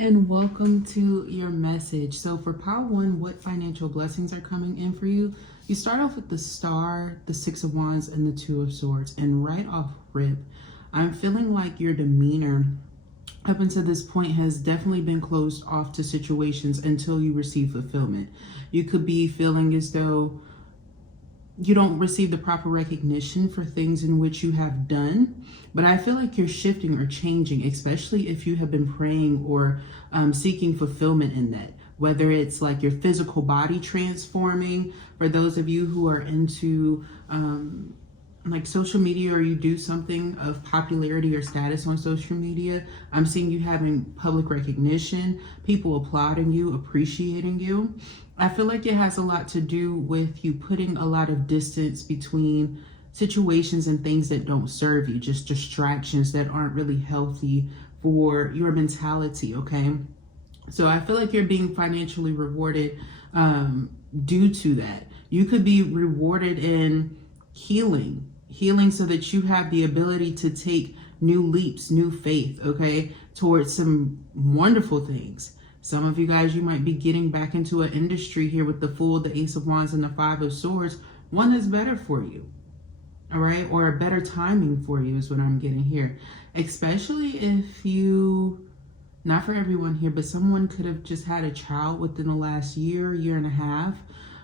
and welcome to your message. So for pile one, what financial blessings are coming in for you? You start off with the Star, the Six of Wands, and the Two of Swords. And right off rip, I'm feeling like your demeanor up until this point has definitely been closed off to situations until you receive fulfillment. You could be feeling as though you don't receive the proper recognition for things in which you have done. But I feel like you're shifting or changing, especially if you have been praying or seeking fulfillment in that. Whether it's like your physical body transforming, for those of you who are into like social media, or you do something of popularity or status on social media, I'm seeing you having public recognition, people applauding you, appreciating you. I feel like it has a lot to do with you putting a lot of distance between situations and things that don't serve you, just distractions that aren't really healthy for your mentality, okay? So I feel like you're being financially rewarded due to that. You could be rewarded in healing so that you have the ability to take new leaps, new faith, okay, towards some wonderful things. Some of you guys, you might be getting back into an industry here with the Fool, the Ace of Wands, and the Five of Swords, one that's better for you, all right, or a better timing for you is what I'm getting here. Especially if you, not for everyone here, but someone could have just had a child within the last year and a half,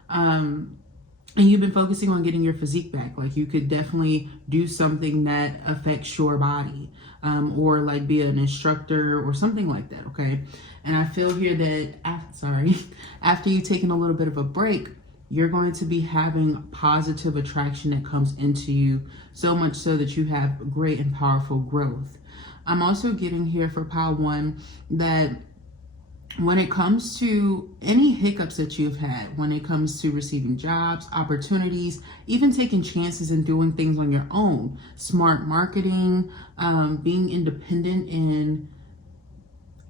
and you've been focusing on getting your physique back. Like you could definitely do something that affects your body, or like be an instructor or something like that, okay? And I feel here that, after you've taken a little bit of a break, you're going to be having positive attraction that comes into you, so much so that you have great and powerful growth. I'm also getting here for pile one that when it comes to any hiccups that you've had, when it comes to receiving jobs, opportunities, even taking chances and doing things on your own, smart marketing, being independent, and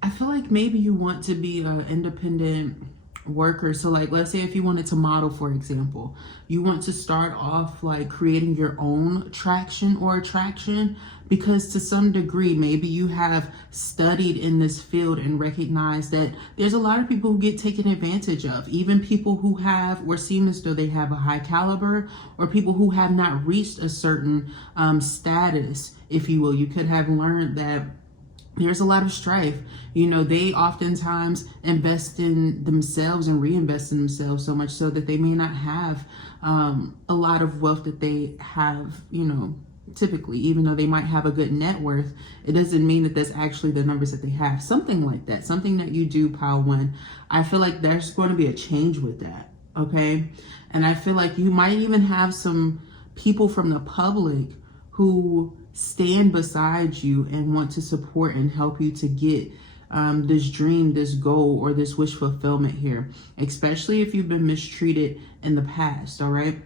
I feel like maybe you want to be an independent worker. So like, let's say if you wanted to model, for example, you want to start off like creating your own traction or attraction, because to some degree, maybe you have studied in this field and recognize that there's a lot of people who get taken advantage of, even people who have or seem as though they have a high caliber, or people who have not reached a certain status, if you will. You could have learned that there's a lot of strife. You know, they oftentimes invest in themselves and reinvest in themselves, so much so that they may not have a lot of wealth that they have, you know, typically. Even though they might have a good net worth, it doesn't mean that that's actually the numbers that they have. Something like that, something that you do, pile one. I feel like there's going to be a change with that, okay? And I feel like you might even have some people from the public who stand beside you and want to support and help you to get this dream, this goal, or this wish fulfillment here, especially if you've been mistreated in the past, all right?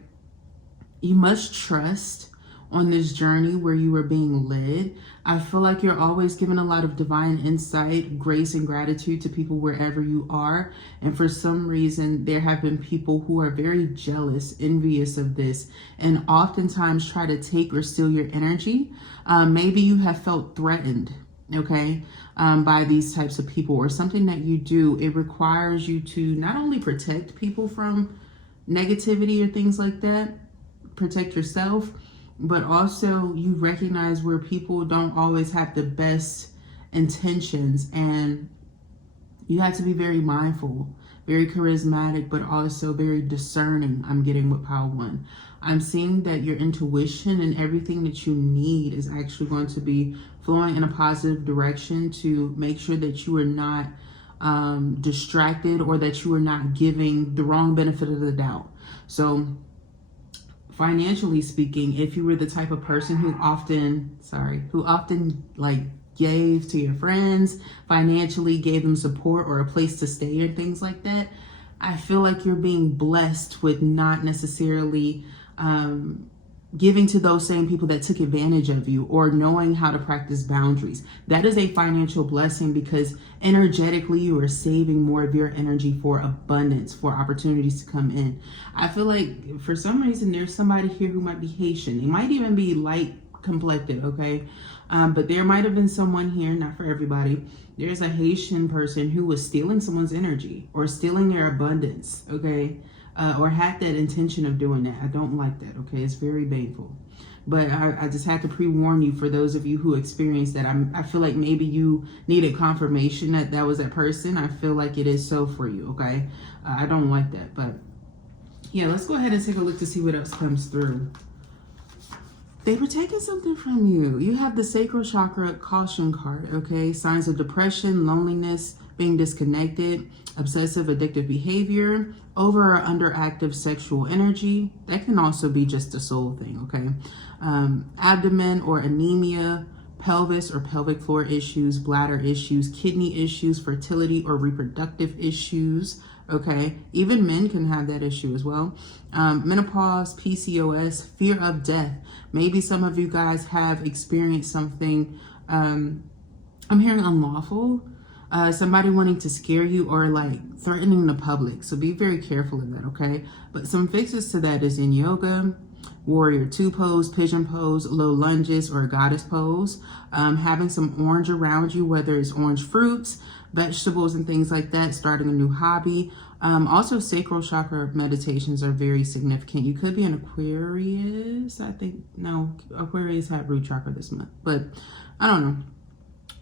You must trust on this journey where you are being led. I feel like you're always given a lot of divine insight, grace, and gratitude to people wherever you are. And for some reason, there have been people who are very jealous, envious of this, and oftentimes try to take or steal your energy. Maybe you have felt threatened, okay, by these types of people, or something that you do. It requires you to not only protect people from negativity or things like that, protect yourself, but also you recognize where people don't always have the best intentions, and you have to be very mindful, very charismatic, but also very discerning. I'm getting with pile one. I'm seeing that your intuition and everything that you need is actually going to be flowing in a positive direction to make sure that you are not distracted, or that you are not giving the wrong benefit of the doubt. So financially speaking, if you were the type of person who often like gave to your friends, financially gave them support or a place to stay and things like that, I feel like you're being blessed with not necessarily giving to those same people that took advantage of you, or knowing how to practice boundaries. That is a financial blessing, because energetically you are saving more of your energy for abundance, for opportunities to come in. I feel like for some reason there's somebody here who might be Haitian. They might even be light complected, okay? But there might have been someone here, not for everybody. There's a Haitian person who was stealing someone's energy or stealing their abundance, okay? Or had that intention of doing that. I don't like that, okay? It's very painful. But I just had to pre-warn you for those of you who experienced that. I feel like maybe you needed confirmation that that was that person. I feel like it is so for you, okay? I don't like that. But yeah, let's go ahead and take a look to see what else comes through. They were taking something from you. You have the sacral chakra caution card, okay? Signs of depression, loneliness, being disconnected, obsessive addictive behavior, over or underactive sexual energy. That can also be just a soul thing, okay? Abdomen or anemia, pelvis or pelvic floor issues, bladder issues, kidney issues, fertility or reproductive issues, okay? Even men can have that issue as well. Menopause, PCOS, fear of death. Maybe some of you guys have experienced something, I'm hearing unlawful, somebody wanting to scare you or like threatening the public. So be very careful of that, okay? But some fixes to that is in yoga, warrior two pose, pigeon pose, low lunges, or goddess pose. Having some orange around you, whether it's orange fruits, vegetables, and things like that, starting a new hobby. Also, sacral chakra meditations are very significant. You could be an Aquarius, I think. No, Aquarius had root chakra this month, but I don't know.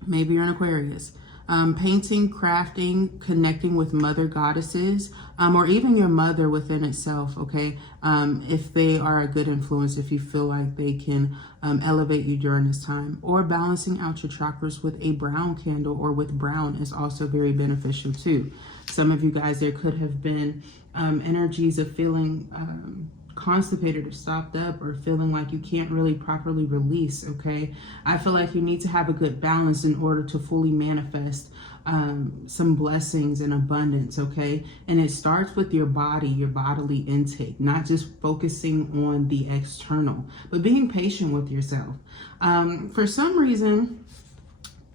Maybe you're an Aquarius. Painting, crafting, connecting with mother goddesses, or even your mother within itself, okay? If they are a good influence, if you feel like they can elevate you during this time. Or balancing out your chakras with a brown candle or with brown is also very beneficial too. Some of you guys, there could have been energies of feeling constipated or stopped up or feeling like you can't really properly release, okay? I feel like you need to have a good balance in order to fully manifest some blessings and abundance, okay? And it starts with your body, your bodily intake, not just focusing on the external, but being patient with yourself. For some reason,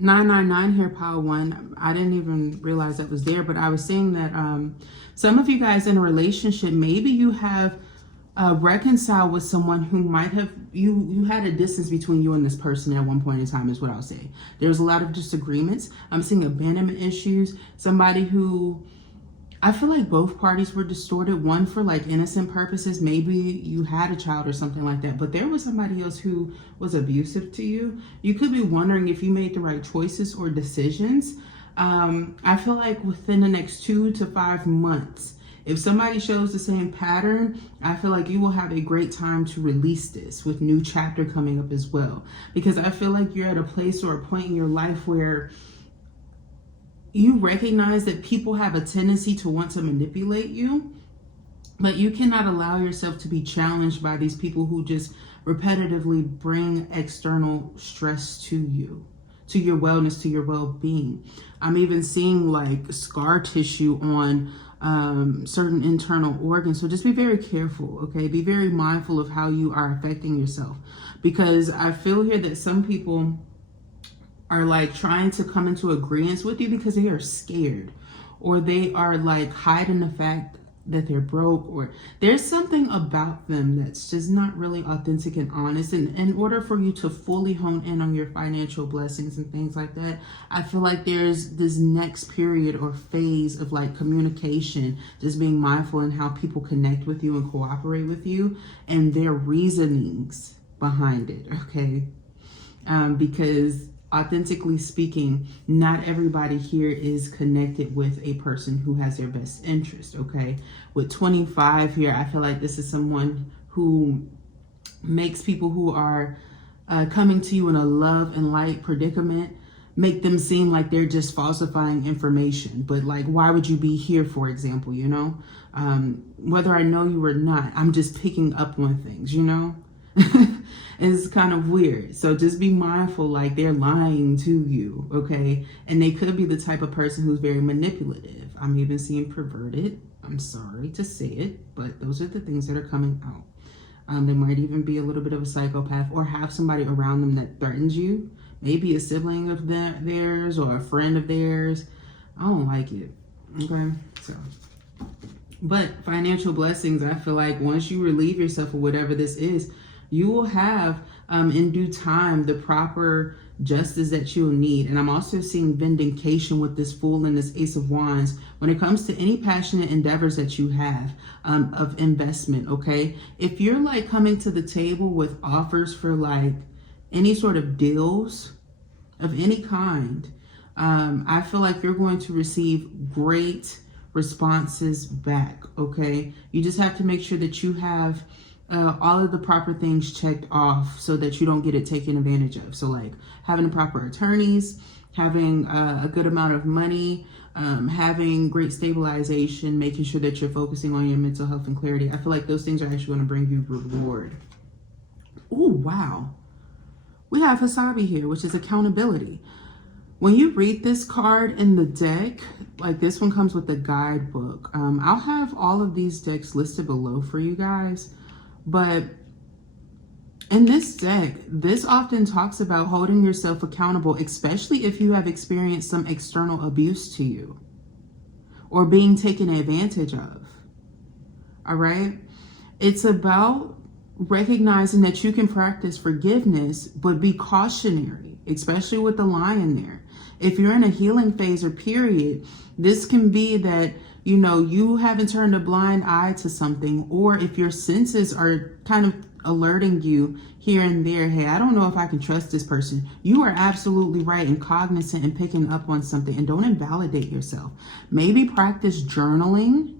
999 here, pile one, I didn't even realize that was there, but I was saying that some of you guys in a relationship, maybe you have reconcile with someone who might have, you had a distance between you and this person at one point in time is what I'll say. There's a lot of disagreements. I'm seeing abandonment issues. Somebody who, I feel like both parties were distorted. One for like innocent purposes. Maybe you had a child or something like that, but there was somebody else who was abusive to you. You could be wondering if you made the right choices or decisions. I feel like within the next 2 to 5 months, if somebody shows the same pattern, I feel like you will have a great time to release this with new chapter coming up as well. Because I feel like you're at a place or a point in your life where you recognize that people have a tendency to want to manipulate you, but you cannot allow yourself to be challenged by these people who just repetitively bring external stress to you, to your wellness, to your well-being. I'm even seeing like scar tissue on certain internal organs. So just be very careful, okay? Be very mindful of how you are affecting yourself. Because I feel here that some people are like trying to come into agreement with you because they are scared. Or they are like hiding the fact that they're broke, or there's something about them that's just not really authentic and honest. And in order for you to fully hone in on your financial blessings and things like that, I feel like there's this next period or phase of like communication, just being mindful in how people connect with you and cooperate with you and their reasonings behind it, okay? Because authentically speaking, not everybody here is connected with a person who has their best interest, okay? With 25 here, I feel like this is someone who makes people who are coming to you in a love and light predicament, make them seem like they're just falsifying information. But like, why would you be here, for example, you know? Whether I know you or not, I'm just picking up on things, you know? It's kind of weird. So just be mindful, like they're lying to you, okay? And they could be the type of person who's very manipulative. I'm even seeing perverted. I'm sorry to say it, but those are the things that are coming out. They might even be a little bit of a psychopath or have somebody around them that threatens you. Maybe a sibling of theirs or a friend of theirs. I don't like it, okay? So, but financial blessings, I feel like once you relieve yourself of whatever this is, You will have, in due time, the proper justice that you'll need. And I'm also seeing vindication with this Fool and this Ace of Wands when it comes to any passionate endeavors that you have of investment, okay? If you're like coming to the table with offers for like any sort of deals of any kind, I feel like you're going to receive great responses back, okay? You just have to make sure that you have all of the proper things checked off so that you don't get it taken advantage of. So like having the proper attorneys, having a good amount of money, having great stabilization, making sure that you're focusing on your mental health and clarity. I feel like those things are actually going to bring you reward. Oh, wow. We have Hasabi here, which is accountability. When you read this card in the deck, like this one comes with the guidebook. I'll have all of these decks listed below for you guys. But in this deck, this often talks about holding yourself accountable, especially if you have experienced some external abuse to you or being taken advantage of. All right? It's about recognizing that you can practice forgiveness, but be cautionary, especially with the lion there. If you're in a healing phase or period, this can be that, you know, you haven't turned a blind eye to something, or if your senses are kind of alerting you here and there, hey, I don't know if I can trust this person. You are absolutely right and cognizant and picking up on something, and don't invalidate yourself. Maybe practice journaling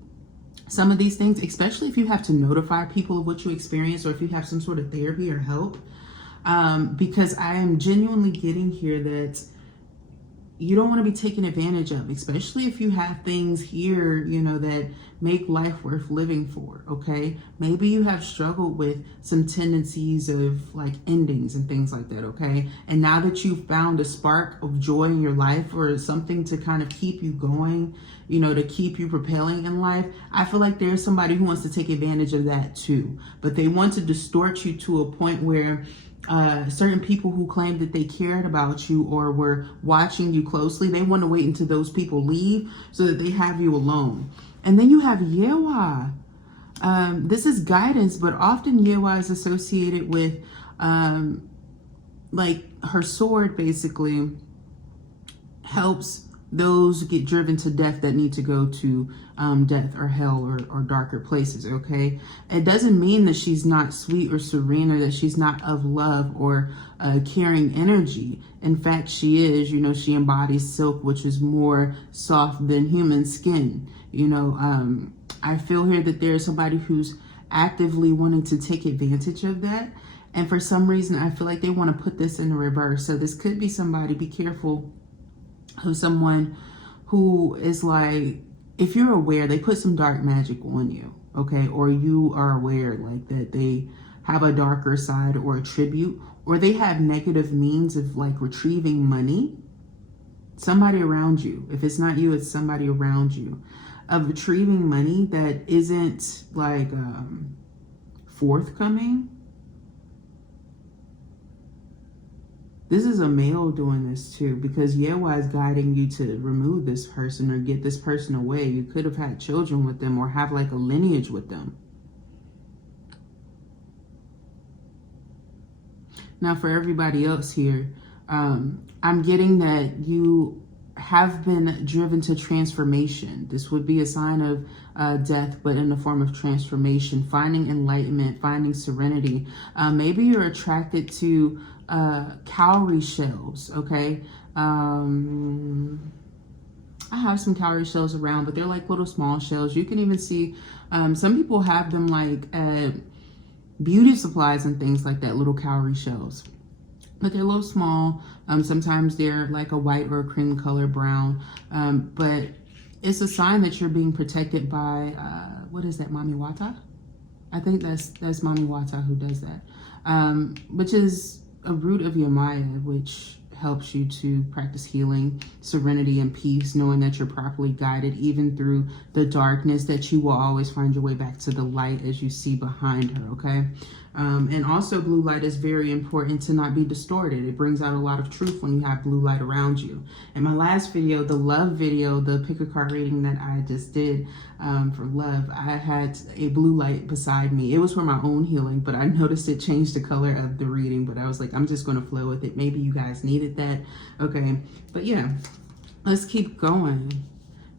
some of these things, especially if you have to notify people of what you experience or if you have some sort of therapy or help, because I am genuinely getting here that you don't want to be taken advantage of, especially if you have things here, you know, that make life worth living for, okay? Maybe you have struggled with some tendencies of like endings and things like that, okay? And now that you've found a spark of joy in your life or something to kind of keep you going, you know, to keep you propelling in life, I feel like there's somebody who wants to take advantage of that too. But they want to distort you to a point where certain people who claimed that they cared about you or were watching you closely, they want to wait until those people leave so that they have you alone. And then you have Yewa. This is guidance, but often Yewa is associated with like her sword basically helps those get driven to death that need to go to death or hell or darker places, okay? It doesn't mean that she's not sweet or serene or that she's not of love or caring energy. In fact, she is. You know, she embodies silk, which is more soft than human skin. You know, I feel here that there's somebody who's actively wanting to take advantage of that. And for some reason, I feel like they want to put this in the reverse. So this could be somebody, be careful, who's someone who is like, if you're aware, they put some dark magic on you, okay? Or you are aware like that they have a darker side or a tribute, or they have negative means of like retrieving money. Somebody around you, if it's not you, it's somebody around you, of retrieving money that isn't like forthcoming. This is a male doing this too, because Yewa is guiding you to remove this person or get this person away. You could have had children with them or have like a lineage with them. Now for everybody else here, I'm getting that you have been driven to transformation. This would be a sign of death, but in the form of transformation, finding enlightenment, finding serenity. Maybe you're attracted to cowrie shells, okay? I have some cowrie shells around, but they're like little small shells. You can even see some people have them like at beauty supplies and things like that, little cowrie shells. But they're a little small. Sometimes they're like a white or a cream color brown. But it's a sign that you're being protected by, what is that, Mami Wata? I think that's Mami Wata who does that. Which is a root of Yamaya, which helps you to practice healing, serenity, and peace, knowing that you're properly guided even through the darkness, that you will always find your way back to the light as you see behind her, okay? And also blue light is very important to not be distorted. It brings out a lot of truth when you have blue light around you. In my last video, the love video, the pick a card reading that I just did for love, I had a blue light beside me. It was for my own healing, but I noticed it changed the color of the reading, but I was like, I'm just going to flow with it. Maybe you guys needed that. Okay. But yeah, let's keep going.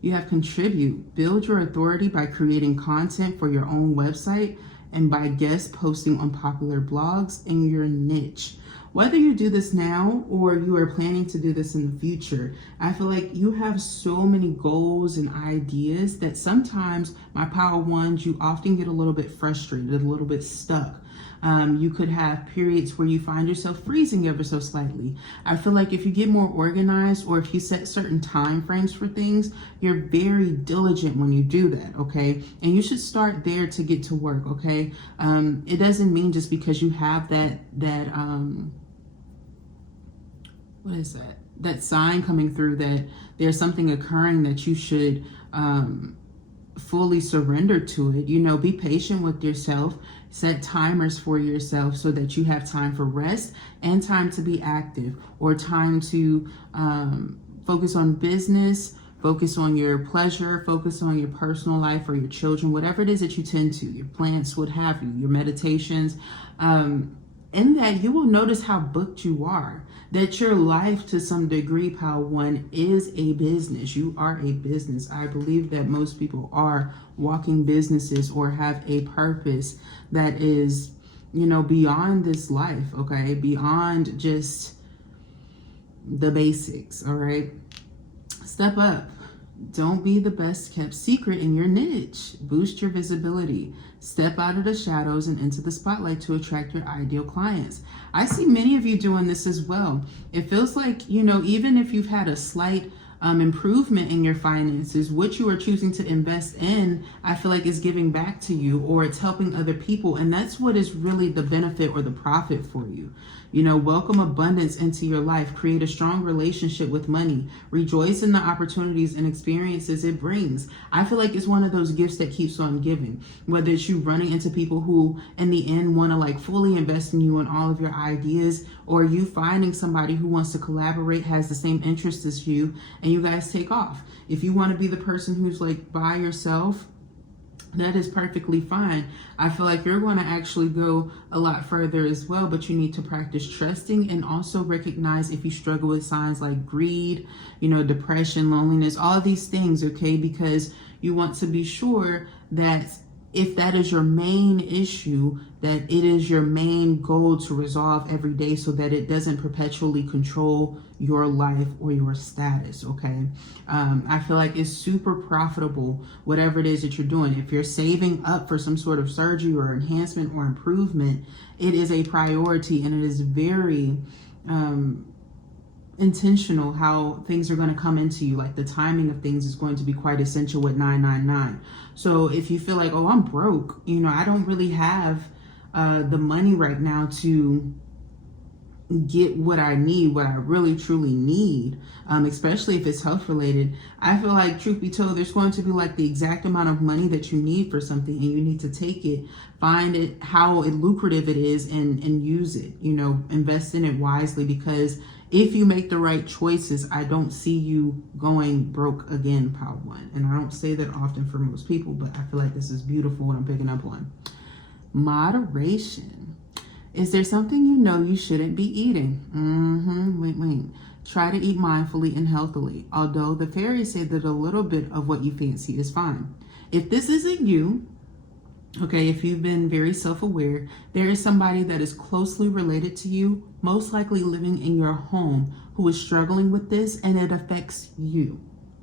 You have contribute. Build your authority by creating content for your own website and by guest posting on popular blogs in your niche. Whether you do this now or you are planning to do this in the future, I feel like you have so many goals and ideas that sometimes, my power ones, you often get a little bit frustrated, a little bit stuck. You could have periods where you find yourself freezing ever so slightly. I feel like if you get more organized or if you set certain time frames for things, you're very diligent when you do that, okay? And you should start there to get to work, okay? It doesn't mean just because you have that what is that? That sign coming through that there's something occurring that you should fully surrender to it. You know, be patient with yourself. Set timers for yourself so that you have time for rest and time to be active, or time to focus on business, focus on your pleasure, focus on your personal life or your children, whatever it is that you tend to, your plants, what have you, your meditations. In that, you will notice how booked you are, that your life to some degree, Power One, is a business. You are a business. I believe that most people are walking businesses or have a purpose that is, you know, beyond this life, okay? Beyond just the basics, all right? Step up. Don't be the best kept secret in your niche. Boost your visibility. Step out of the shadows and into the spotlight to attract your ideal clients. I see many of you doing this as well. It feels like, you know, even if you've had a slight improvement in your finances, what you are choosing to invest in, I feel like is giving back to you, or it's helping other people. And that's what is really the benefit or the profit for you. You know, welcome abundance into your life. Create a strong relationship with money. Rejoice in the opportunities and experiences it brings. I feel like it's one of those gifts that keeps on giving. Whether it's you running into people who in the end want to like fully invest in you and all of your ideas, or you finding somebody who wants to collaborate, has the same interests as you, and you guys take off. If you want to be the person who's like by yourself, that is perfectly fine. I feel like you're going to actually go a lot further as well, but you need to practice trusting and also recognize if you struggle with signs like greed, you know, depression, loneliness, all of these things, okay? Because you want to be sure that if that is your main issue, that it is your main goal to resolve every day so that it doesn't perpetually control your life or your status, okay? I feel like it's super profitable, whatever it is that you're doing. If you're saving up for some sort of surgery or enhancement or improvement, it is a priority, and it is very intentional how things are going to come into you. Like the timing of things is going to be quite essential with 999. So if you feel like, oh, I'm broke, you know, I don't really have the money right now to get what I need, what I really truly need, especially if it's health related, I feel like, truth be told, there's going to be like the exact amount of money that you need for something, and you need to take it, find it, how lucrative it is, and use it, you know, invest in it wisely, because if you make the right choices, I don't see you going broke again, Power One. And I don't say that often for most people, but I feel like this is beautiful what I'm picking up on. Moderation. Is there something you know you shouldn't be eating? Wait. Try to eat mindfully and healthily. Although the fairies say that a little bit of what you fancy is fine. If this isn't you, okay, if you've been very self-aware, there is somebody that is closely related to you, most likely living in your home, who is struggling with this, and it affects you,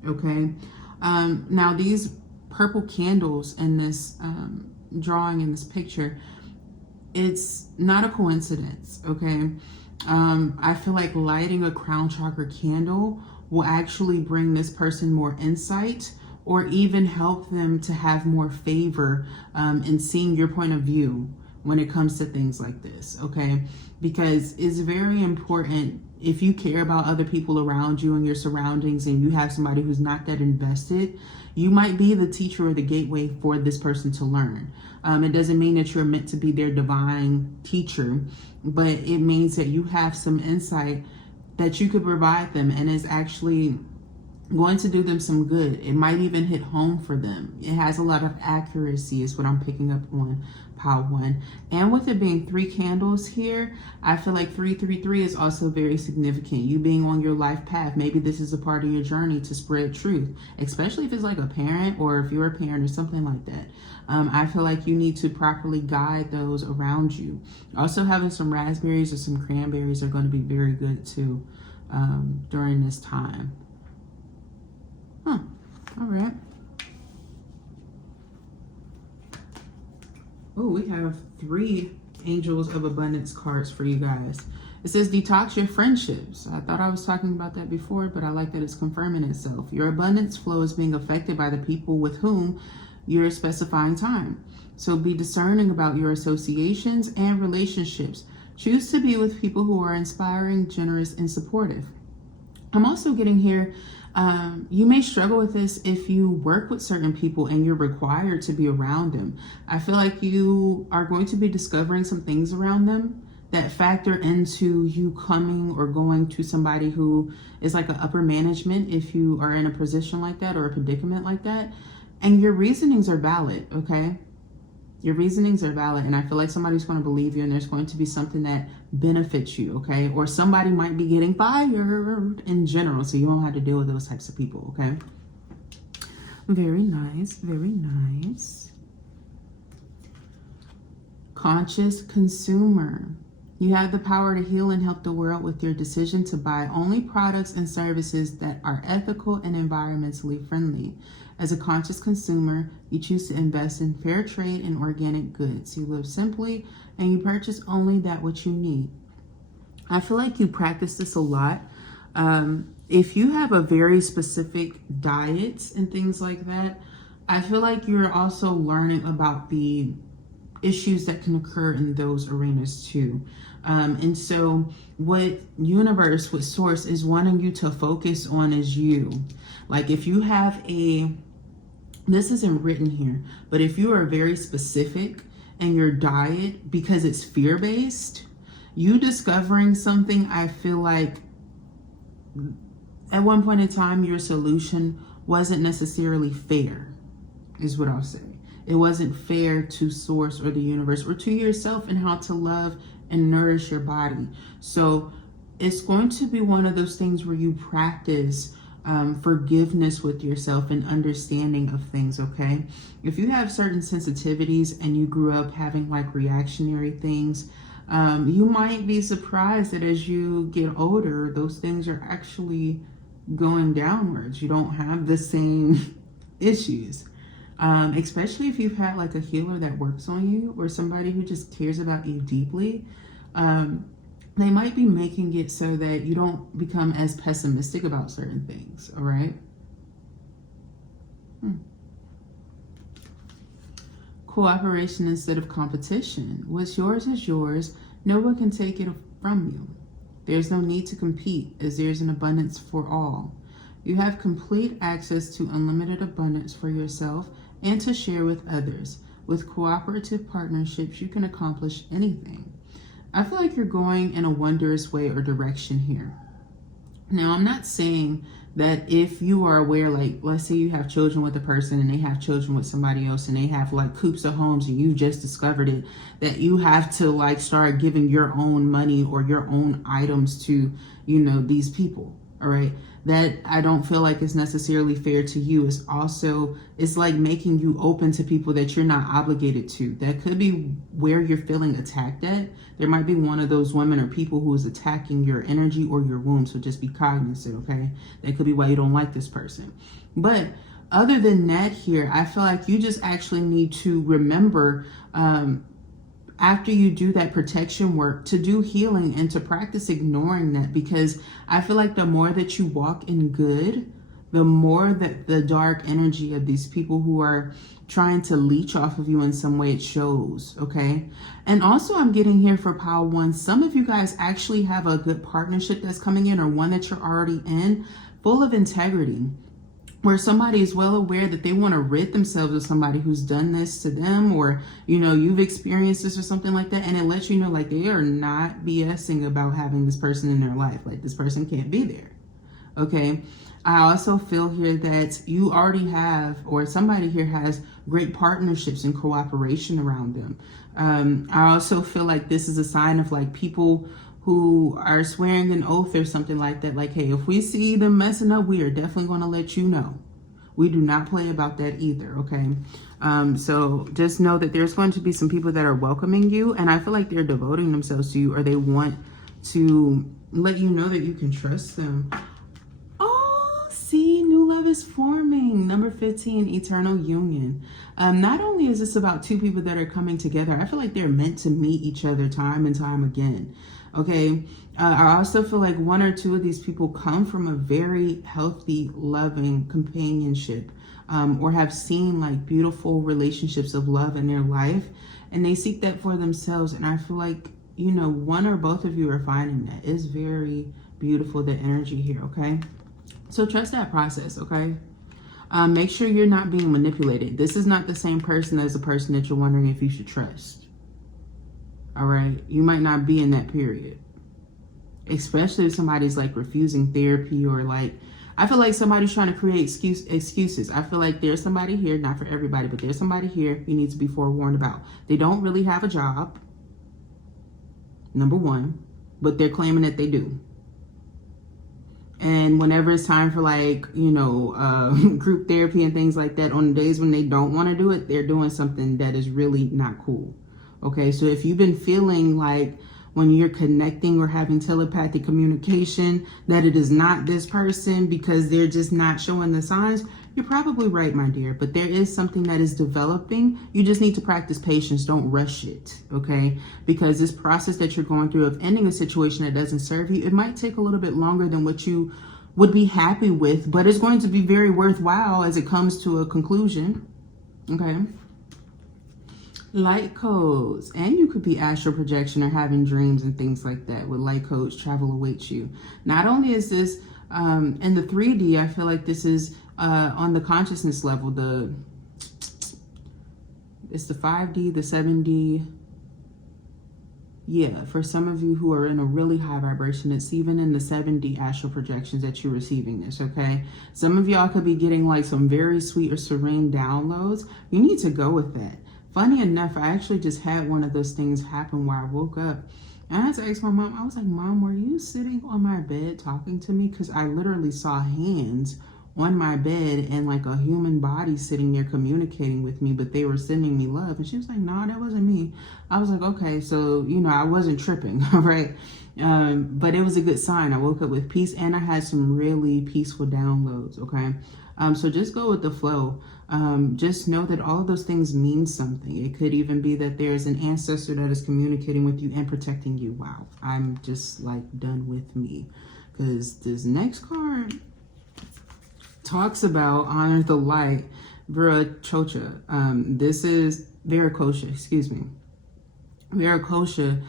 okay? Now, these purple candles in this drawing, in this picture, it's not a coincidence, okay? I feel like lighting a crown chakra candle will actually bring this person more insight, or even help them to have more favor in seeing your point of view when it comes to things like this, okay? Because it's very important, if you care about other people around you and your surroundings and you have somebody who's not that invested, you might be the teacher or the gateway for this person to learn. It doesn't mean that you're meant to be their divine teacher, but it means that you have some insight that you could provide them and is actually going to do them some good. It might even hit home for them. It has a lot of accuracy is what I'm picking up on pile 1. And with it being 3 candles here, I feel like 333 is also very significant. You being on your life path. Maybe this is a part of your journey to spread truth, especially if it's like a parent or if you're a parent or something like that. I feel like you need to properly guide those around you. Also, having some raspberries or some cranberries are going to be very good too during this time. All right. Oh, we have 3 Angels of Abundance cards for you guys. It says detox your friendships. I thought I was talking about that before, but I like that it's confirming itself. Your abundance flow is being affected by the people with whom you're specifying time. So be discerning about your associations and relationships. Choose to be with people who are inspiring, generous, and supportive. I'm also getting here, you may struggle with this if you work with certain people and you're required to be around them. I feel like you are going to be discovering some things around them that factor into you coming or going to somebody who is like an upper management if you are in a position like that or a predicament like that. And your reasonings are valid, okay? Your reasonings are valid, and I feel like somebody's going to believe you and there's going to be something that benefits you, okay? Or somebody might be getting fired in general, so you don't have to deal with those types of people, okay? Very nice, very nice. Conscious consumer. You have the power to heal and help the world with your decision to buy only products and services that are ethical and environmentally friendly. As a conscious consumer, you choose to invest in fair trade and organic goods. You live simply and you purchase only that which you need. I feel like you practice this a lot. If you have a very specific diets and things like that, I feel like you're also learning about the issues that can occur in those arenas too. And so what universe with source is wanting you to focus on is you. Like if you have this isn't written here, but if you are very specific in your diet because it's fear-based, you discovering something, I feel like at one point in time, your solution wasn't necessarily fair, is what I'll say. It wasn't fair to source or the universe or to yourself and how to love and nourish your body. So it's going to be one of those things where you practice forgiveness with yourself and understanding of things, okay? If you have certain sensitivities and you grew up having like reactionary things, you might be surprised that as you get older, those things are actually going downwards. You don't have the same issues. Especially if you've had like a healer that works on you or somebody who just cares about you deeply. They might be making it so that you don't become as pessimistic about certain things, all right? Cooperation instead of competition. What's yours is yours. No one can take it from you. There's no need to compete as there's an abundance for all. You have complete access to unlimited abundance for yourself and to share with others. With cooperative partnerships, you can accomplish anything. I feel like you're going in a wondrous way or direction here. Now, I'm not saying that if you are aware, like, let's say you have children with a person and they have children with somebody else and they have like coops of homes and you just discovered it, that you have to like start giving your own money or your own items to, you know, these people, all right? That I don't feel like is necessarily fair to you. It's like making you open to people that you're not obligated to. That could be where you're feeling attacked at. There might be one of those women or people who is attacking your energy or your womb. So just be cognizant, okay? That could be why you don't like this person. But other than that here, I feel like you just actually need to remember, after you do that protection work, to do healing and to practice ignoring that, because I feel like the more that you walk in good, the more that the dark energy of these people who are trying to leech off of you in some way, it shows, okay? And also I'm getting here for pile 1, some of you guys actually have a good partnership that's coming in, or one that you're already in, full of integrity, where somebody is well aware that they want to rid themselves of somebody who's done this to them, or, you know, you've experienced this or something like that, and it lets you know, like, they are not BSing about having this person in their life. Like, this person can't be there, okay? I also feel here that you already have, or somebody here has, great partnerships and cooperation around them. I also feel like this is a sign of like people who are swearing an oath or something like that. Like, hey, if we see them messing up, we are definitely going to let you know. We do not play about that either, okay? So just know that there's going to be some people that are welcoming you, and I feel like they're devoting themselves to you, or they want to let you know that you can trust them. See, new love is forming. Number 15, eternal union. Not only is this about two people that are coming together, I feel like they're meant to meet each other time and time again. Okay. I also feel like one or two of these people come from a very healthy, loving companionship, or have seen like beautiful relationships of love in their life, and they seek that for themselves. And I feel like, you know, one or both of you are finding that. It's very beautiful, the energy here. Okay. So trust that process, okay? Make sure you're not being manipulated. This is not the same person as the person that you're wondering if you should trust. All right? You might not be in that period. Especially if somebody's like refusing therapy, or like, I feel like somebody's trying to create excuses. I feel like there's somebody here, not for everybody, but there's somebody here you need to be forewarned about. They don't really have a job, number one, but they're claiming that they do. And whenever it's time for like, you know, group therapy and things like that, on the days when they don't want to do it, they're doing something that is really not cool. Okay, so if you've been feeling like when you're connecting or having telepathic communication that it is not this person because they're just not showing the signs, you're probably right, my dear. But there is something that is developing. You just need to practice patience. Don't rush it, okay? Because this process that you're going through of ending a situation that doesn't serve you, it might take a little bit longer than what you would be happy with, but it's going to be very worthwhile as it comes to a conclusion, okay? Light codes, and you could be astral projection or having dreams and things like that. With light codes, travel awaits you. Not only is this in the 3D, I feel like this is on the consciousness level. It's the 5D, the 7D. Yeah, for some of you who are in a really high vibration, it's even in the 7D astral projections that you're receiving this, okay? Some of y'all could be getting like some very sweet or serene downloads. You need to go with that. Funny enough, I actually just had one of those things happen where I woke up and I had to ask my mom. I was like, Mom, were you sitting on my bed talking to me? Because I literally saw hands on my bed and like a human body sitting there communicating with me, but they were sending me love. And she was like, no, that wasn't me. I was like, okay, so, you know, I wasn't tripping, all right? But it was a good sign. I woke up with peace and I had some really peaceful downloads, okay? So just go with the flow. Just know that all of those things mean something. It could even be that there's an ancestor that is communicating with you and protecting you. Wow, I'm just like done with me, because this next card talks about honor the light, Viracocha. This is Viracocha, excuse me. Viracocha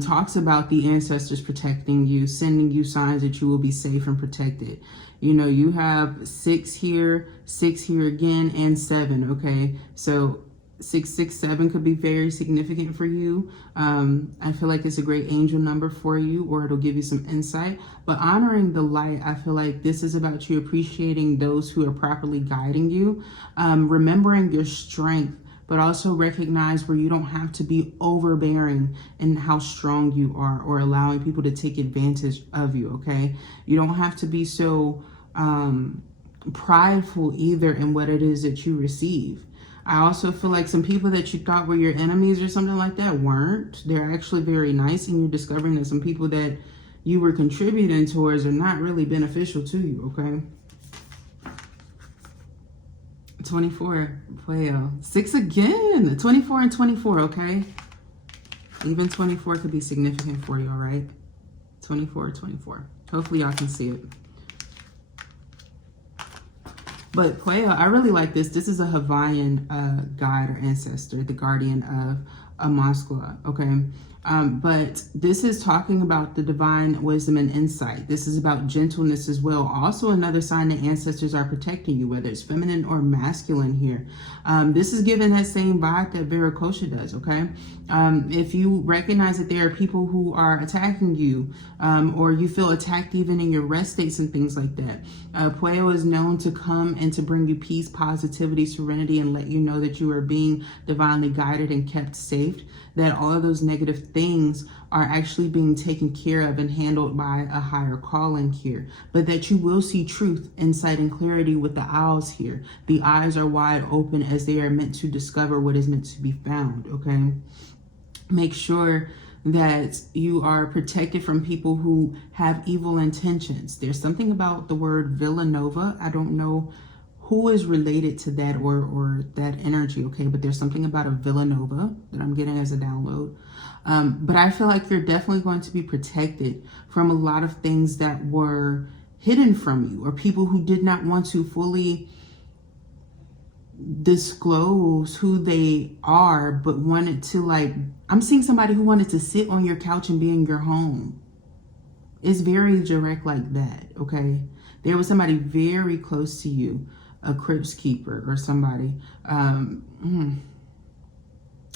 talks about the ancestors protecting you, sending you signs that you will be safe and protected. You know, you have 6 here again, and 7, okay? So 6, 6, 7 could be very significant for you. I feel like it's a great angel number for you, or it'll give you some insight. But honoring the light, I feel like this is about you appreciating those who are properly guiding you, remembering your strength, but also recognize where you don't have to be overbearing in how strong you are, or allowing people to take advantage of you, okay? You don't have to be so prideful either in what it is that you receive. I also feel like some people that you thought were your enemies or something like that weren't. They're actually very nice, and you're discovering that some people that you were contributing towards are not really beneficial to you, okay? 24, well, 6 again, 24 and 24, okay? Even 24 could be significant for you, all right? 24, 24. Hopefully y'all can see it. But Pueo, I really like this. This is a Hawaiian god or ancestor, the guardian of Amaskula, okay? But this is talking about the divine wisdom and insight. This is about gentleness as well. Also another sign that ancestors are protecting you, whether it's feminine or masculine here. This is given that same vibe that Viracocha does, okay? If you recognize that there are people who are attacking you, or you feel attacked even in your rest states and things like that, Pueo is known to come and to bring you peace, positivity, serenity, and let you know that you are being divinely guided and kept safe, that all of those negative things are actually being taken care of and handled by a higher calling here, but that you will see truth, insight, and clarity with the owls here. The eyes are wide open as they are meant to discover what is meant to be found, okay? Make sure that you are protected from people who have evil intentions. There's something about the word Villanova. I don't know who is related to that or that energy, okay? But there's something about a Villanova that I'm getting as a download. But I feel like you're definitely going to be protected from a lot of things that were hidden from you, or people who did not want to fully disclose who they are, but wanted to, like, I'm seeing somebody who wanted to sit on your couch and be in your home. It's very direct like that, okay? There was somebody very close to you, a crypts keeper or somebody.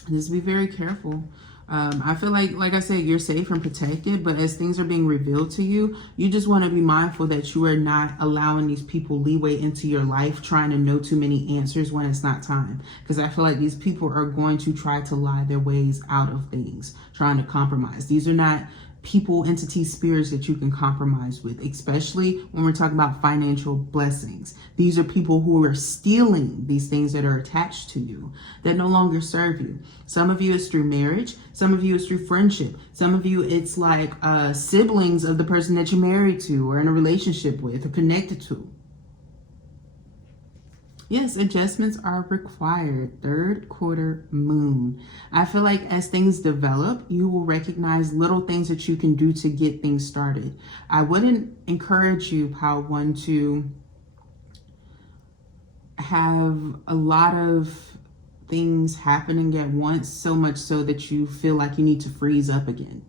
Just be very careful. I feel like I said, you're safe and protected, but as things are being revealed to you, you just want to be mindful that you are not allowing these people leeway into your life, trying to know too many answers when it's not time. Because I feel like these people are going to try to lie their ways out of things, trying to compromise. These are not people, entities, spirits that you can compromise with, especially when we're talking about financial blessings. These are people who are stealing these things that are attached to you, that no longer serve you. Some of you it's through marriage. Some of you it's through friendship. Some of you it's like siblings of the person that you're married to or in a relationship with or connected to. Yes, adjustments are required. Third quarter moon. I feel like as things develop, you will recognize little things that you can do to get things started. I wouldn't encourage you, Pile 1, to have a lot of things happening at once, so much so that you feel like you need to freeze up again.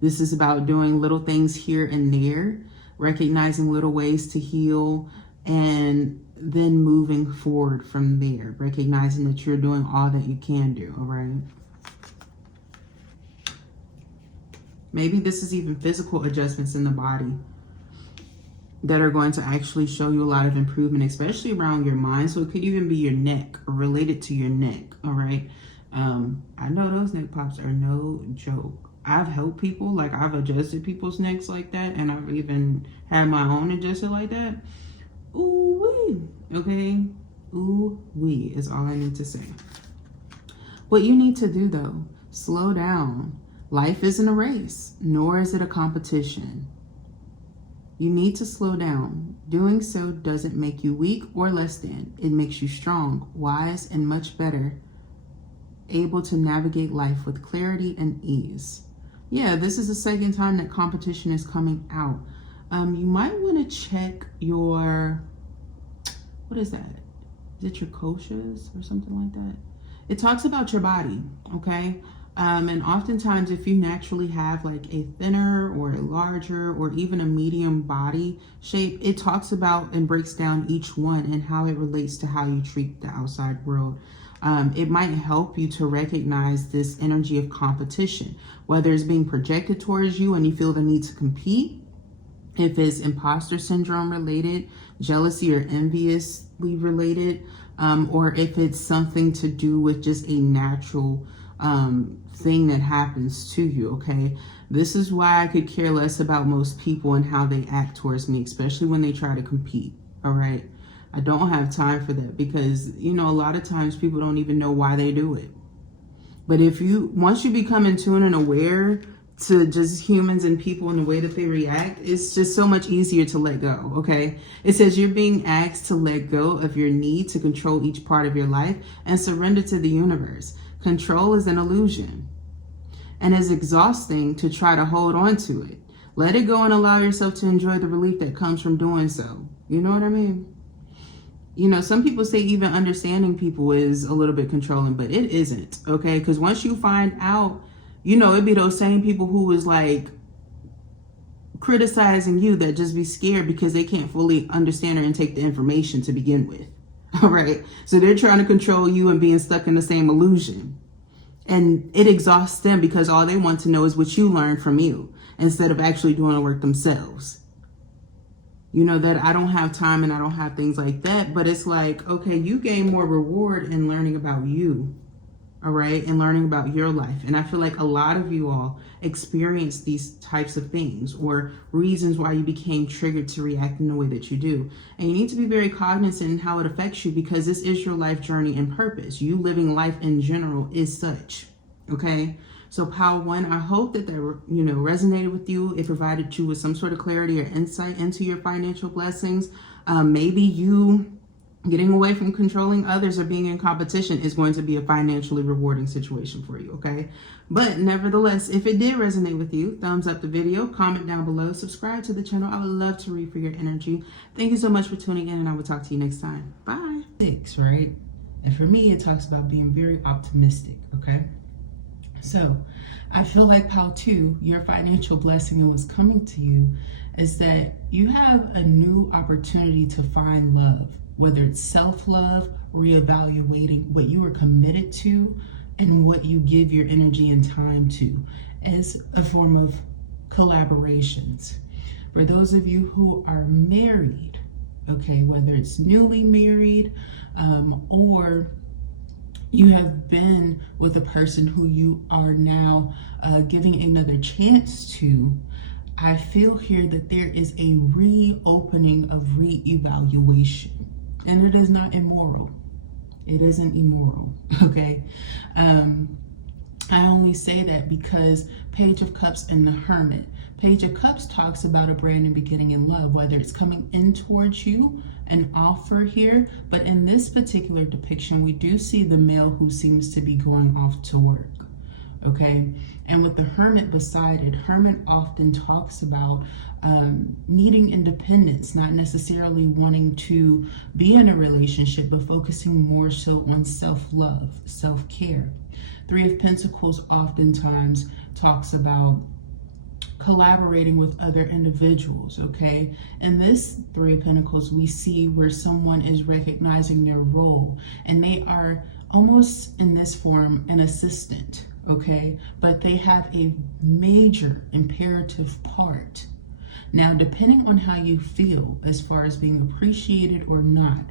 This is about doing little things here and there, recognizing little ways to heal, and then moving forward from there, recognizing that you're doing all that you can do, all right? Maybe this is even physical adjustments in the body that are going to actually show you a lot of improvement, especially around your mind. So it could even be your neck or related to your neck, all right? I know those neck pops are no joke. I've helped people, like I've adjusted people's necks like that, and I've even had my own adjusted like that. Ooh-wee, okay? Ooh-wee is all I need to say. What you need to do, though, slow down. Life isn't a race, nor is it a competition. You need to slow down. Doing so doesn't make you weak or less than. It makes you strong, wise, and much better, able to navigate life with clarity and ease. Yeah, this is the second time that competition is coming out. You might want to check your, what is that? Is it your koshas or something like that? It talks about your body, okay? And oftentimes if you naturally have like a thinner or a larger or even a medium body shape, it talks about and breaks down each one and how it relates to how you treat the outside world. It might help you to recognize this energy of competition, whether it's being projected towards you and you feel the need to compete, if it's imposter syndrome related, jealousy or enviously related, or if it's something to do with just a natural thing that happens to you, okay? This is why I could care less about most people and how they act towards me, especially when they try to compete, all right? I don't have time for that because, you know, a lot of times people don't even know why they do it. But once you become in tune and aware to just humans and people and the way that they react, it's just so much easier to let go, okay? It says you're being asked to let go of your need to control each part of your life and surrender to the universe. Control is an illusion and is exhausting to try to hold on to it. Let it go and allow yourself to enjoy the relief that comes from doing so. You know what I mean? You know, some people say even understanding people is a little bit controlling, but it isn't, okay? Because once you find out, you know, it'd be those same people who is like criticizing you that just be scared because they can't fully understand or intake the information to begin with. All right. So they're trying to control you and being stuck in the same illusion. And it exhausts them because all they want to know is what you learned from you instead of actually doing the work themselves. You know, that I don't have time and I don't have things like that. But it's like, okay, you gain more reward in learning about you. All right. And learning about your life. And I feel like a lot of you all experience these types of things or reasons why you became triggered to react in the way that you do. And you need to be very cognizant in how it affects you because this is your life journey and purpose. You living life in general is such. Okay. So Pile 1, I hope that resonated with you. It provided you with some sort of clarity or insight into your financial blessings. Maybe you getting away from controlling others or being in competition is going to be a financially rewarding situation for you, okay? But nevertheless, if it did resonate with you, thumbs up the video, comment down below, subscribe to the channel. I would love to read for your energy. Thank you so much for tuning in, and I will talk to you next time. Bye. 6, right? And for me, it talks about being very optimistic, okay? So I feel like Pile 2, your financial blessing and what's coming to you is that you have a new opportunity to find love, whether it's self-love, reevaluating what you are committed to and what you give your energy and time to as a form of collaborations. For those of you who are married, okay, whether it's newly married or you have been with a person who you are now giving another chance to, I feel here that there is a reopening of reevaluation. And it is not immoral. It isn't immoral, okay? I only say that because Page of Cups and the Hermit. Page of Cups talks about a brand new beginning in love, whether it's coming in towards you, an offer here. But in this particular depiction, we do see the male who seems to be going off to work, okay? And with the Hermit beside it, Hermit often talks about needing independence, not necessarily wanting to be in a relationship, but focusing more so on self-love, self-care. 3 of Pentacles oftentimes talks about collaborating with other individuals, okay? In this 3 of Pentacles, we see where someone is recognizing their role and they are almost in this form an assistant, okay? But they have a major imperative part. Now, depending on how you feel as far as being appreciated or not,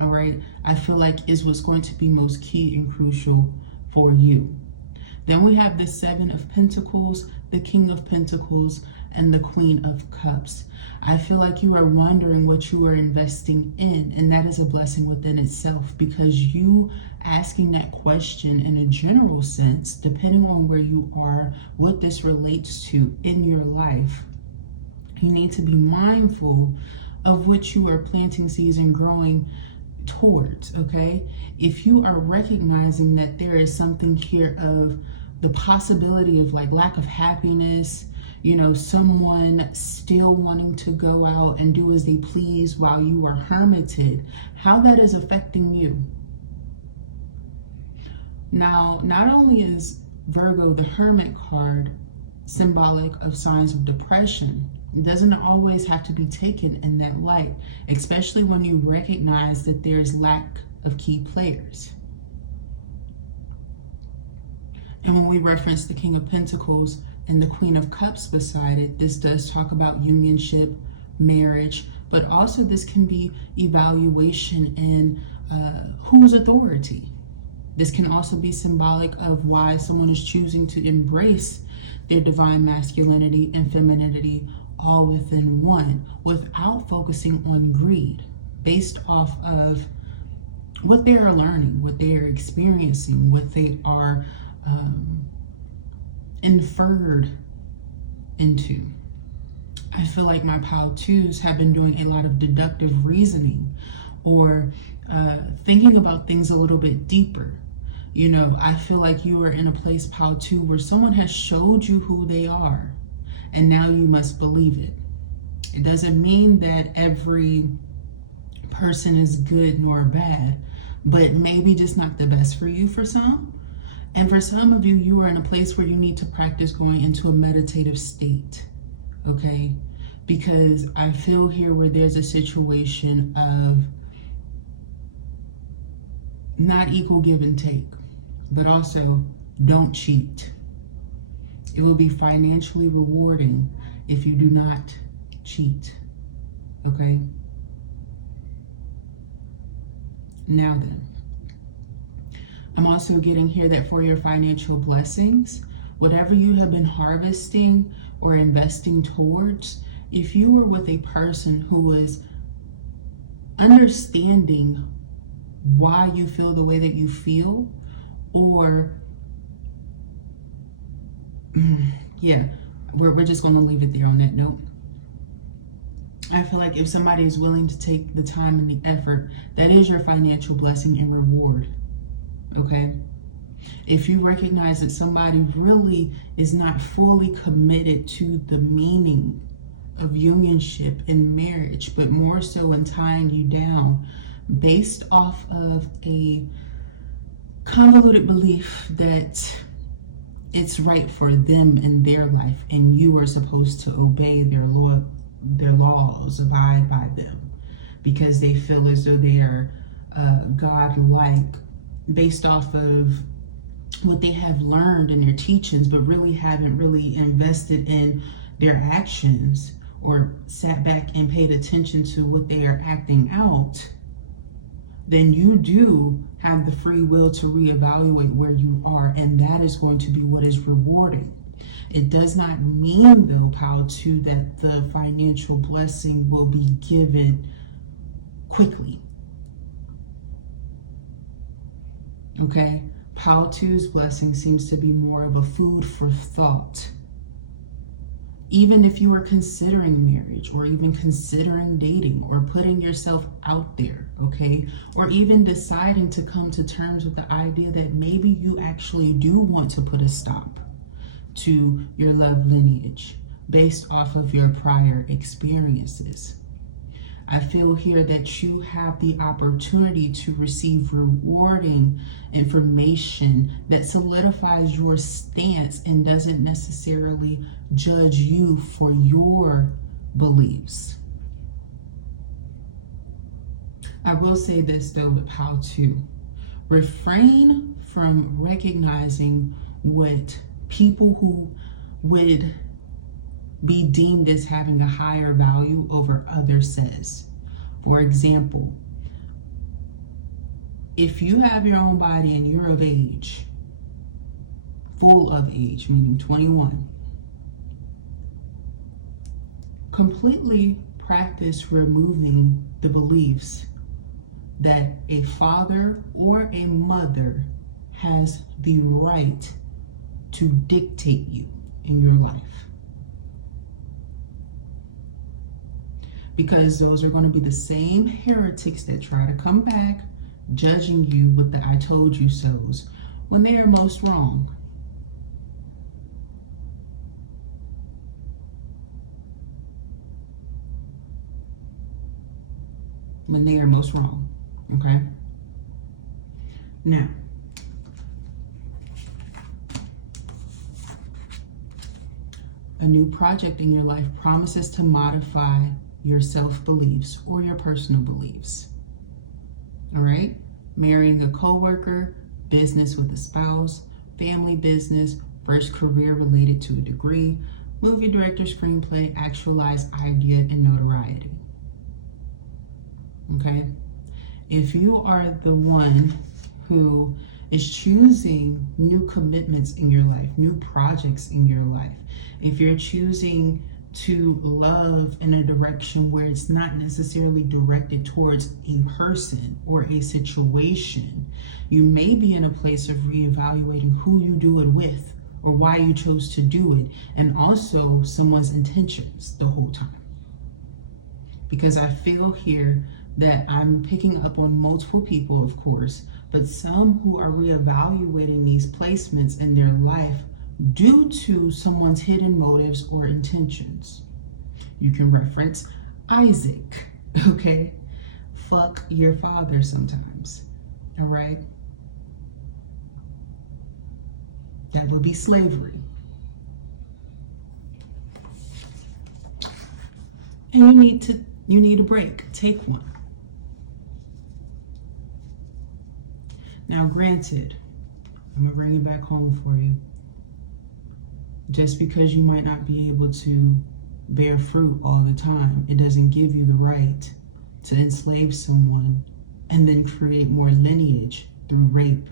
all right, I feel like is what's going to be most key and crucial for you. Then we have the 7 of Pentacles, the King of Pentacles, and the Queen of Cups. I feel like you are wondering what you are investing in, and that is a blessing within itself because you asking that question in a general sense, depending on where you are, what this relates to in your life, you need to be mindful of what you are planting seeds and growing towards, okay? If you are recognizing that there is something here of the possibility of like lack of happiness, you know, someone still wanting to go out and do as they please while you are hermited, how that is affecting you. Now, not only is Virgo, the Hermit card, symbolic of signs of depression, it doesn't always have to be taken in that light, especially when you recognize that there's lack of key players. And when we reference the King of Pentacles and the Queen of Cups beside it, this does talk about unionship, marriage, but also this can be evaluation in whose authority. This can also be symbolic of why someone is choosing to embrace their divine masculinity and femininity all within one without focusing on greed based off of what they are learning, what they are experiencing, what they are inferred into. I feel like my Pile 2s have been doing a lot of deductive reasoning or thinking about things a little bit deeper. You know, I feel like you are in a place, Pile 2, where someone has showed you who they are and now you must believe it. It doesn't mean that every person is good nor bad, but maybe just not the best for you for some. And for some of you, you are in a place where you need to practice going into a meditative state, okay? Because I feel here where there's a situation of not equal give and take, but also don't cheat. It will be financially rewarding if you do not cheat, okay? Now then, I'm also getting here that for your financial blessings, whatever you have been harvesting or investing towards, if you were with a person who was understanding why you feel the way that you feel, or yeah, we're just going to leave it there on that note. I feel like if somebody is willing to take the time and the effort, that is your financial blessing and reward, okay? If you recognize that somebody really is not fully committed to the meaning of unionship and marriage, but more so in tying you down based off of a convoluted belief that it's right for them in their life and you are supposed to obey their laws, abide by them, because they feel as though they are God-like based off of what they have learned in their teachings, but really haven't really invested in their actions or sat back and paid attention to what they are acting out, then you do have the free will to reevaluate where you are, and that is going to be what is rewarding. It does not mean, though, Pile 2, that the financial blessing will be given quickly. Okay? Pile 2's blessing seems to be more of a food for thought. Even if you are considering marriage or even considering dating or putting yourself out there, okay? Or even deciding to come to terms with the idea that maybe you actually do want to put a stop to your love lineage based off of your prior experiences. I feel here that you have the opportunity to receive rewarding information that solidifies your stance and doesn't necessarily judge you for your beliefs. I will say this though with how to refrain from recognizing what people who would be deemed as having a higher value over others says. For example, if you have your own body and you're of age, full of age, meaning 21, completely practice removing the beliefs that a father or a mother has the right to dictate you in your life. Because those are going to be the same heretics that try to come back judging you with the I told you so's when they are most wrong. When they are most wrong, okay? Now, a new project in your life promises to modify your self-beliefs or your personal beliefs. All right? Marrying a coworker, business with a spouse, family business, first career related to a degree, movie director, screenplay, actualized idea, and notoriety. Okay? If you are the one who is choosing new commitments in your life, new projects in your life, if you're choosing to love in a direction where it's not necessarily directed towards a person or a situation, you may be in a place of reevaluating who you do it with or why you chose to do it, and also someone's intentions the whole time. Because I feel here that I'm picking up on multiple people, of course, but some who are reevaluating these placements in their life due to someone's hidden motives or intentions. You can reference Isaac, okay? fuck your father sometimes. All right? That would be slavery. And you need a break. Take one. Now, granted, I'm gonna bring it back home for you. Just because you might not be able to bear fruit all the time, it doesn't give you the right to enslave someone and then create more lineage through rape,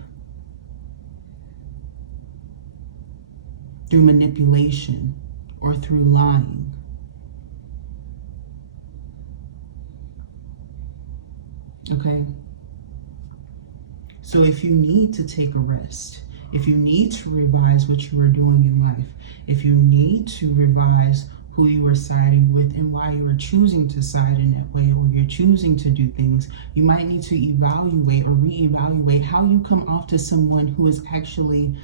through manipulation, or through lying. Okay? So if you need to take a rest, if you need to revise what you are doing in life, if you need to revise who you are siding with and why you are choosing to side in that way, or you're choosing to do things, you might need to evaluate or reevaluate how you come off to someone who is actually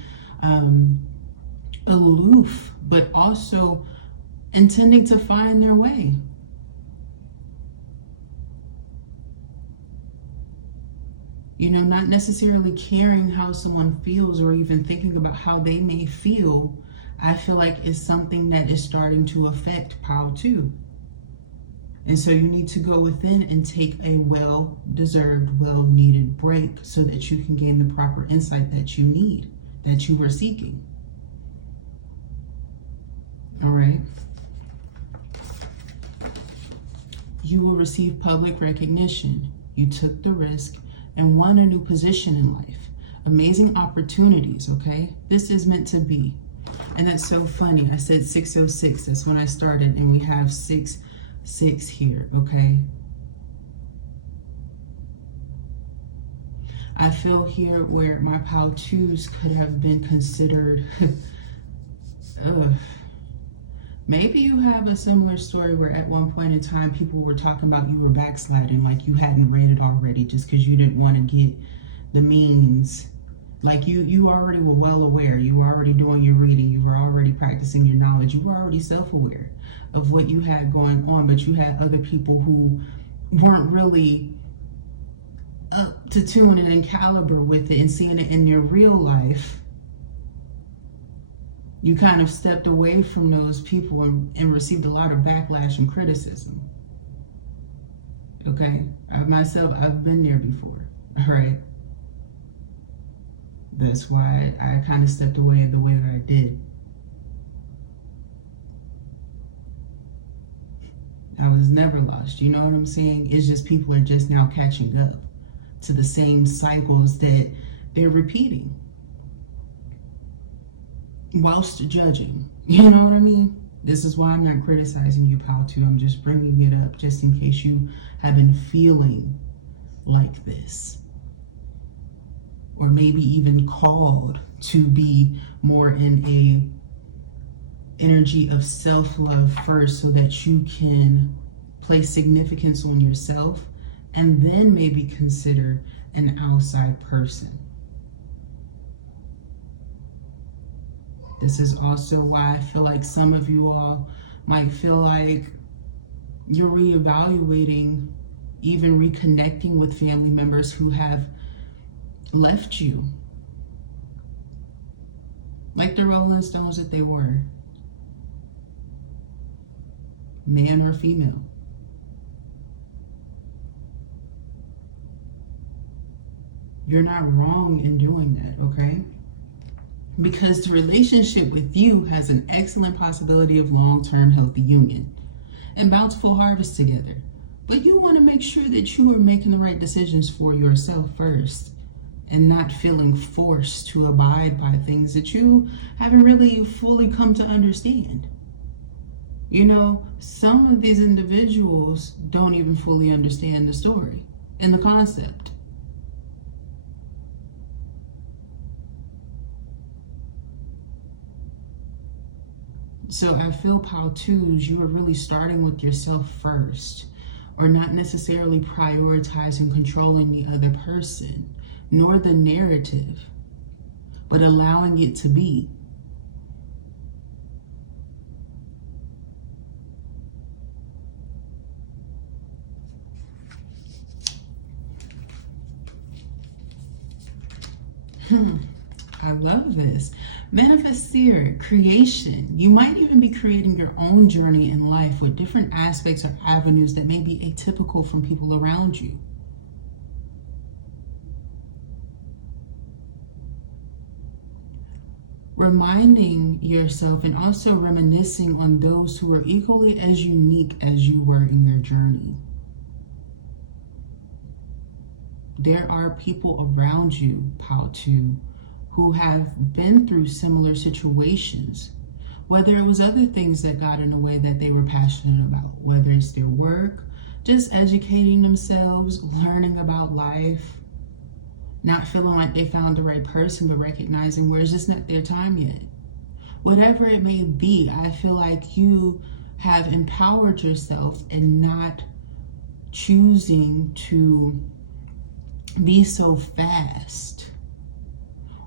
aloof, but also intending to find their way. You know, not necessarily caring how someone feels or even thinking about how they may feel, I feel like is something that is starting to affect Pile 2. And so you need to go within and take a well-deserved, well-needed break so that you can gain the proper insight that you need, that you were seeking. All right? You will receive public recognition. You took the risk and won a new position in life. Amazing opportunities, okay? This is meant to be. And that's so funny. I said 606. That's when I started, and we have 6 here, okay? I feel here where my Pile 2s could have been considered. Maybe you have a similar story where at one point in time people were talking about you were backsliding, like you hadn't read it already just because you didn't want to get the means. Like you already were well aware, you were already doing your reading, you were already practicing your knowledge, you were already self-aware of what you had going on, but you had other people who weren't really up to tune and in caliber with it and seeing it in their real life. You kind of stepped away from those people and received a lot of backlash and criticism. Okay? I've been there before. All right? That's why I kind of stepped away the way that I did. I was never lost. You know what I'm saying? It's just people are just now catching up to the same cycles that they're repeating whilst judging. You know what I mean? This is why I'm not criticizing you, Pile 2. I'm just bringing it up just in case you have been feeling like this. Or maybe even called to be more in a energy of self-love first so that you can place significance on yourself and then maybe consider an outside person. This is also why I feel like some of you all might feel like you're reevaluating, even reconnecting with family members who have left you. Like the Rolling Stones that they were. Man or female. You're not wrong in doing that, okay? Because the relationship with you has an excellent possibility of long-term healthy union and bountiful harvest together. But you want to make sure that you are making the right decisions for yourself first and not feeling forced to abide by things that you haven't really fully come to understand. You know, some of these individuals don't even fully understand the story and the concept. So I feel Pile 2s, you are really starting with yourself first, or not necessarily prioritizing controlling the other person, nor the narrative, but allowing it to be. I love this. Manifesteur, creation. You might even be creating your own journey in life with different aspects or avenues that may be atypical from people around you. Reminding yourself and also reminiscing on those who are equally as unique as you were in your journey. There are people around you, Pile 2, who have been through similar situations, whether it was other things that got in the way that they were passionate about, whether it's their work, just educating themselves, learning about life, not feeling like they found the right person, but recognizing where it's just not their time yet. Whatever it may be, I feel like you have empowered yourself and not choosing to be so fast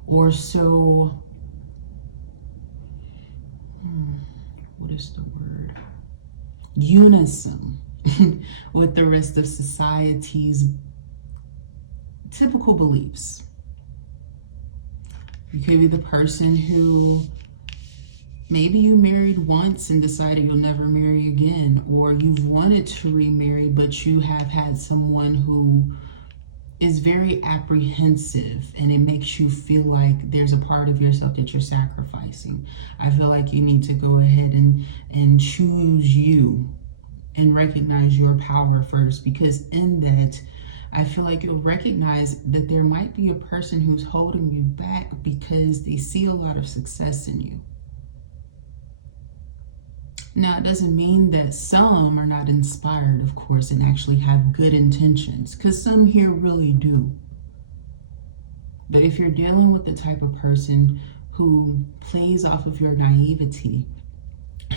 or so, what is the word? Unison with the rest of society's typical beliefs. You could be the person who maybe you married once and decided you'll never marry again, or you've wanted to remarry, but you have had someone who is very apprehensive and it makes you feel like there's a part of yourself that you're sacrificing. I feel like you need to go ahead and choose you and recognize your power first, because in that, I feel like you'll recognize that there might be a person who's holding you back because they see a lot of success in you. Now, it doesn't mean that some are not inspired, of course, and actually have good intentions, because some here really do. But if you're dealing with the type of person who plays off of your naivety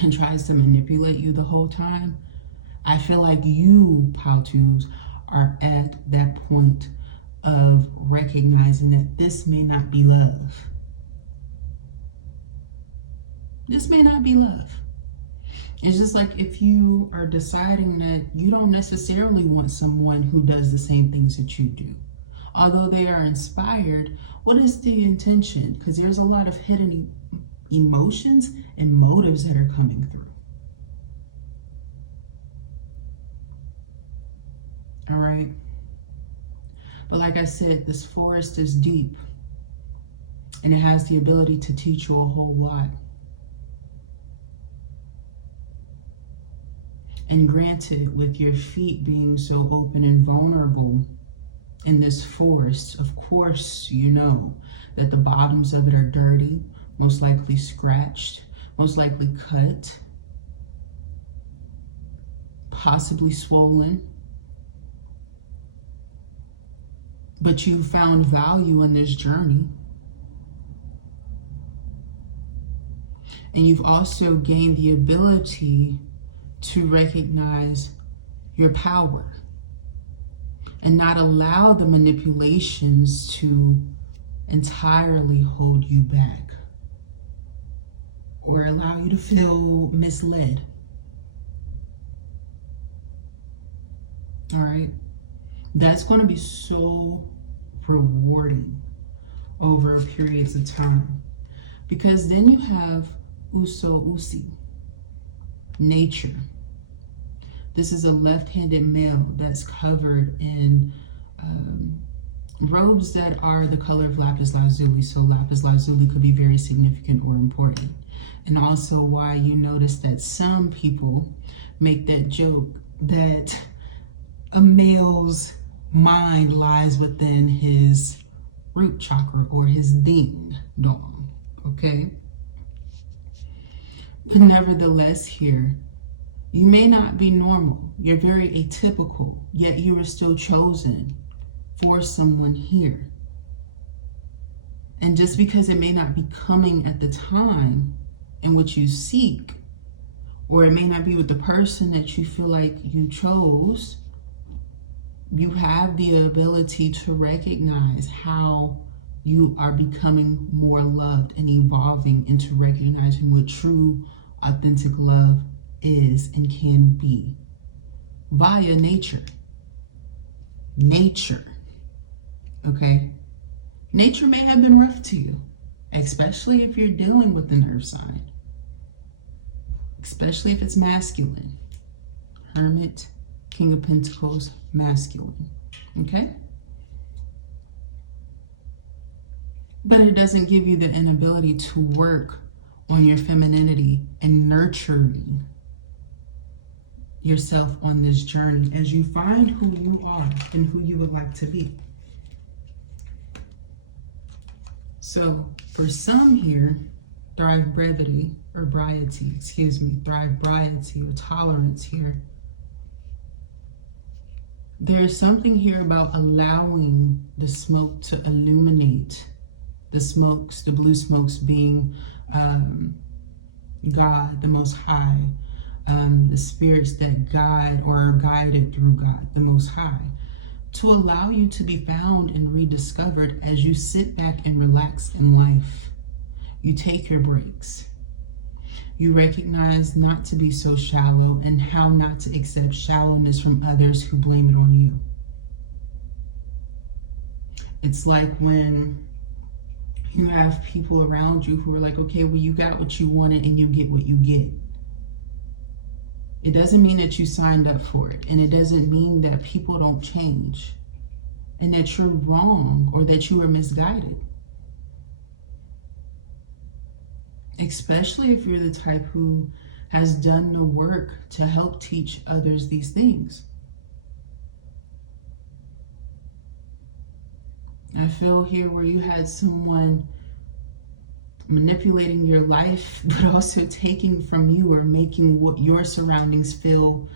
and tries to manipulate you the whole time, I feel like you, Pile 2s, are at that point of recognizing that this may not be love. This may not be love. It's just like if you are deciding that you don't necessarily want someone who does the same things that you do. Although they are inspired, what is the intention? Because there's a lot of hidden emotions and motives that are coming through. All right. But like I said, this forest is deep and it has the ability to teach you a whole lot. And granted, with your feet being so open and vulnerable in this forest, of course, you know that the bottoms of it are dirty, most likely scratched, most likely cut, possibly swollen. But you found value in this journey. And you've also gained the ability to recognize your power and not allow the manipulations to entirely hold you back or allow you to feel misled. All right. That's going to be so rewarding over periods of time, because then you have Uso Usi, nature. This is a left-handed male that's covered in robes that are the color of lapis lazuli. So lapis lazuli could be very significant or important. And also why you notice that some people make that joke that a male's mind lies within his root chakra or his ding dong, okay? But nevertheless here, you may not be normal. You're very atypical, yet you are still chosen for someone here. And just because it may not be coming at the time in which you seek, or it may not be with the person that you feel like you chose, you have the ability to recognize how you are becoming more loved and evolving into recognizing what true, authentic love is and can be via nature. Nature, okay? Nature may have been rough to you, especially if you're dealing with the nerve sign, especially if it's masculine. Hermit, King of Pentacles, masculine. Okay? But it doesn't give you the inability to work on your femininity and nurturing yourself on this journey as you find who you are and who you would like to be. So for some here, thrive brevity or briety, thrive briety or tolerance here. There's something here about allowing the smoke to illuminate the smokes, the blue smokes being God, the Most High, the spirits that guide or are guided through God, the Most High, to allow you to be found and rediscovered as you sit back and relax in life. You take your breaks. You recognize not to be so shallow and how not to accept shallowness from others who blame it on you. It's like when you have people around you who are like, okay, well, you got what you wanted and you get what you get. It doesn't mean that you signed up for it. And it doesn't mean that people don't change and that you're wrong or that you were misguided. Especially if you're the type who has done the work to help teach others these things. I feel here where you had someone manipulating your life, but also taking from you or making what your surroundings feel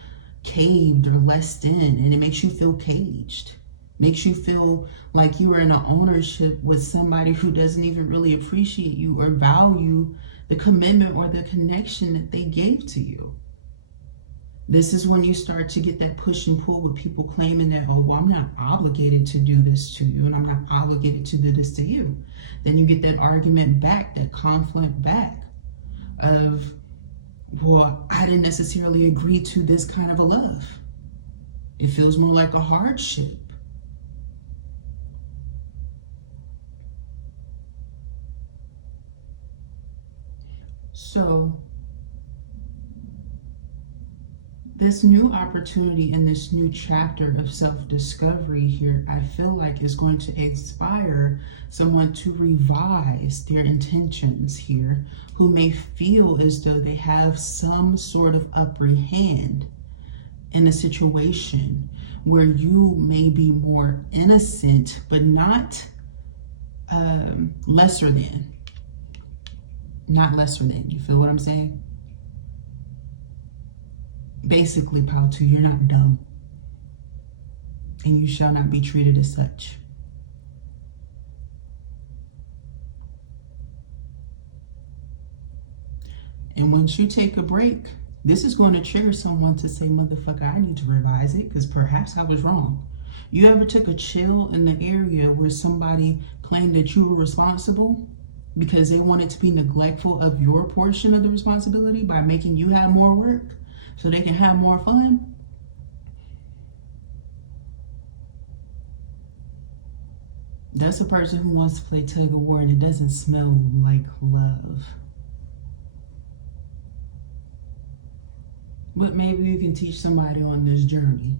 caved or less in, and it makes you feel caged. Makes you feel like you are in an ownership with somebody who doesn't even really appreciate you or value the commitment or the connection that they gave to you. This is when you start to get that push and pull with people claiming that, oh, well, I'm not obligated to do this to you and I'm not obligated to do this to you. Then you get that argument back, that conflict back of, well, I didn't necessarily agree to this kind of a love. It feels more like a hardship. So this new opportunity in this new chapter of self-discovery here, I feel like is going to inspire someone to revise their intentions here, who may feel as though they have some sort of upper hand in a situation where you may be more innocent, but not lesser than. Not lesser than. You feel what I'm saying? Basically, Pal 2, you're not dumb. And you shall not be treated as such. And once you take a break, this is going to trigger someone to say, motherfucker, I need to revise it because perhaps I was wrong. You ever took a chill in the area where somebody claimed that you were responsible because they wanted to be neglectful of your portion of the responsibility by making you have more work so they can have more fun? That's a person who wants to play tug of war and it doesn't smell like love. But maybe you can teach somebody on this journey.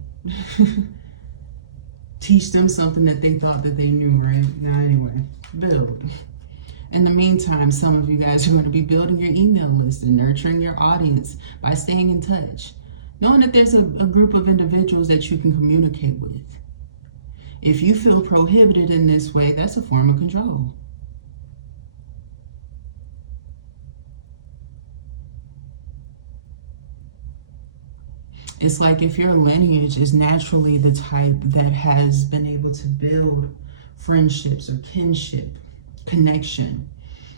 Teach them something that they thought that they knew, right? Now anyway, build. In the meantime, some of you guys are going to be building your email list and nurturing your audience by staying in touch, knowing that there's a group of individuals that you can communicate with. If you feel prohibited in this way, that's a form of control. It's like if your lineage is naturally the type that has been able to build friendships or kinship, connection,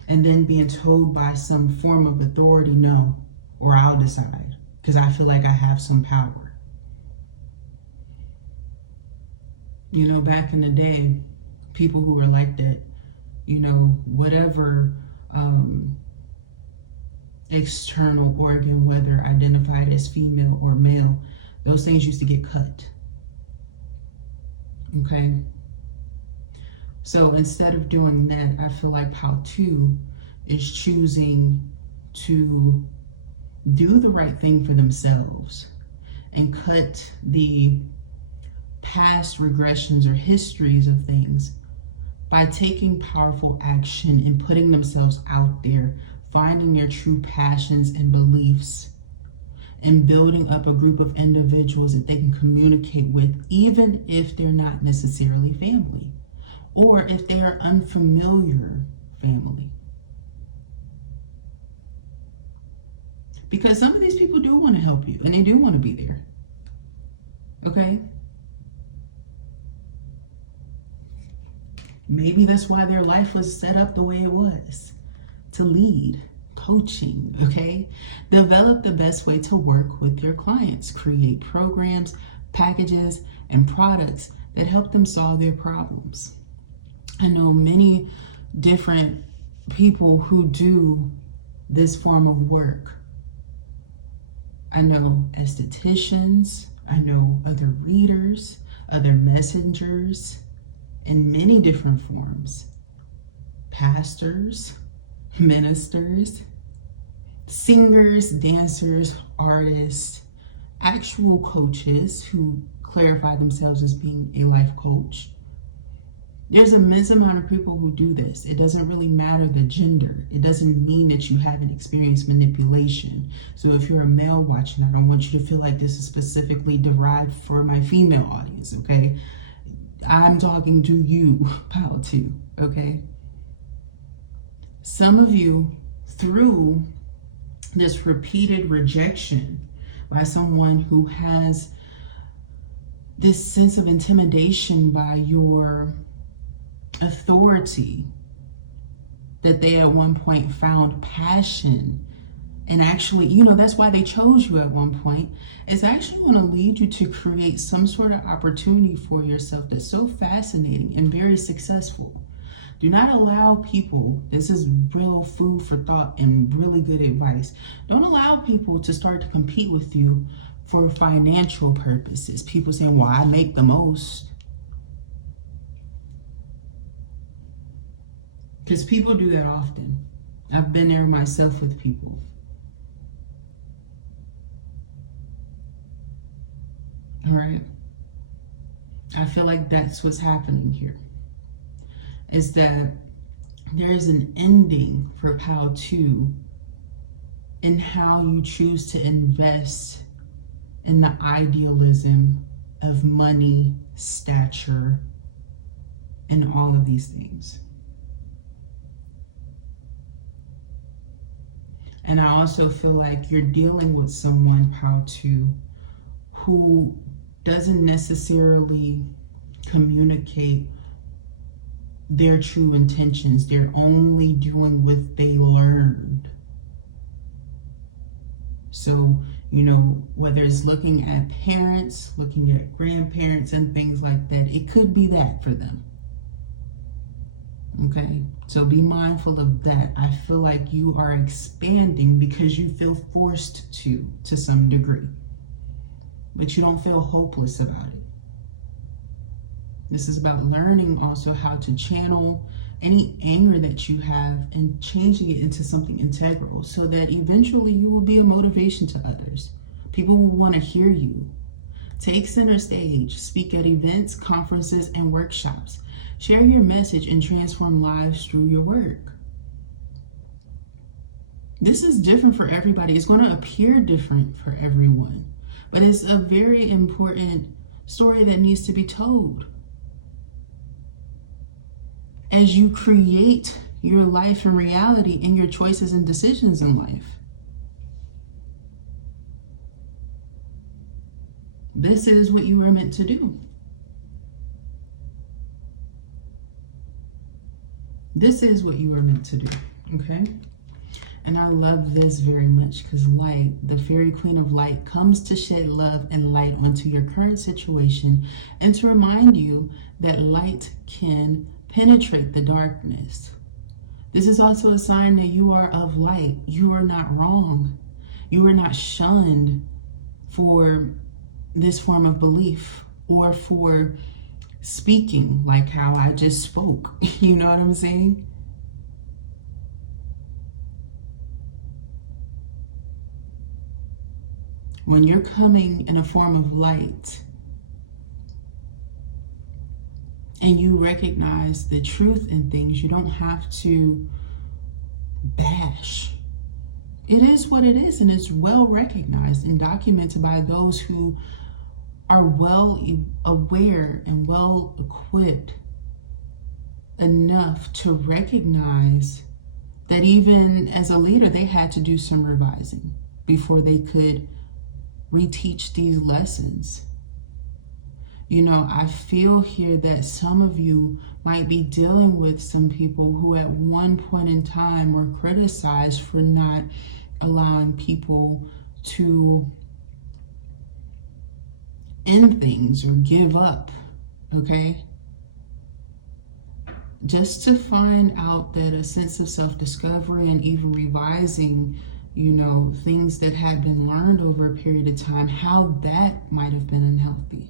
and then being told by some form of authority, no, or I'll decide, because I feel like I have some power. You know, back in the day, people who were like that, you know, whatever external organ, whether identified as female or male, those things used to get cut. Okay? So instead of doing that, I feel like pile 2 is choosing to do the right thing for themselves and cut the past regressions or histories of things by taking powerful action and putting themselves out there, finding their true passions and beliefs, and building up a group of individuals that they can communicate with, even if they're not necessarily family, or if they are unfamiliar family. Because some of these people do want to help you, and they do want to be there. Okay? Maybe that's why their life was set up the way it was, to lead, coaching, okay? Develop the best way to work with your clients. Create programs, packages, and products that help them solve their problems. I know many different people who do this form of work. I know estheticians, I know other readers, other messengers, in many different forms. Pastors, ministers, singers, dancers, artists, actual coaches who clarify themselves as being a life coach. There's an immense amount of people who do this. It doesn't really matter the gender. It doesn't mean that you haven't experienced manipulation. So if you're a male watching, I don't want you to feel like this is specifically derived for my female audience, okay? I'm talking to you, pile 2, okay? Some of you, through this repeated rejection by someone who has this sense of intimidation by your authority, that they at one point found passion, and actually, that's why they chose you at one point, is actually going to lead you to create some sort of opportunity for yourself that's so fascinating and very successful. Do not allow people, this is real food for thought and really good advice, don't allow people to start to compete with you for financial purposes. People saying, well, I make the most. Because people do that often. I've been there myself with people. All right. I feel like that's what's happening here. Is that there is an ending for pile 2 in how you choose to invest in the idealism of money, stature, and all of these things. And I also feel like you're dealing with someone, pile 2, who doesn't necessarily communicate their true intentions. They're only doing what they learned. So, whether it's looking at parents, looking at grandparents and things like that, it could be that for them. Okay, so be mindful of that. I feel like you are expanding because you feel forced to some degree, but you don't feel hopeless about it. This is about learning also how to channel any anger that you have and changing it into something integral so that eventually you will be a motivation to others. People will want to hear you. Take center stage, speak at events, conferences, and workshops. Share your message and transform lives through your work. This is different for everybody. It's going to appear different for everyone, but it's a very important story that needs to be told. As you create your life and reality in your choices and decisions in life. This is what you were meant to do. This is what you were meant to do, okay? And I love this very much because light, the fairy queen of light, comes to shed love and light onto your current situation and to remind you that light can penetrate the darkness. This is also a sign that you are of light. You are not wrong. You are not shunned for this form of belief or for speaking like how I just spoke. You know what I'm saying? When you're coming in a form of light and you recognize the truth in things, you don't have to bash. It is what it is, and it's well recognized and documented by those who are well aware and well equipped enough to recognize that even as a leader, they had to do some revising before they could reteach these lessons. You know, I feel here that some of you might be dealing with some people who at one point in time were criticized for not allowing people to end things or give up, okay? Just to find out that a sense of self-discovery and even revising, you know, things that had been learned over a period of time, how that might have been unhealthy.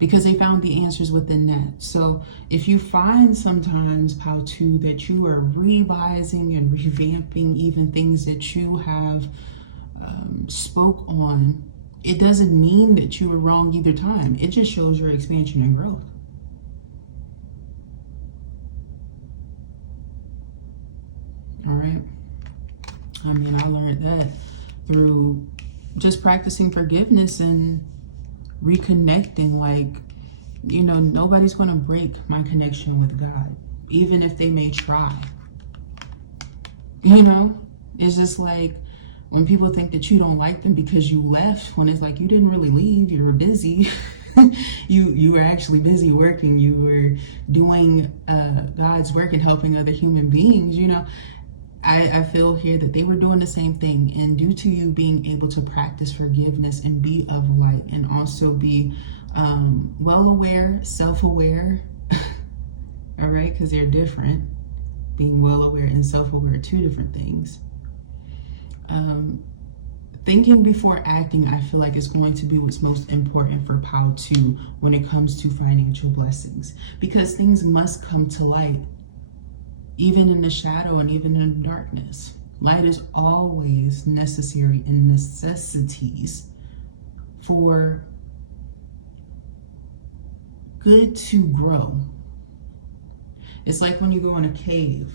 Because they found the answers within that. So if you find sometimes how to that you are revising and revamping even things that you have spoke on, it doesn't mean that you were wrong either time. It just shows your expansion and growth. All right. I mean, I learned that through just practicing forgiveness and reconnecting. Like, you know, nobody's going to break my connection with God, even if they may try. You know, it's just like when people think that you don't like them because you left, when it's like you didn't really leave, you were busy. you were actually busy working. You were doing God's work and helping other human beings, you know. I feel here that they were doing the same thing, and due to you being able to practice forgiveness and be of light and also be well aware, self-aware, all right, because they're different. Being well aware and self-aware are two different things. Thinking before acting, I feel like is going to be what's most important for POW 2 when it comes to financial blessings, because things must come to light. Even in the shadow and even in the darkness, light is always necessary and necessities for good to grow. It's like when you go in a cave.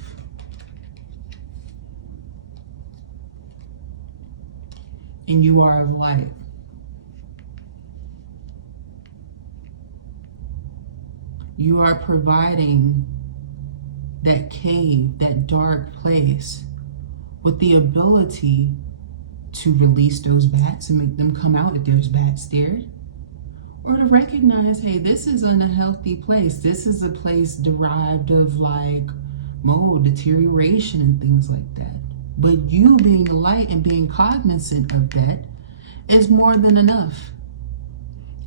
And you are of light. You are providing that cave, that dark place, with the ability to release those bats and make them come out if there's bats there, or to recognize, hey, this is an unhealthy place. This is a place derived of like mold, deterioration, and things like that. But you being light and being cognizant of that is more than enough,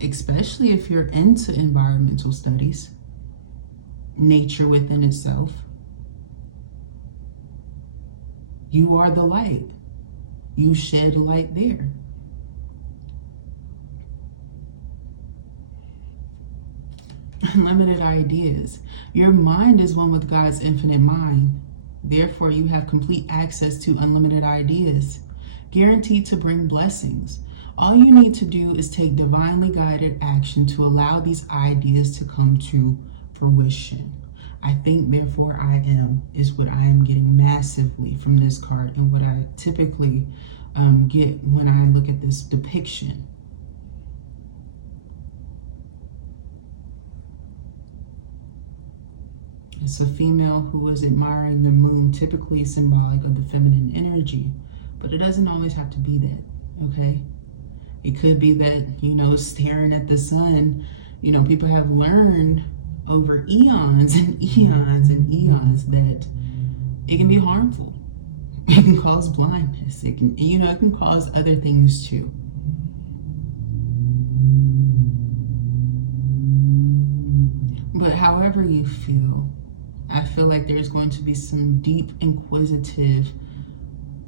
especially if you're into environmental studies. Nature within itself. You are the light. You shed light there. Unlimited ideas. Your mind is one with God's infinite mind. Therefore, you have complete access to unlimited ideas, guaranteed to bring blessings. All you need to do is take divinely guided action to allow these ideas to come to fruition. I think, therefore, I am is what I am getting massively from this card, and what I typically get when I look at this depiction. It's a female who is admiring the moon, typically symbolic of the feminine energy, but it doesn't always have to be that, okay? It could be that, you know, staring at the sun, you know, people have learned over eons and eons and eons that it can be harmful. It can cause blindness. It can, you know, it can cause other things too. But however you feel, I feel like there's going to be some deep, inquisitive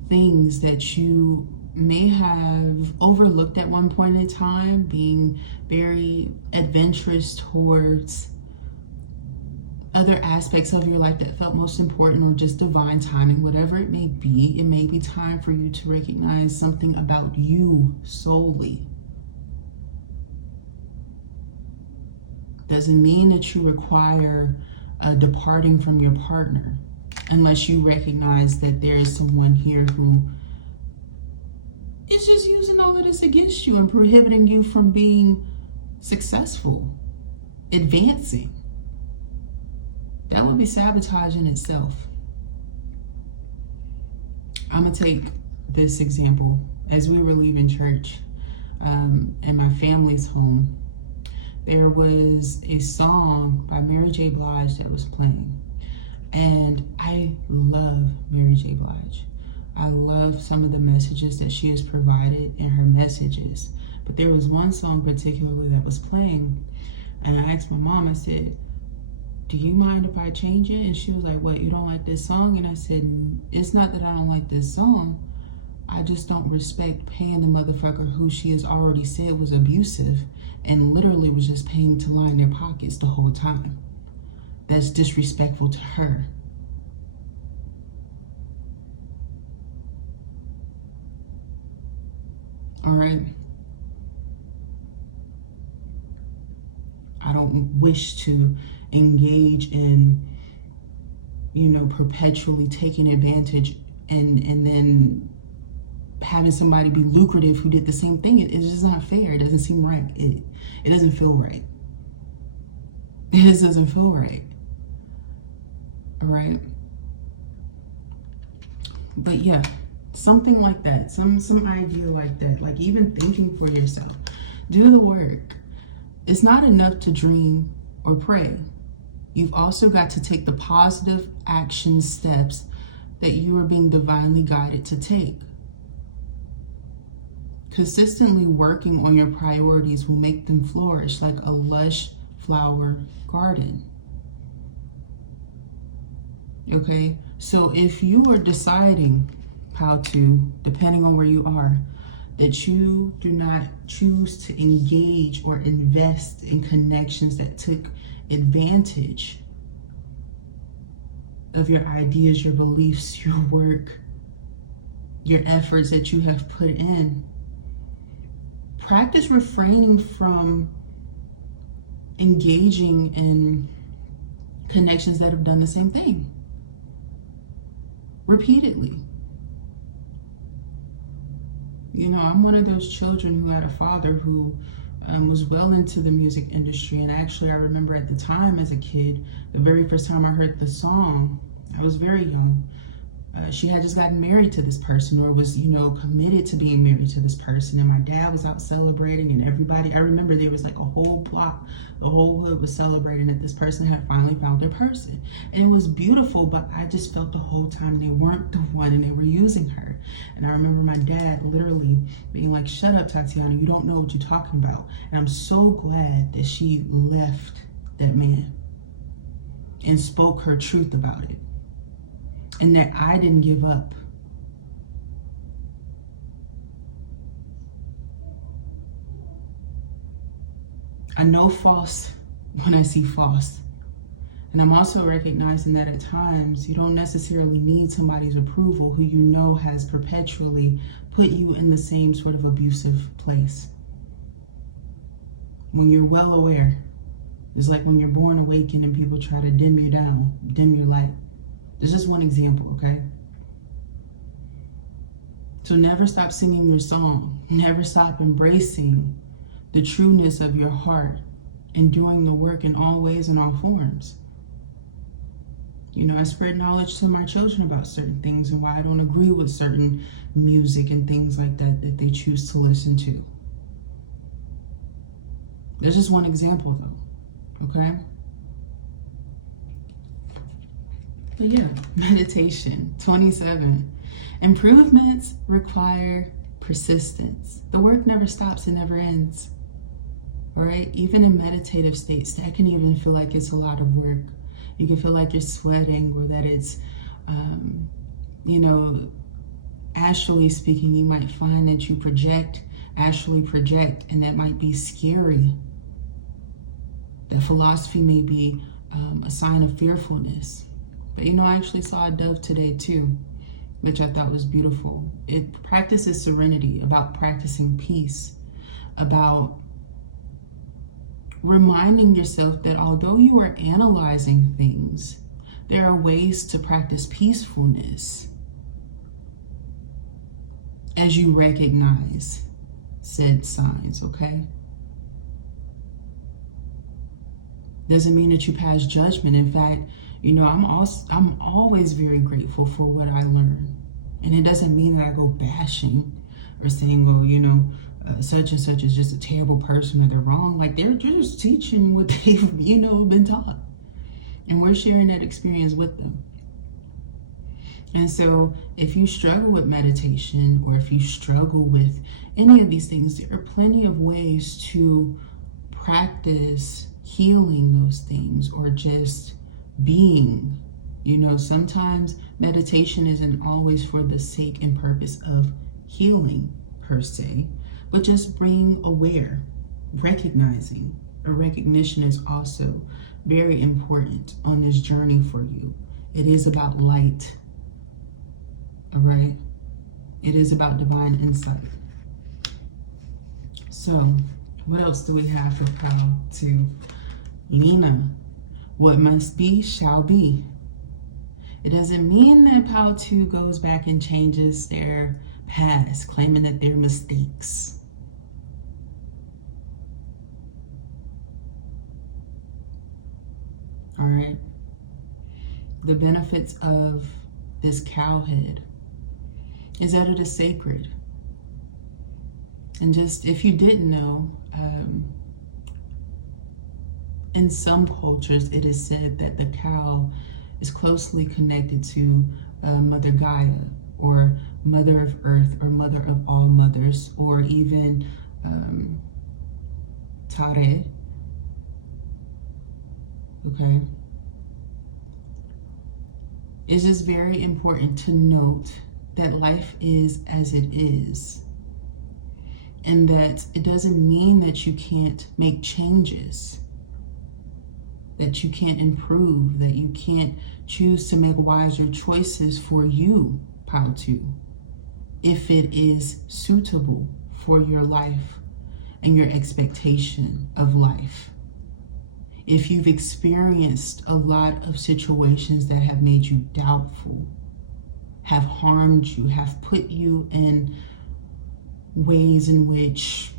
things that you may have overlooked at one point in time, being very adventurous towards other aspects of your life that felt most important, or just divine timing, whatever it may be time for you to recognize something about you solely. Doesn't mean that you require departing from your partner, unless you recognize that there is someone here who is just using all of this against you and prohibiting you from being successful, advancing. That would be sabotage in itself. I'm going to take this example. As we were leaving church in my family's home, there was a song by Mary J. Blige that was playing. And I love Mary J. Blige. I love some of the messages that she has provided in her messages. But there was one song particularly that was playing. And I asked my mom, I said, do you mind if I change it? And she was like, what, you don't like this song? And I said, it's not that I don't like this song. I just don't respect paying the motherfucker who she has already said was abusive and literally was just paying to line their pockets the whole time. That's disrespectful to her. All right. I don't wish to engage in, perpetually taking advantage and then having somebody be lucrative who did the same thing. It's just not fair. It doesn't seem right. It doesn't feel right. It just doesn't feel right. All right. But yeah, something like that, some idea like that, like even thinking for yourself. Do the work. It's not enough to dream or pray. You've also got to take the positive action steps that you are being divinely guided to take. Consistently working on your priorities will make them flourish like a lush flower garden. Okay, so if you are deciding how to, depending on where you are, that you do not choose to engage or invest in connections that took advantage of your ideas, your beliefs, your work, your efforts that you have put in, practice refraining from engaging in connections that have done the same thing repeatedly. I'm one of those children who had a father who was well into the music industry. And actually, I remember at the time as a kid, the very first time I heard the song, I was very young. She had just gotten married to this person, or was, committed to being married to this person. And my dad was out celebrating, and everybody, I remember there was like a whole block, the whole hood was celebrating that this person had finally found their person. And it was beautiful, but I just felt the whole time they weren't the one and they were using her. And I remember my dad literally being like, shut up, Tatiana, you don't know what you're talking about. And I'm so glad that she left that man and spoke her truth about it. And that I didn't give up. I know false when I see false. And I'm also recognizing that at times you don't necessarily need somebody's approval who you know has perpetually put you in the same sort of abusive place. When you're well aware, it's like when you're born awakened and people try to dim you down, dim your light. There's just one example, okay? So never stop singing your song. Never stop embracing the trueness of your heart and doing the work in all ways and all forms. I spread knowledge to my children about certain things and why I don't agree with certain music and things like that they choose to listen to. There's just one example though, okay? But yeah, meditation, 27. Improvements require persistence. The work never stops, it never ends. All right, even in meditative states, that can even feel like it's a lot of work. You can feel like you're sweating, or that it's, Astrally speaking, you might find that you astrally project, and that might be scary. The philosophy may be a sign of fearfulness. But I actually saw a dove today too, which I thought was beautiful. It practices serenity, about practicing peace, about reminding yourself that although you are analyzing things, there are ways to practice peacefulness as you recognize said signs, okay? Doesn't mean that you pass judgment. In fact, I'm always very grateful for what I learn. And it doesn't mean that I go bashing or saying, well, such and such is just a terrible person or they're wrong. Like they're just teaching what they've, been taught. And we're sharing that experience with them. And so if you struggle with meditation, or if you struggle with any of these things, there are plenty of ways to practice healing those things, or just being. Sometimes meditation isn't always for the sake and purpose of healing per se, but just being aware, recognizing. A recognition is also very important on this journey for you. It is about light. All right? It is about divine insight. So, what else do we have for Pal 2? Lena, what must be shall be. It doesn't mean that Pal 2 goes back and changes their past, claiming that they're mistakes. All right? The benefits of this cow head is that it is sacred. And just if you didn't know, in some cultures it is said that the cow is closely connected to Mother Gaia, or Mother of Earth, or Mother of all mothers, or even Tare. Okay? It's just very important to note that life is as it is, and that it doesn't mean that you can't make changes, that you can't improve, that you can't choose to make wiser choices for you, Pal 2, if it is suitable for your life and your expectation of life. If you've experienced a lot of situations that have made you doubtful, have harmed you, have put you in ways in which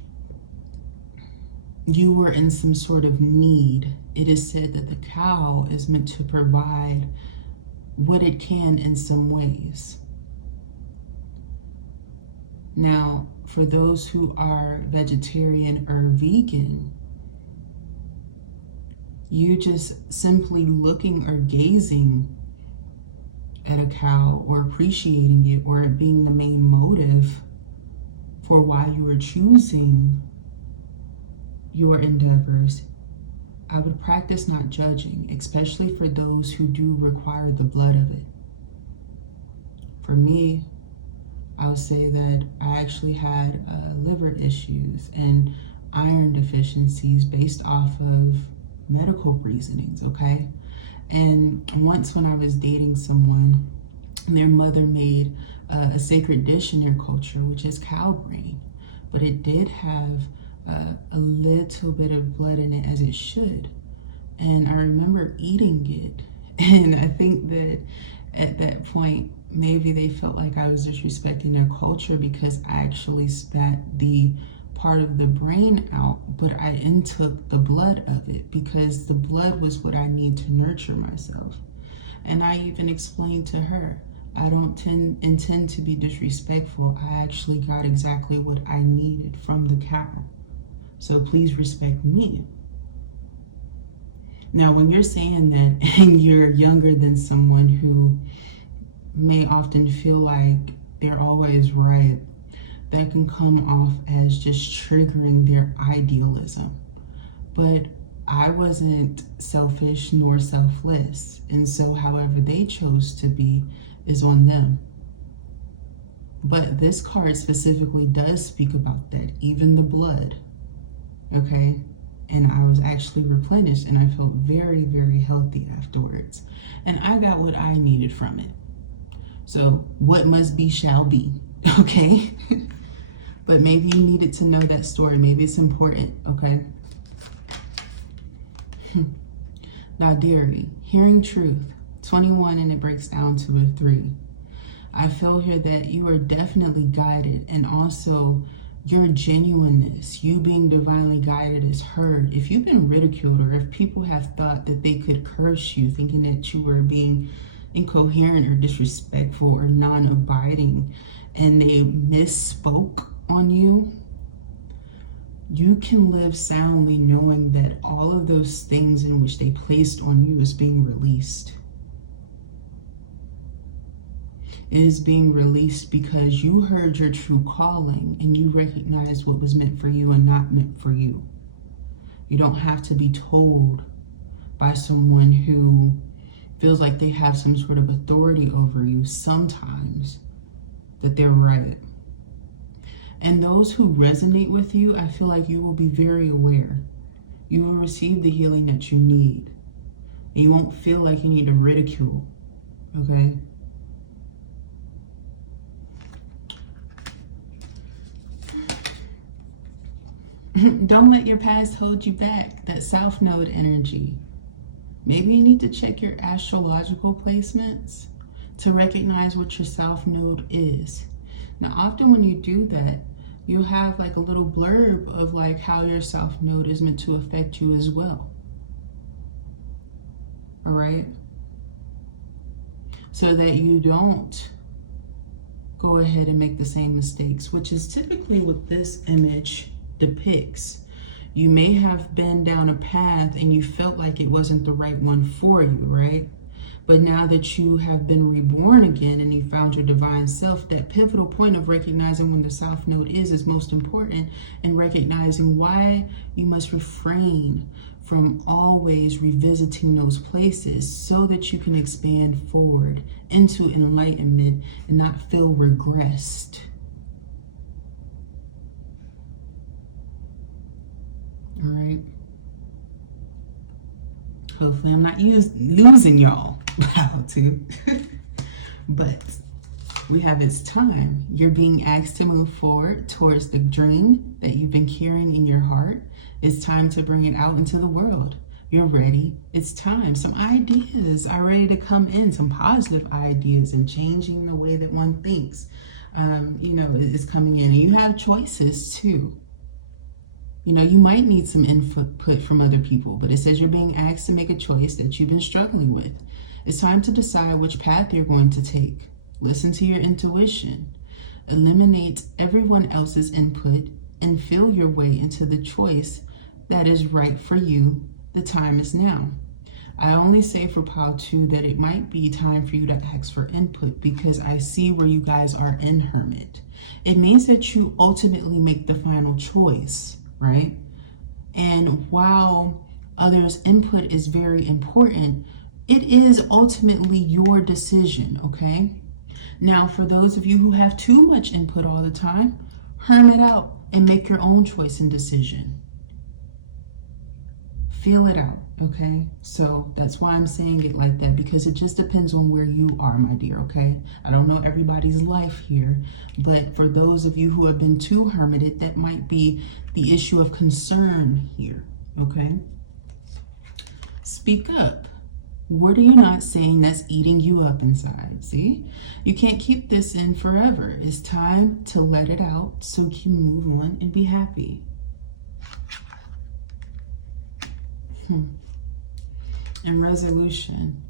you were in some sort of need, it is said that the cow is meant to provide what it can in some ways. Now, for those who are vegetarian or vegan, you just simply looking or gazing at a cow, or appreciating it, or it being the main motive for why you are choosing your endeavors, I would practice not judging, especially for those who do require the blood of it. For me, I'll say that I actually had liver issues and iron deficiencies based off of medical reasonings, okay? And once when I was dating someone, their mother made a sacred dish in their culture, which is cow brain, but it did have a little bit of blood in it, as it should. And I remember eating it, and I think that at that point, maybe they felt like I was disrespecting their culture because I actually spat the part of the brain out, but I intook the blood of it because the blood was what I need to nurture myself. And I even explained to her, I don't intend to be disrespectful. I actually got exactly what I needed from the cow. So please respect me. Now, when you're saying that and you're younger than someone who may often feel like they're always right, that can come off as just triggering their idealism. But I wasn't selfish nor selfless. And so however they chose to be is on them. But this card specifically does speak about that, even the blood, okay? And I was actually replenished and I felt very, very healthy afterwards. And I got what I needed from it. So what must be shall be, okay? But maybe you needed to know that story. Maybe it's important, okay? Dairy, hearing truth, 21, and it breaks down to a 3. I feel here that you are definitely guided, and also your genuineness, you being divinely guided, is heard. If you've been ridiculed, or if people have thought that they could curse you, thinking that you were being incoherent or disrespectful or non-abiding, and they misspoke on you, you can live soundly knowing that all of those things in which they placed on you is being released. It is being released because you heard your true calling and you recognized what was meant for you and not meant for you. You don't have to be told by someone who feels like they have some sort of authority over you sometimes that they're right. And those who resonate with you, I feel like you will be very aware. You will receive the healing that you need. And you won't feel like you need to ridicule, okay? Don't let your past hold you back. That South Node energy. Maybe you need to check your astrological placements to recognize what your South Node is. Now, often when you do that, you'll have like a little blurb of like how your South Node is meant to affect you as well. All right? So that you don't go ahead and make the same mistakes, which is typically what this image depicts. You may have been down a path and you felt like it wasn't the right one for you, right? But now that you have been reborn again and you found your divine self, that pivotal point of recognizing when the South Node is most important, and recognizing why you must refrain from always revisiting those places so that you can expand forward into enlightenment and not feel regressed. All right. Hopefully I'm not losing y'all. How to. But we have it's time. You're being asked to move forward towards the dream that you've been carrying in your heart. It's time to bring it out into the world. You're ready. It's time. Some ideas are ready to come in. Some positive ideas and changing the way that one thinks, is coming in. And you have choices too. You might need some input from other people, but it says you're being asked to make a choice that you've been struggling with. It's time to decide which path you're going to take. Listen to your intuition. Eliminate everyone else's input and feel your way into the choice that is right for you. The time is now. I only say for Pile 2 that it might be time for you to ask for input because I see where you guys are in Hermit. It means that you ultimately make the final choice, right? And while others' input is very important, it is ultimately your decision, okay? Now, for those of you who have too much input all the time, hermit out and make your own choice and decision. Feel it out, okay? So that's why I'm saying it like that, because it just depends on where you are, my dear, okay? I don't know everybody's life here, but for those of you who have been too hermited, that might be the issue of concern here, okay? Speak up. What are you not saying that's eating you up inside? See? You can't keep this in forever. It's time to let it out so you can move on and be happy. And resolution.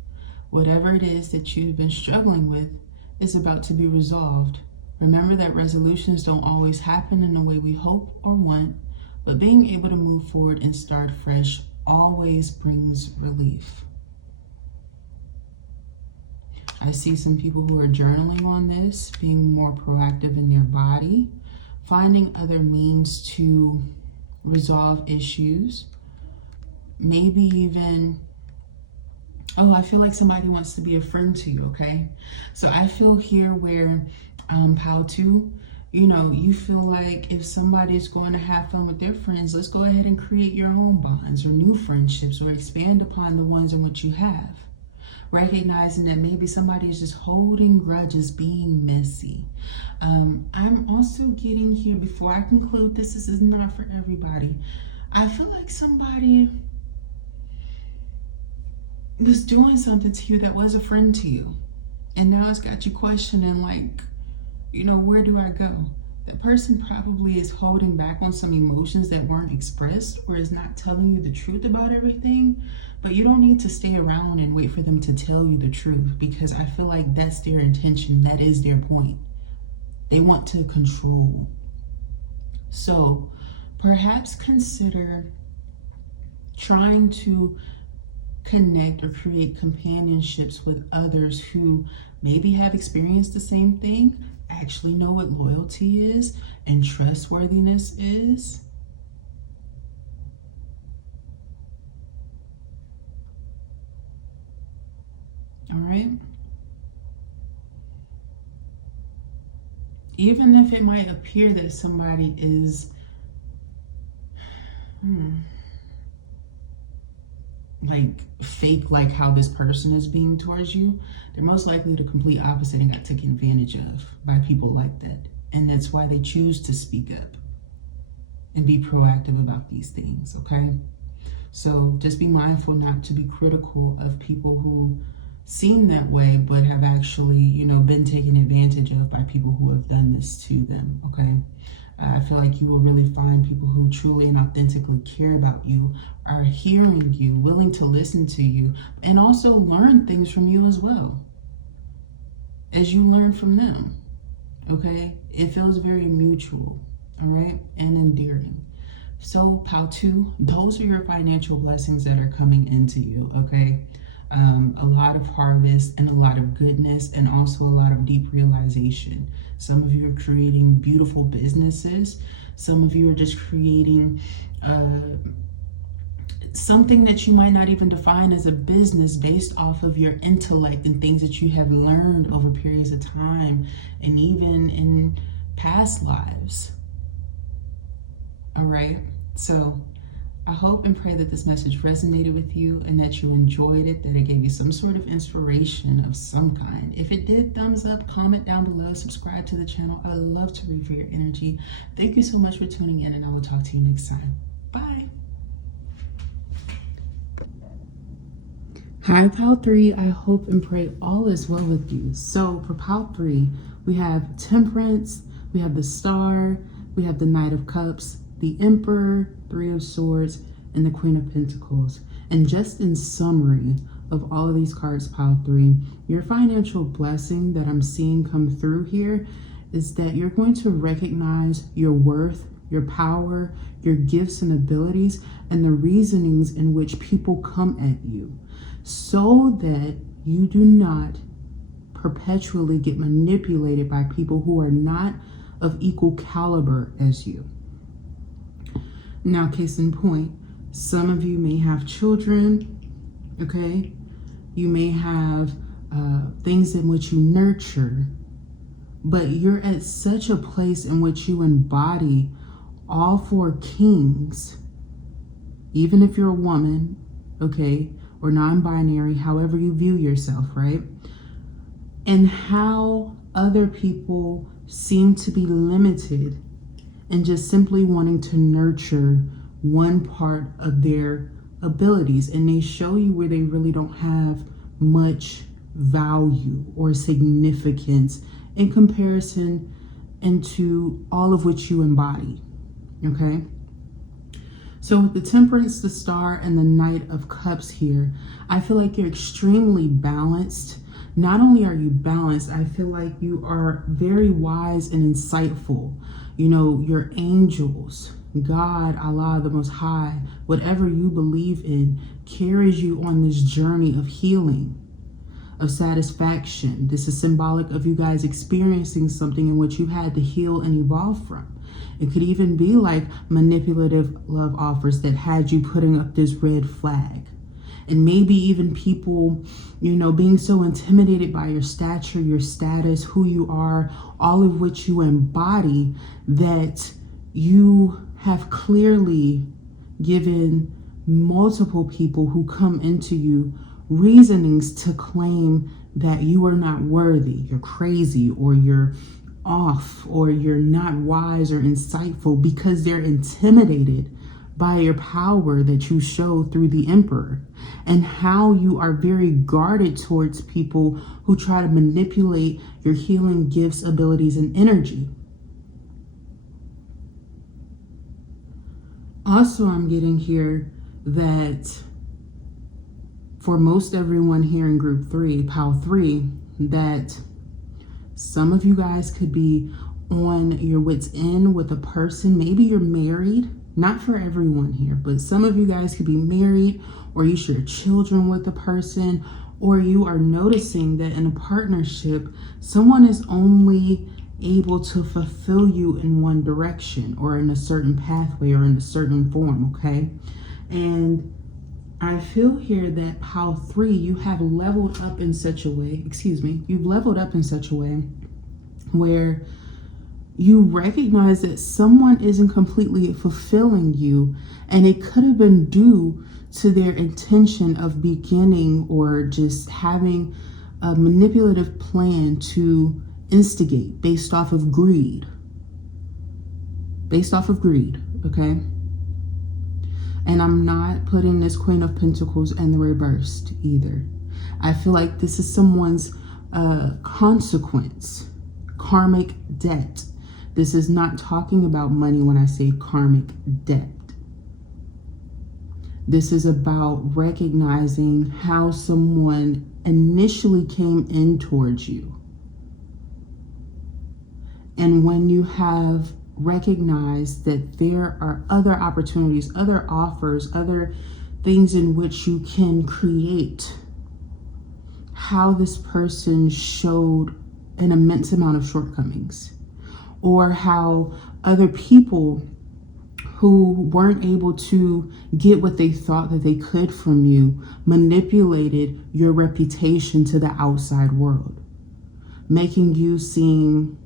Whatever it is that you've been struggling with is about to be resolved. Remember that resolutions don't always happen in the way we hope or want, but being able to move forward and start fresh always brings relief. I see some people who are journaling on this, being more proactive in their body, finding other means to resolve issues. Maybe even, I feel like somebody wants to be a friend to you, okay? So I feel here where Pile 2, you know, you feel like if somebody's going to have fun with their friends, let's go ahead and create your own bonds or new friendships or expand upon the ones in which you have. Recognizing that maybe somebody is just holding grudges, being messy. I'm also getting here, before I conclude, this is not for everybody. I feel like somebody was doing something to you that was a friend to you. And now it's got you questioning, like, you know, where do I go? That person probably is holding back on some emotions that weren't expressed, or is not telling you the truth about everything. But you don't need to stay around and wait for them to tell you the truth, because I feel like that's their intention. That is their point. They want to control. So perhaps consider trying to connect or create companionships with others who maybe have experienced the same thing, actually know what loyalty is and trustworthiness is. All right. Even if it might appear that somebody is like fake, like how this person is being towards you, they're most likely the complete opposite and got taken advantage of by people like that. And that's why they choose to speak up and be proactive about these things, okay? So just be mindful not to be critical of people who seem that way, but have actually, you know, been taken advantage of by people who have done this to them, okay? I feel like you will really find people who truly and authentically care about you, are hearing you, willing to listen to you, and also learn things from you as well, as you learn from them, okay? It feels very mutual, all right, and endearing. So, Pile 2, those are your financial blessings that are coming into you, okay? A lot of harvest and a lot of goodness, and also a lot of deep realization. Some of you are creating beautiful businesses. Some of you are just creating something that you might not even define as a business, based off of your intellect and things that you have learned over periods of time and even in past lives. All right, so I hope and pray that this message resonated with you and that you enjoyed it, that it gave you some sort of inspiration of some kind. If it did, thumbs up, comment down below, subscribe to the channel. I love to read for your energy. Thank you so much for tuning in, and I will talk to you next time. Bye. Hi, Pile 3. I hope and pray all is well with you. So for Pile 3, we have Temperance, we have the Star, we have the Knight of Cups, the Emperor, Three of Swords, and the Queen of Pentacles. And just in summary of all of these cards, Pile 3, your financial blessing that I'm seeing come through here is that you're going to recognize your worth, your power, your gifts and abilities, and the reasonings in which people come at you, so that you do not perpetually get manipulated by people who are not of equal caliber as you. Now, case in point, some of you may have children, okay? You may have things in which you nurture, but you're at such a place in which you embody all four kings, even if you're a woman, okay, or non-binary, however you view yourself, right? And how other people seem to be limited and just simply wanting to nurture one part of their abilities, and they show you where they really don't have much value or significance in comparison into all of which you embody, okay? So with the Temperance, the Star, and the Knight of Cups here, I feel like you're extremely balanced. Not only are you balanced, I feel like you are very wise and insightful. You know, your angels, God, Allah, the Most High, whatever you believe in, carries you on this journey of healing, of satisfaction. This is symbolic of you guys experiencing something in which you had to heal and evolve from. It could even be like manipulative love offers that had you putting up this red flag. And maybe even people, being so intimidated by your stature, your status, who you are, all of which you embody, that you have clearly given multiple people who come into you reasonings to claim that you are not worthy, you're crazy, or you're off, or you're not wise or insightful, because they're intimidated by your power that you show through the Emperor, and how you are very guarded towards people who try to manipulate your healing gifts, abilities, and energy. Also, I'm getting here that for most everyone here in group 3, POW 3, that some of you guys could be on your wit's end with a person. Maybe you're married. Not for everyone here, but some of you guys could be married, or you share children with a person, or you are noticing that in a partnership, someone is only able to fulfill you in one direction, or in a certain pathway, or in a certain form, okay? And I feel here that POW 3, you have leveled up in such a way, you've leveled up in such a way where you recognize that someone isn't completely fulfilling you, and it could have been due to their intention of beginning or just having a manipulative plan to instigate based off of greed. Okay? And I'm not putting this Queen of Pentacles in the reversed either. I feel like this is someone's consequence, karmic debt. This is not talking about money when I say karmic debt. This is about recognizing how someone initially came in towards you. And when you have recognized that there are other opportunities, other offers, other things in which you can create, how this person showed an immense amount of shortcomings, or how other people who weren't able to get what they thought that they could from you manipulated your reputation to the outside world, making you seem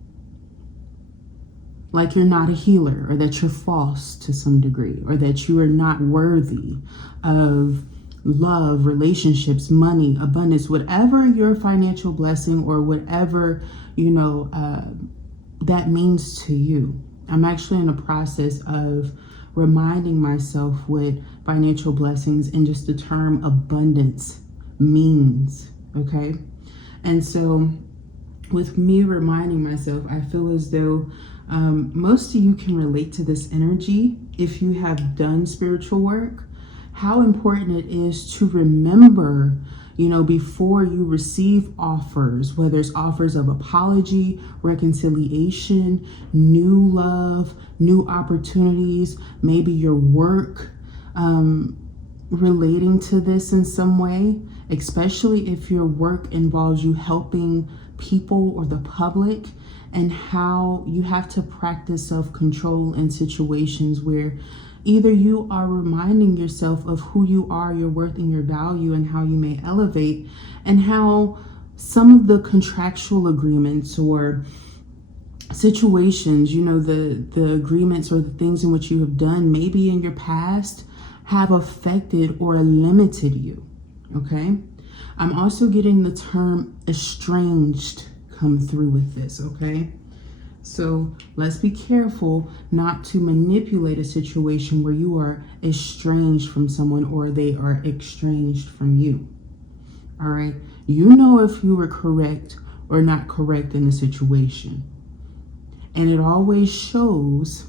like you're not a healer, or that you're false to some degree, or that you are not worthy of love, relationships, money, abundance, whatever your financial blessing or whatever, that means to you. I'm actually in a process of reminding myself what financial blessings and just the term abundance means, okay? And so with me reminding myself, I feel as though most of you can relate to this energy if you have done spiritual work, how important it is to remember, before you receive offers, whether it's offers of apology, reconciliation, new love, new opportunities, maybe your work relating to this in some way, especially if your work involves you helping people or the public, and how you have to practice self-control in situations where either you are reminding yourself of who you are, your worth, and your value, and how you may elevate, and how some of the contractual agreements or situations, the agreements or the things in which you have done maybe in your past have affected or limited you, okay? I'm also getting the term estranged come through with this, okay? So let's be careful not to manipulate a situation where you are estranged from someone or they are estranged from you. All right. You know if you were correct or not correct in a situation. And it always shows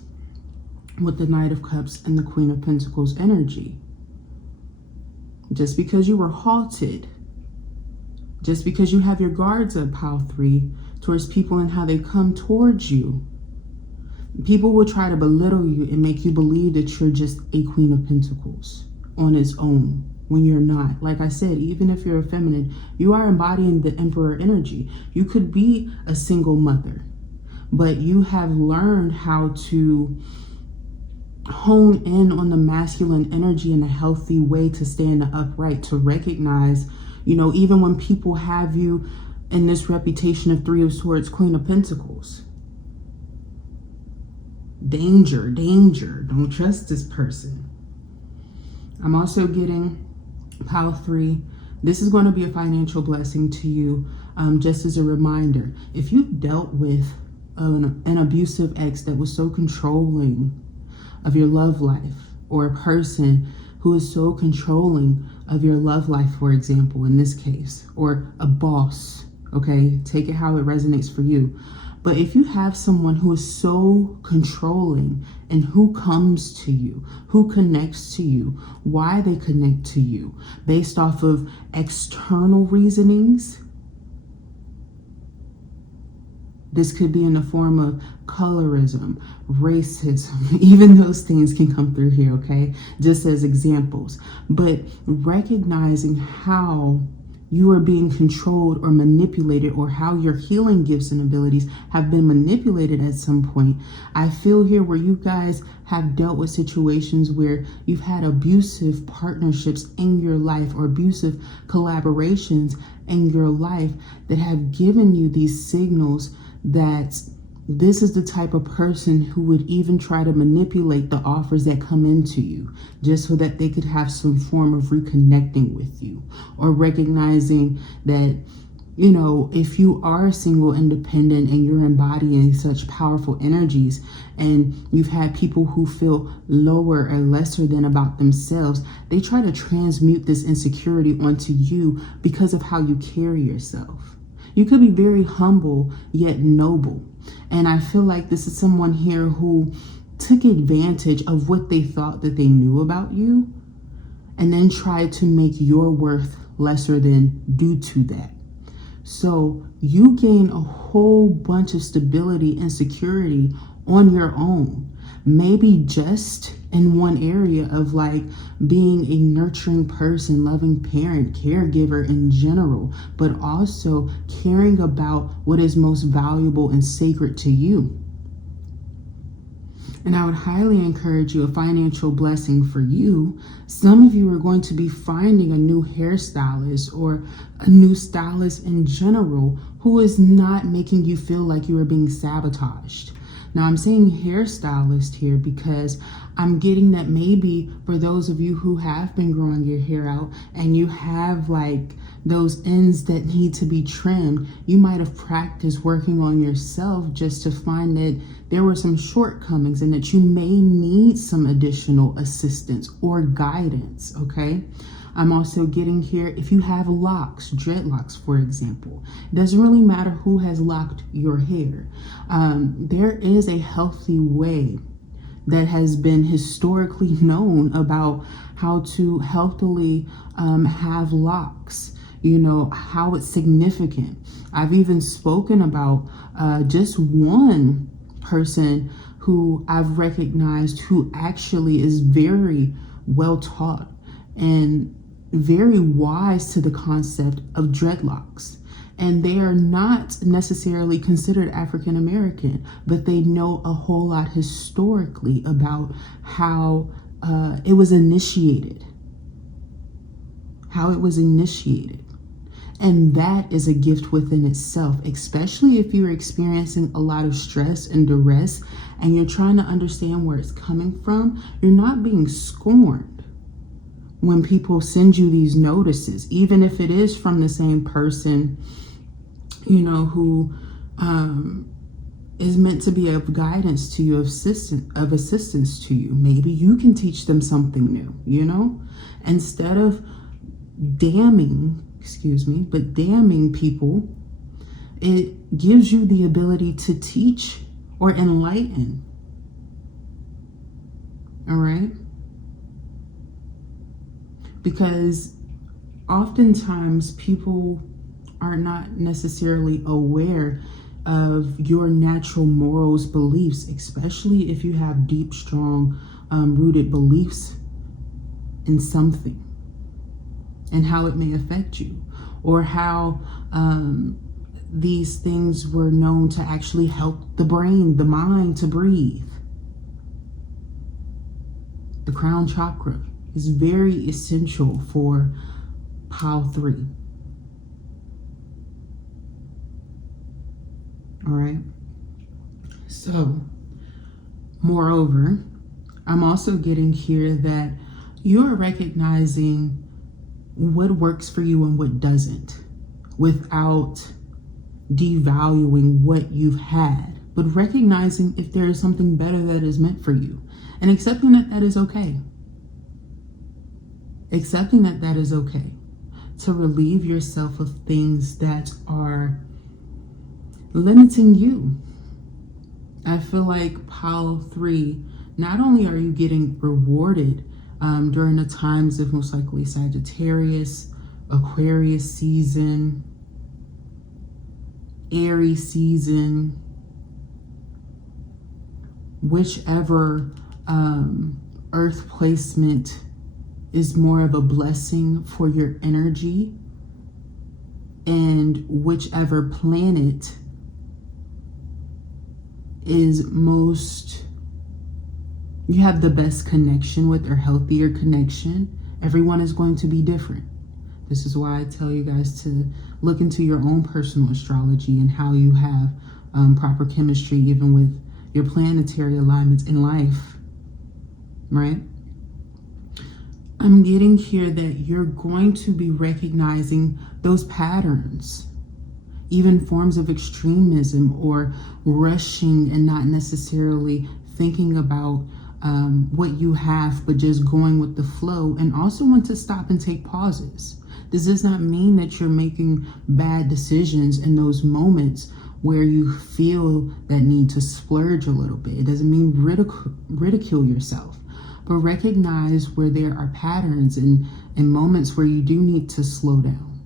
with the Knight of Cups and the Queen of Pentacles energy. Just because you were halted, just because you have your guards up, POW 3, towards people and how they come towards you, people will try to belittle you and make you believe that you're just a Queen of Pentacles on its own when you're not. Like I said, even if you're a feminine, you are embodying the Emperor energy. You could be a single mother, but you have learned how to hone in on the masculine energy in a healthy way to stay in the upright, to recognize, you know, even when people have you in this reputation of Three of Swords, Queen of Pentacles. Danger, danger. Don't trust this person. I'm also getting pile 3. This is going to be a financial blessing to you. Just as a reminder, if you've dealt with an abusive ex that was so controlling of your love life, or a person who is so controlling of your love life, for example, in this case, or a boss, okay? Take it how it resonates for you. But if you have someone who is so controlling and who comes to you, who connects to you, why they connect to you, based off of external reasonings, this could be in the form of colorism, racism, even those things can come through here, okay? Just as examples. But recognizing how you are being controlled or manipulated, or how your healing gifts and abilities have been manipulated at some point. I feel here where you guys have dealt with situations where you've had abusive partnerships in your life, or abusive collaborations in your life, that have given you these signals that this is the type of person who would even try to manipulate the offers that come into you, just so that they could have some form of reconnecting with you, or recognizing that, you know, if you are single, independent, and you're embodying such powerful energies, and you've had people who feel lower or lesser than about themselves, they try to transmute this insecurity onto you because of how you carry yourself. You could be very humble, yet noble. And I feel like this is someone here who took advantage of what they thought that they knew about you, and then tried to make your worth lesser than due to that. So you gain a whole bunch of stability and security on your own. Maybe just in one area of like being a nurturing person, loving parent, caregiver in general, but also caring about what is most valuable and sacred to you. And I would highly encourage you, a financial blessing for you. Some of you are going to be finding a new hairstylist or a new stylist in general who is not making you feel like you are being sabotaged. Now, I'm saying hairstylist here because I'm getting that maybe for those of you who have been growing your hair out and you have like those ends that need to be trimmed, you might have practiced working on yourself just to find that there were some shortcomings and that you may need some additional assistance or guidance, okay? I'm also getting here, if you have locks, dreadlocks, for example, it doesn't really matter who has locked your hair. There is a healthy way that has been historically known about how to healthily have locks, you know, how it's significant. I've even spoken about just one person who I've recognized who actually is very well taught and very wise to the concept of dreadlocks. And they are not necessarily considered African American, but they know a whole lot historically about how it was initiated. And that is a gift within itself, especially if you're experiencing a lot of stress and duress and you're trying to understand where it's coming from. You're not being scorned when people send you these notices, even if it is from the same person, you know, who is meant to be of guidance to you, of assistance to you. Maybe you can teach them something new, you know, instead of damning people. It gives you the ability to teach or enlighten. All right? Because oftentimes people are not necessarily aware of your natural morals, beliefs, especially if you have deep, strong, rooted beliefs in something and how it may affect you, or how these things were known to actually help the brain, the mind to breathe. The crown chakra is very essential for pile 3. All right. So, moreover, I'm also getting here that you're recognizing what works for you and what doesn't without devaluing what you've had, but recognizing if there is something better that is meant for you and accepting that that is okay. Accepting that that is okay. To relieve yourself of things that are limiting you. I feel like pile 3, not only are you getting rewarded during the times of most likely Sagittarius, Aquarius season, Aries season, whichever earth placement is more of a blessing for your energy, and whichever planet is most, you have the best connection with or healthier connection. Everyone is going to be different. This is why I tell you guys to look into your own personal astrology and how you have proper chemistry, even with your planetary alignments in life, right? I'm getting here that you're going to be recognizing those patterns, even forms of extremism or rushing and not necessarily thinking about what you have, but just going with the flow, and also want to stop and take pauses. This does not mean that you're making bad decisions in those moments where you feel that need to splurge a little bit. It doesn't mean ridicule yourself, but recognize where there are patterns and moments where you do need to slow down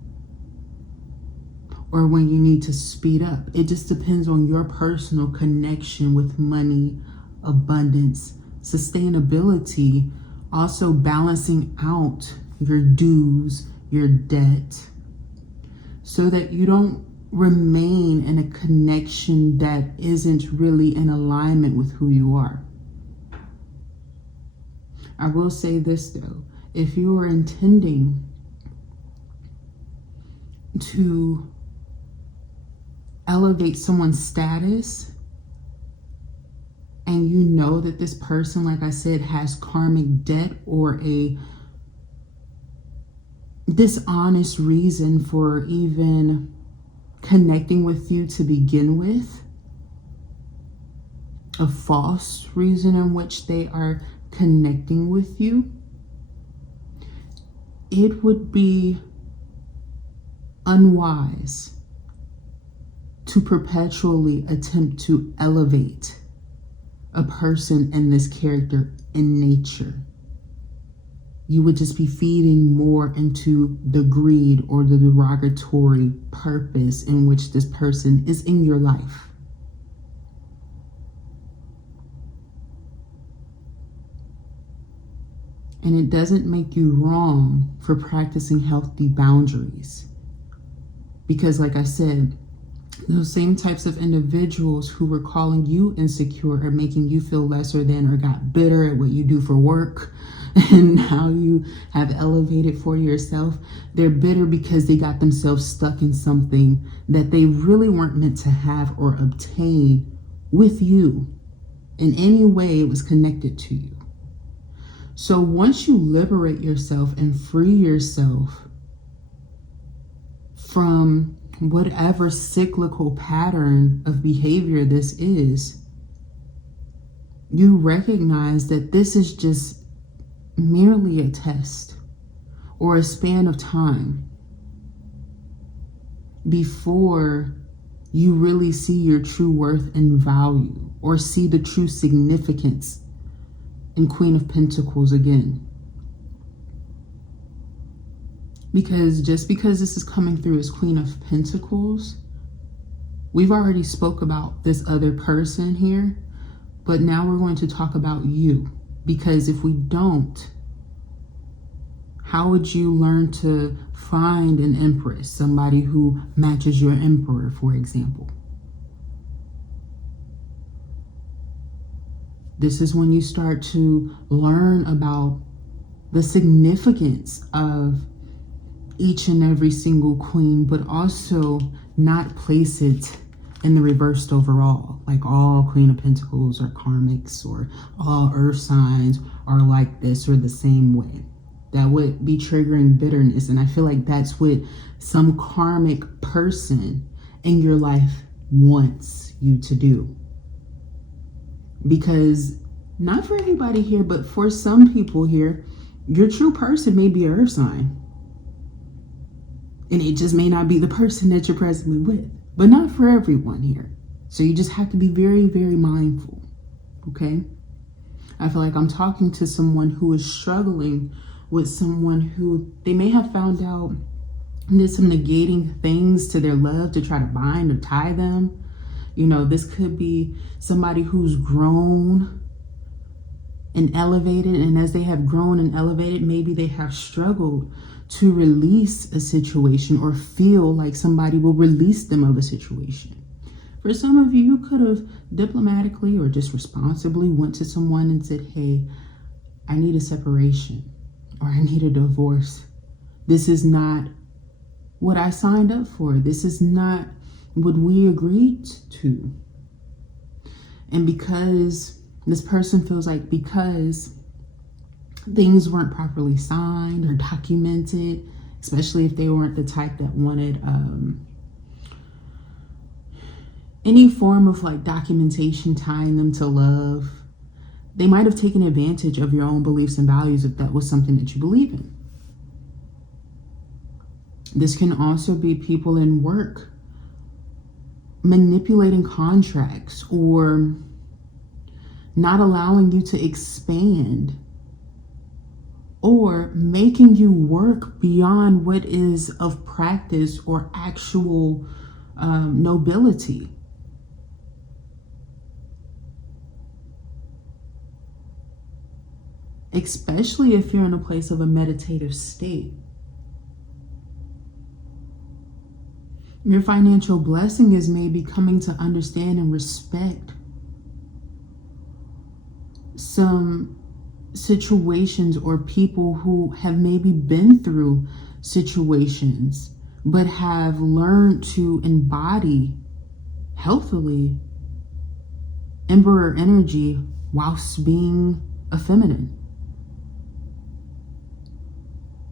or when you need to speed up. It just depends on your personal connection with money, abundance, sustainability, also balancing out your dues, your debt, so that you don't remain in a connection that isn't really in alignment with who you are. I will say this though, if you are intending to elevate someone's status and you know that this person, like I said, has karmic debt or a dishonest reason for even connecting with you to begin with, a false reason in which they are connecting with you, it would be unwise to perpetually attempt to elevate a person and this character in nature. You would just be feeding more into the greed or the derogatory purpose in which this person is in your life. And it doesn't make you wrong for practicing healthy boundaries. Because like I said, those same types of individuals who were calling you insecure or making you feel lesser than or got bitter at what you do for work and now you have elevated for yourself, they're bitter because they got themselves stuck in something that they really weren't meant to have or obtain with you. In any way it was connected to you. So once you liberate yourself and free yourself from whatever cyclical pattern of behavior this is, you recognize that this is just merely a test or a span of time before you really see your true worth and value or see the true significance in Queen of Pentacles again. Because just because this is coming through as Queen of Pentacles, we've already spoke about this other person here, but now we're going to talk about you. Because if we don't, how would you learn to find an empress, somebody who matches your emperor, for example? This is when you start to learn about the significance of each and every single queen, but also not place it in the reversed overall, like all Queen of Pentacles are karmics or all earth signs are like this or the same way. That would be triggering bitterness. And I feel like that's what some karmic person in your life wants you to do. Because not for everybody here, but for some people here, your true person may be an earth sign. And it just may not be the person that you're presently with, but not for everyone here. So you just have to be very, very mindful, okay? I feel like I'm talking to someone who is struggling with someone who they may have found out there's some negating things to their love to try to bind or tie them. You know, this could be somebody who's grown and elevated, and as they have grown and elevated, maybe they have struggled to release a situation or feel like somebody will release them of a situation. For some of you, you could have diplomatically or just responsibly went to someone and said, hey, I need a separation or I need a divorce. This is not what I signed up for. This is not what we agreed to. And because this person feels like because things weren't properly signed or documented, especially if they weren't the type that wanted any form of like documentation tying them to love, they might have taken advantage of your own beliefs and values if that was something that you believe in. This can also be people in work manipulating contracts or not allowing you to expand or making you work beyond what is of practice or actual nobility. Especially if you're in a place of a meditative state. Your financial blessing is maybe coming to understand and respect some situations or people who have maybe been through situations but have learned to embody healthily Emperor energy whilst being a feminine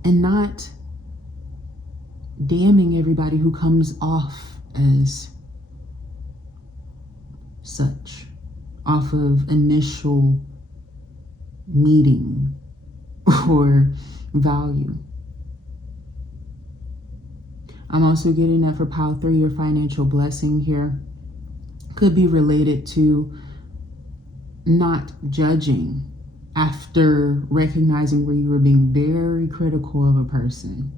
and not damning everybody who comes off as such off of initial meeting or value. I'm also getting that for pile 3, your financial blessing here could be related to not judging after recognizing where you were being very critical of a person.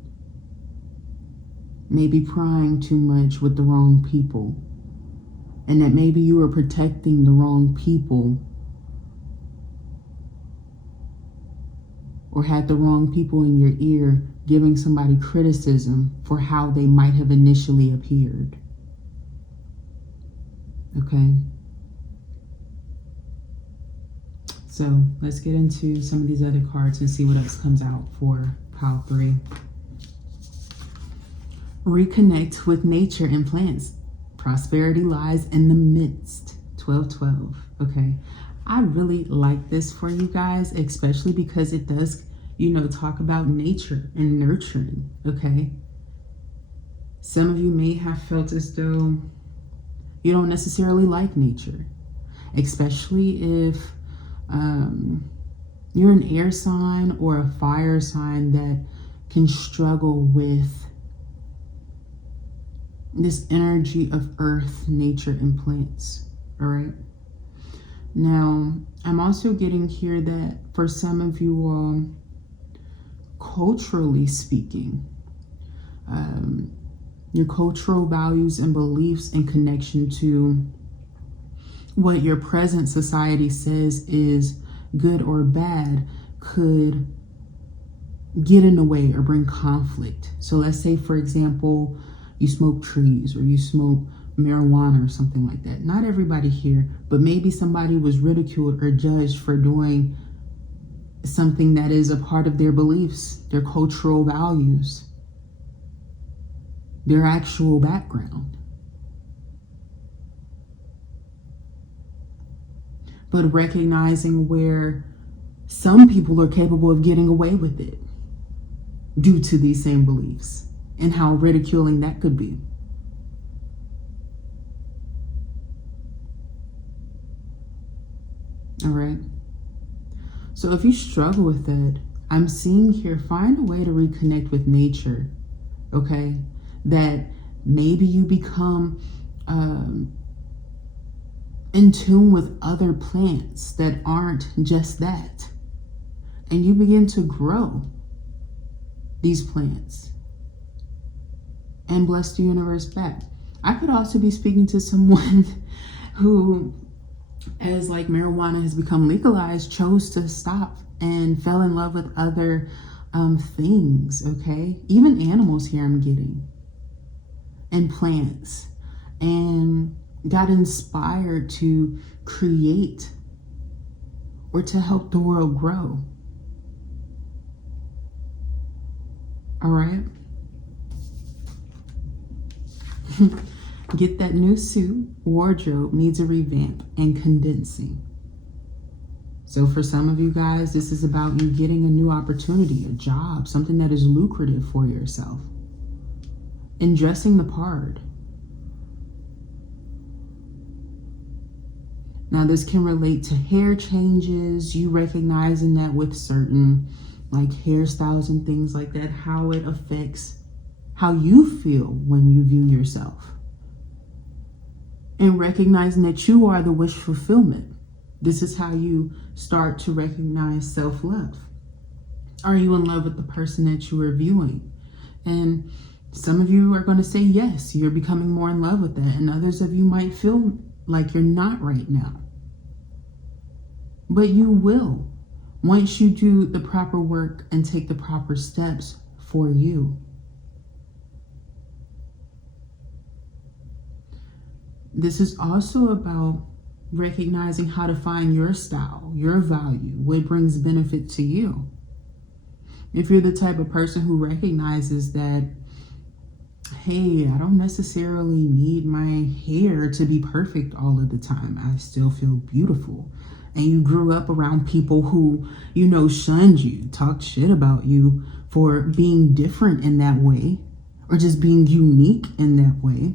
Maybe prying too much with the wrong people. And that maybe you were protecting the wrong people or had the wrong people in your ear giving somebody criticism for how they might have initially appeared. Okay? So let's get into some of these other cards and see what else comes out for pile 3. Reconnect with nature and plants. Prosperity lies in the midst. 12-12. Okay. I really like this for you guys, especially because it does, talk about nature and nurturing. Okay. Some of you may have felt as though you don't necessarily like nature, especially if you're an air sign or a fire sign that can struggle with this energy of earth, nature, and plants. All right. Now, I'm also getting here that for some of you all, culturally speaking, your cultural values and beliefs in connection to what your present society says is good or bad could get in the way or bring conflict. So let's say, for example, you smoke trees or you smoke marijuana or something like that. Not everybody here, but maybe somebody was ridiculed or judged for doing something that is a part of their beliefs, their cultural values, their actual background. But recognizing where some people are capable of getting away with it due to these same beliefs and how ridiculing that could be. All right. So if you struggle with that, I'm seeing here, find a way to reconnect with nature. Okay. That maybe you become in tune with other plants that aren't just that. And you begin to grow these plants and bless the universe back. I could also be speaking to someone who, as like marijuana has become legalized, chose to stop and fell in love with other things, okay? Even animals here I'm getting, and plants, and got inspired to create or to help the world grow. All right? Get that new suit. Wardrobe needs a revamp and condensing. So for some of you guys, this is about you getting a new opportunity, a job, something that is lucrative for yourself, and dressing the part. Now, this can relate to hair changes, you recognizing that with certain like hairstyles and things like that, how it affects how you feel when you view yourself. And recognizing that you are the wish fulfillment. This is how you start to recognize self-love. Are you in love with the person that you are viewing? And some of you are going to say yes, you're becoming more in love with that. And others of you might feel like you're not right now. But you will, once you do the proper work and take the proper steps for you. This is also about recognizing how to find your style, your value, what brings benefit to you. If you're the type of person who recognizes that, hey, I don't necessarily need my hair to be perfect all of the time. I still feel beautiful. And you grew up around people who, shunned you, talked shit about you for being different in that way, or just being unique in that way.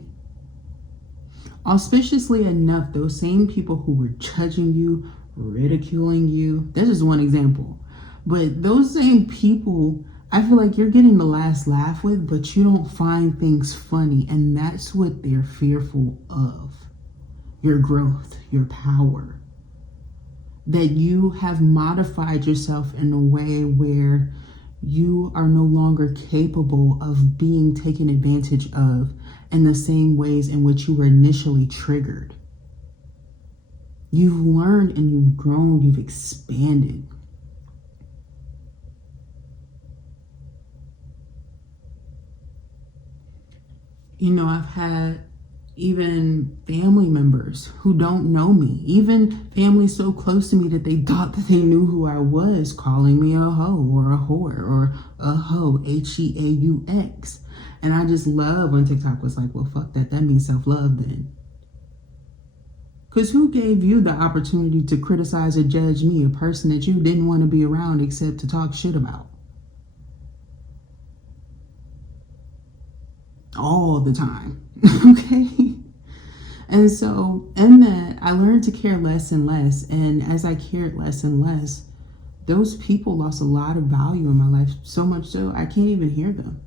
Auspiciously enough, those same people who were judging you, ridiculing you, that's just one example. But those same people, I feel like you're getting the last laugh with, but you don't find things funny. And that's what they're fearful of. Your growth, your power. That you have modified yourself in a way where you are no longer capable of being taken advantage of in the same ways in which you were initially triggered. You've learned and you've grown, you've expanded. I've had even family members who don't know me, even family so close to me that they thought that they knew who I was, calling me a hoe or a whore or a hoe, H-E-A-U-X. And I just love when TikTok was like, well, fuck that. That means self-love then. Because who gave you the opportunity to criticize or judge me, a person that you didn't want to be around except to talk shit about? All the time. Okay? And so in that, I learned to care less and less. And as I cared less and less, those people lost a lot of value in my life. So much so, I can't even hear them.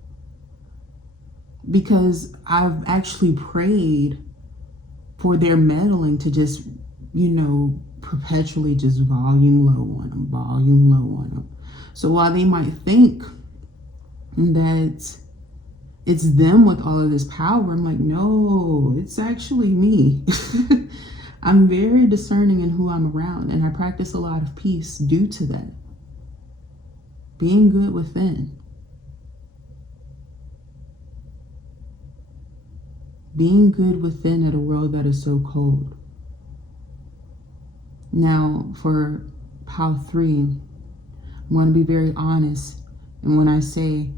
Because I've actually prayed for their meddling to just, perpetually just volume low on them. So while they might think that it's them with all of this power, I'm like, no, it's actually me. I'm very discerning in who I'm around, and I practice a lot of peace due to that. Being good within. being good within at a world that is so cold. Now, for pile 3, I want to be very honest. And when I say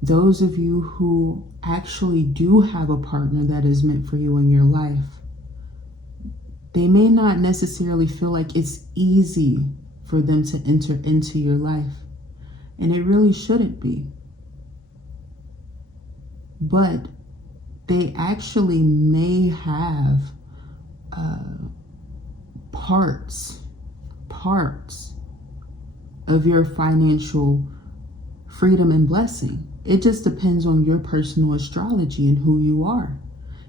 those of you who actually do have a partner that is meant for you in your life, they may not necessarily feel like it's easy for them to enter into your life. And it really shouldn't be. But they actually may have parts of your financial freedom and blessing. It just depends on your personal astrology and who you are.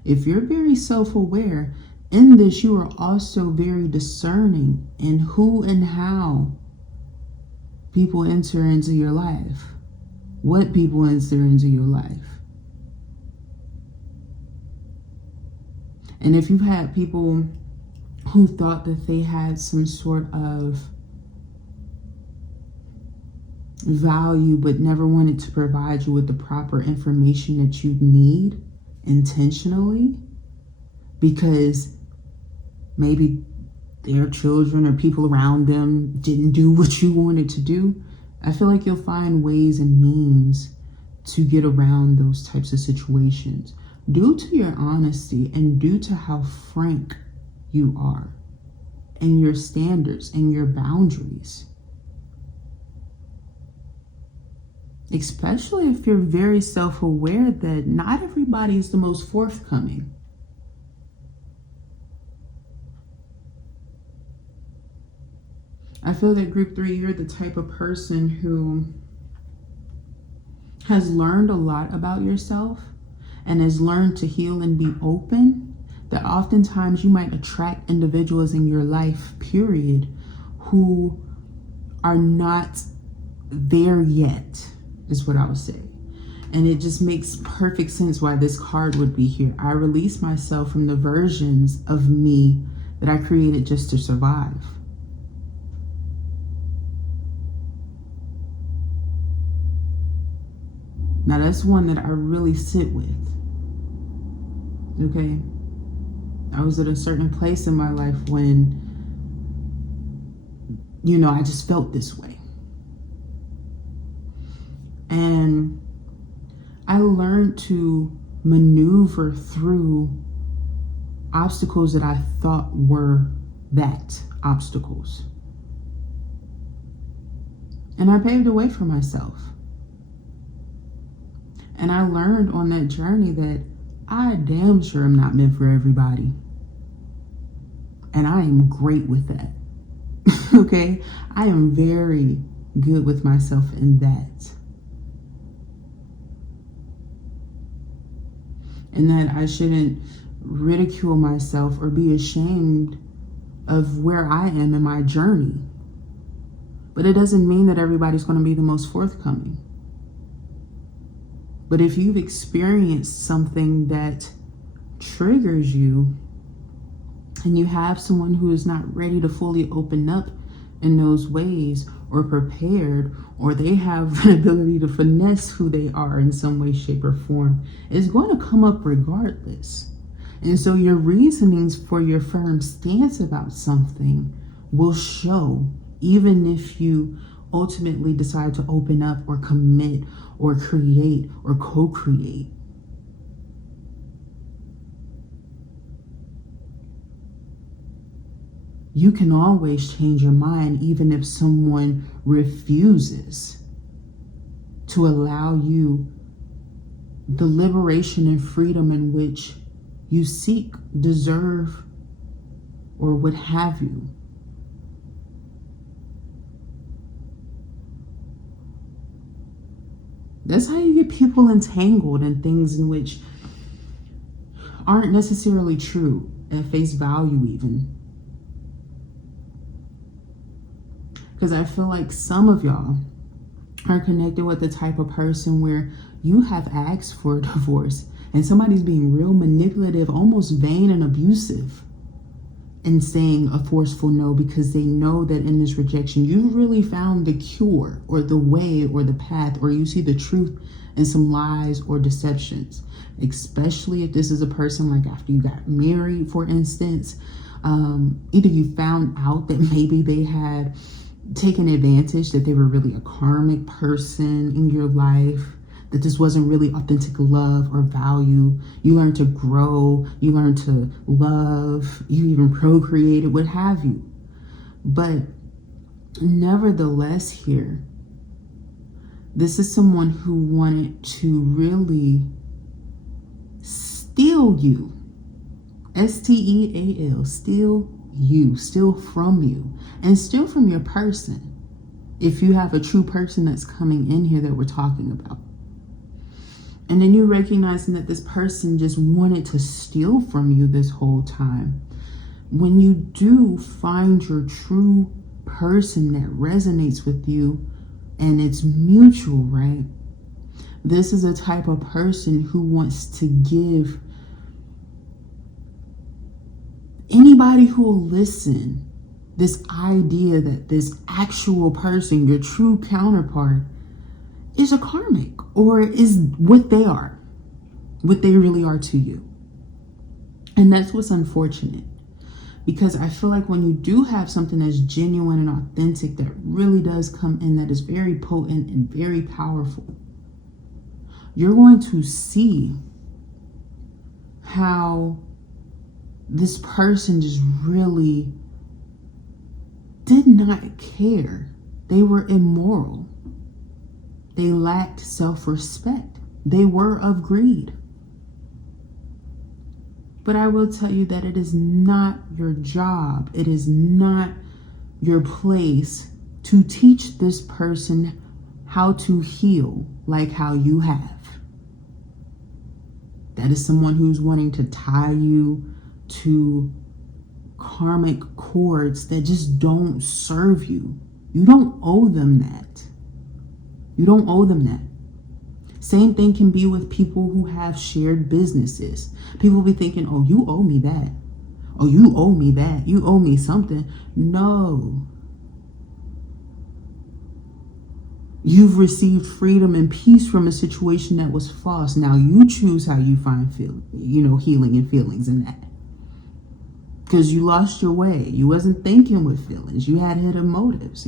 If you're very self-aware, in this you are also very discerning in who and how people enter into your life, what people enter into your life. And if you've had people who thought that they had some sort of value but never wanted to provide you with the proper information that you need intentionally because maybe their children or people around them didn't do what you wanted to do, I feel like you'll find ways and means to get around those types of situations due to your honesty and due to how frank you are and your standards and your boundaries. Especially if you're very self-aware that not everybody is the most forthcoming. I feel that group 3, you're the type of person who has learned a lot about yourself and has learned to heal and be open, that oftentimes you might attract individuals in your life, period, who are not there yet, is what I would say. And it just makes perfect sense why this card would be here. I release myself from the versions of me that I created just to survive. Now that's one that I really sit with. Okay? I was at a certain place in my life when, I just felt this way. And I learned to maneuver through obstacles that I thought were that obstacles. And I paved the way for myself. And I learned on that journey that I damn sure am not meant for everybody. And I am great with that. Okay? I am very good with myself in that. And that I shouldn't ridicule myself or be ashamed of where I am in my journey. But it doesn't mean that everybody's going to be the most forthcoming. But if you've experienced something that triggers you and you have someone who is not ready to fully open up in those ways or prepared, or they have the ability to finesse who they are in some way, shape, or form, it's going to come up regardless. And so your reasonings for your firm stance about something will show, even if you ultimately decide to open up or commit or create or co-create. You can always change your mind even if someone refuses to allow you the liberation and freedom in which you seek, deserve, or what have you. That's how you get people entangled in things in which aren't necessarily true at face value even. Because I feel like some of y'all are connected with the type of person where you have asked for a divorce and somebody's being real manipulative, almost vain and abusive. and saying a forceful no, because they know that in this rejection, you really found the cure or the way or the path, or you see the truth in some lies or deceptions. Especially if this is a person like after you got married, for instance, either you found out that maybe they had taken advantage, that they were really a karmic person in your life, that this wasn't really authentic love or value. You learned to grow, you learned to love, you even procreated, what have you. But nevertheless here, this is someone who wanted to really steal you. STEAL, steal you, steal from you, and steal from your person. If you have a true person that's coming in here that we're talking about. And then you're recognizing that this person just wanted to steal from you this whole time. When you do find your true person that resonates with you and it's mutual, right? This is a type of person who wants to give anybody who will listen this idea that this actual person, your true counterpart, is a karmic, or is what they are, what they really are to you. And that's what's unfortunate, because I feel like when you do have something that's genuine and authentic, that really does come in, that is very potent and very powerful, you're going to see how this person just really did not care. They were immoral. They lacked self-respect. They were of greed. But I will tell you that it is not your job. It is not your place to teach this person how to heal like how you have. That is someone who's wanting to tie you to karmic cords that just don't serve you. You don't owe them that. You don't owe them that. Same thing can be with people who have shared businesses. People be thinking, oh, you owe me that. Oh, you owe me that. You owe me something. No. You've received freedom and peace from a situation that was false. Now you choose how you find healing and feelings in that. Because you lost your way. You wasn't thinking with feelings. You had hidden motives,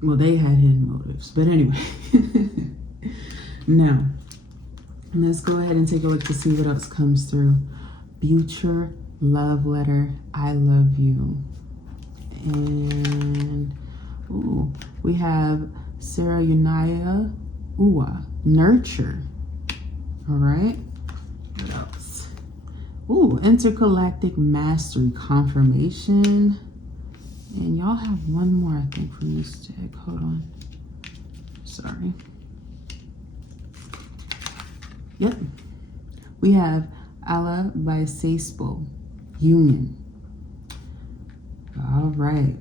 Well, they had hidden motives. But anyway. Now, let's go ahead and take a look to see what else comes through. Future love letter. I love you. And we have Sarah Unaya Uwa. Nurture. All right. What else? Intergalactic Mastery Confirmation. And y'all have one more, I think, from this deck. Hold on. Sorry. Yep. We have Allah by Sespo. Union. All right.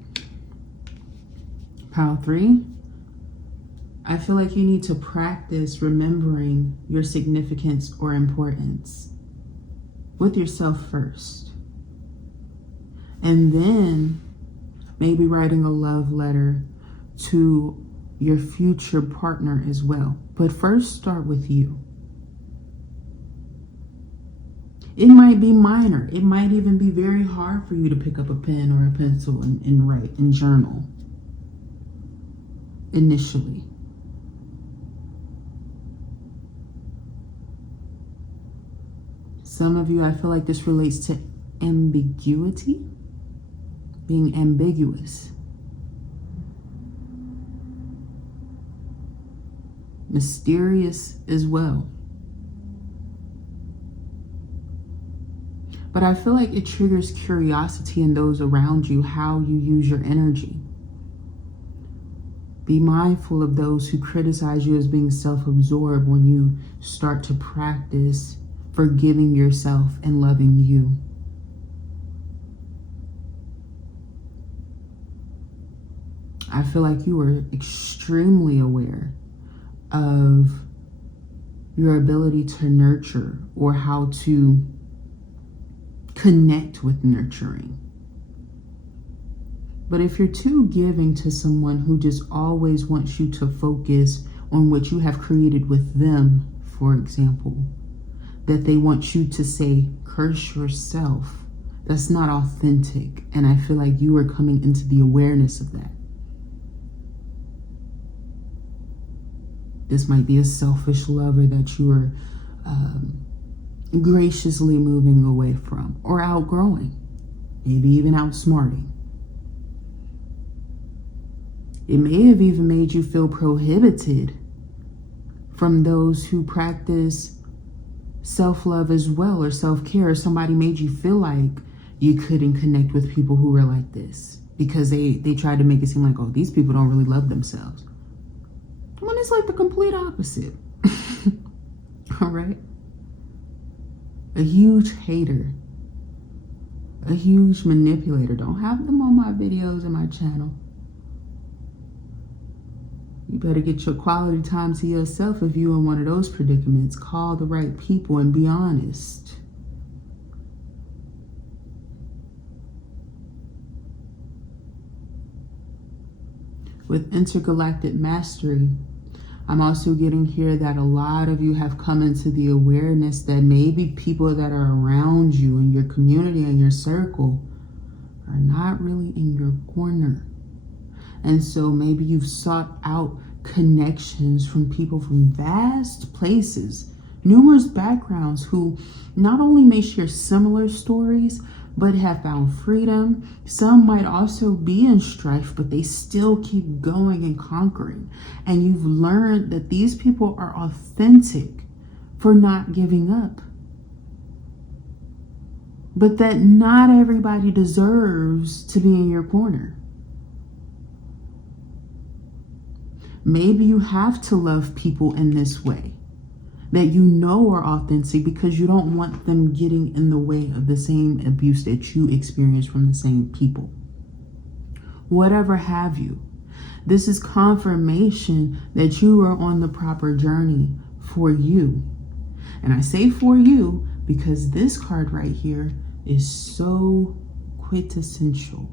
Pile 3. I feel like you need to practice remembering your significance or importance with yourself first. And then maybe writing a love letter to your future partner as well. But first, start with you. It might be minor. It might even be very hard for you to pick up a pen or a pencil and write and journal initially. Some of you, I feel like this relates to ambiguity. Being ambiguous. Mysterious as well. But I feel like it triggers curiosity in those around you, how you use your energy. Be mindful of those who criticize you as being self-absorbed when you start to practice forgiving yourself and loving you. I feel like you are extremely aware of your ability to nurture or how to connect with nurturing. But if you're too giving to someone who just always wants you to focus on what you have created with them, for example, that they want you to say, curse yourself, that's not authentic. And I feel like you are coming into the awareness of that. This might be a selfish lover that you are graciously moving away from or outgrowing, maybe even outsmarting. It may have even made you feel prohibited from those who practice self-love as well, or self-care, or somebody made you feel like you couldn't connect with people who were like this because they tried to make it seem like, oh, these people don't really love themselves. When it's like the complete opposite. All right? A huge hater, a huge manipulator. Don't have them on my videos and my channel. You better get your quality time to yourself if you're in one of those predicaments. Call the right people and be honest. With intergalactic mastery, I'm also getting here that a lot of you have come into the awareness that maybe people that are around you in your community and your circle are not really in your corner. And so maybe you've sought out connections from people from vast places, numerous backgrounds, who not only may share similar stories, but have found freedom. Some might also be in strife, but they still keep going and conquering. And you've learned that these people are authentic for not giving up. But that not everybody deserves to be in your corner. Maybe you have to love people in this way that you know are authentic because you don't want them getting in the way of the same abuse that you experience from the same people. Whatever have you. This is confirmation that you are on the proper journey for you. And I say for you because this card right here is so quintessential.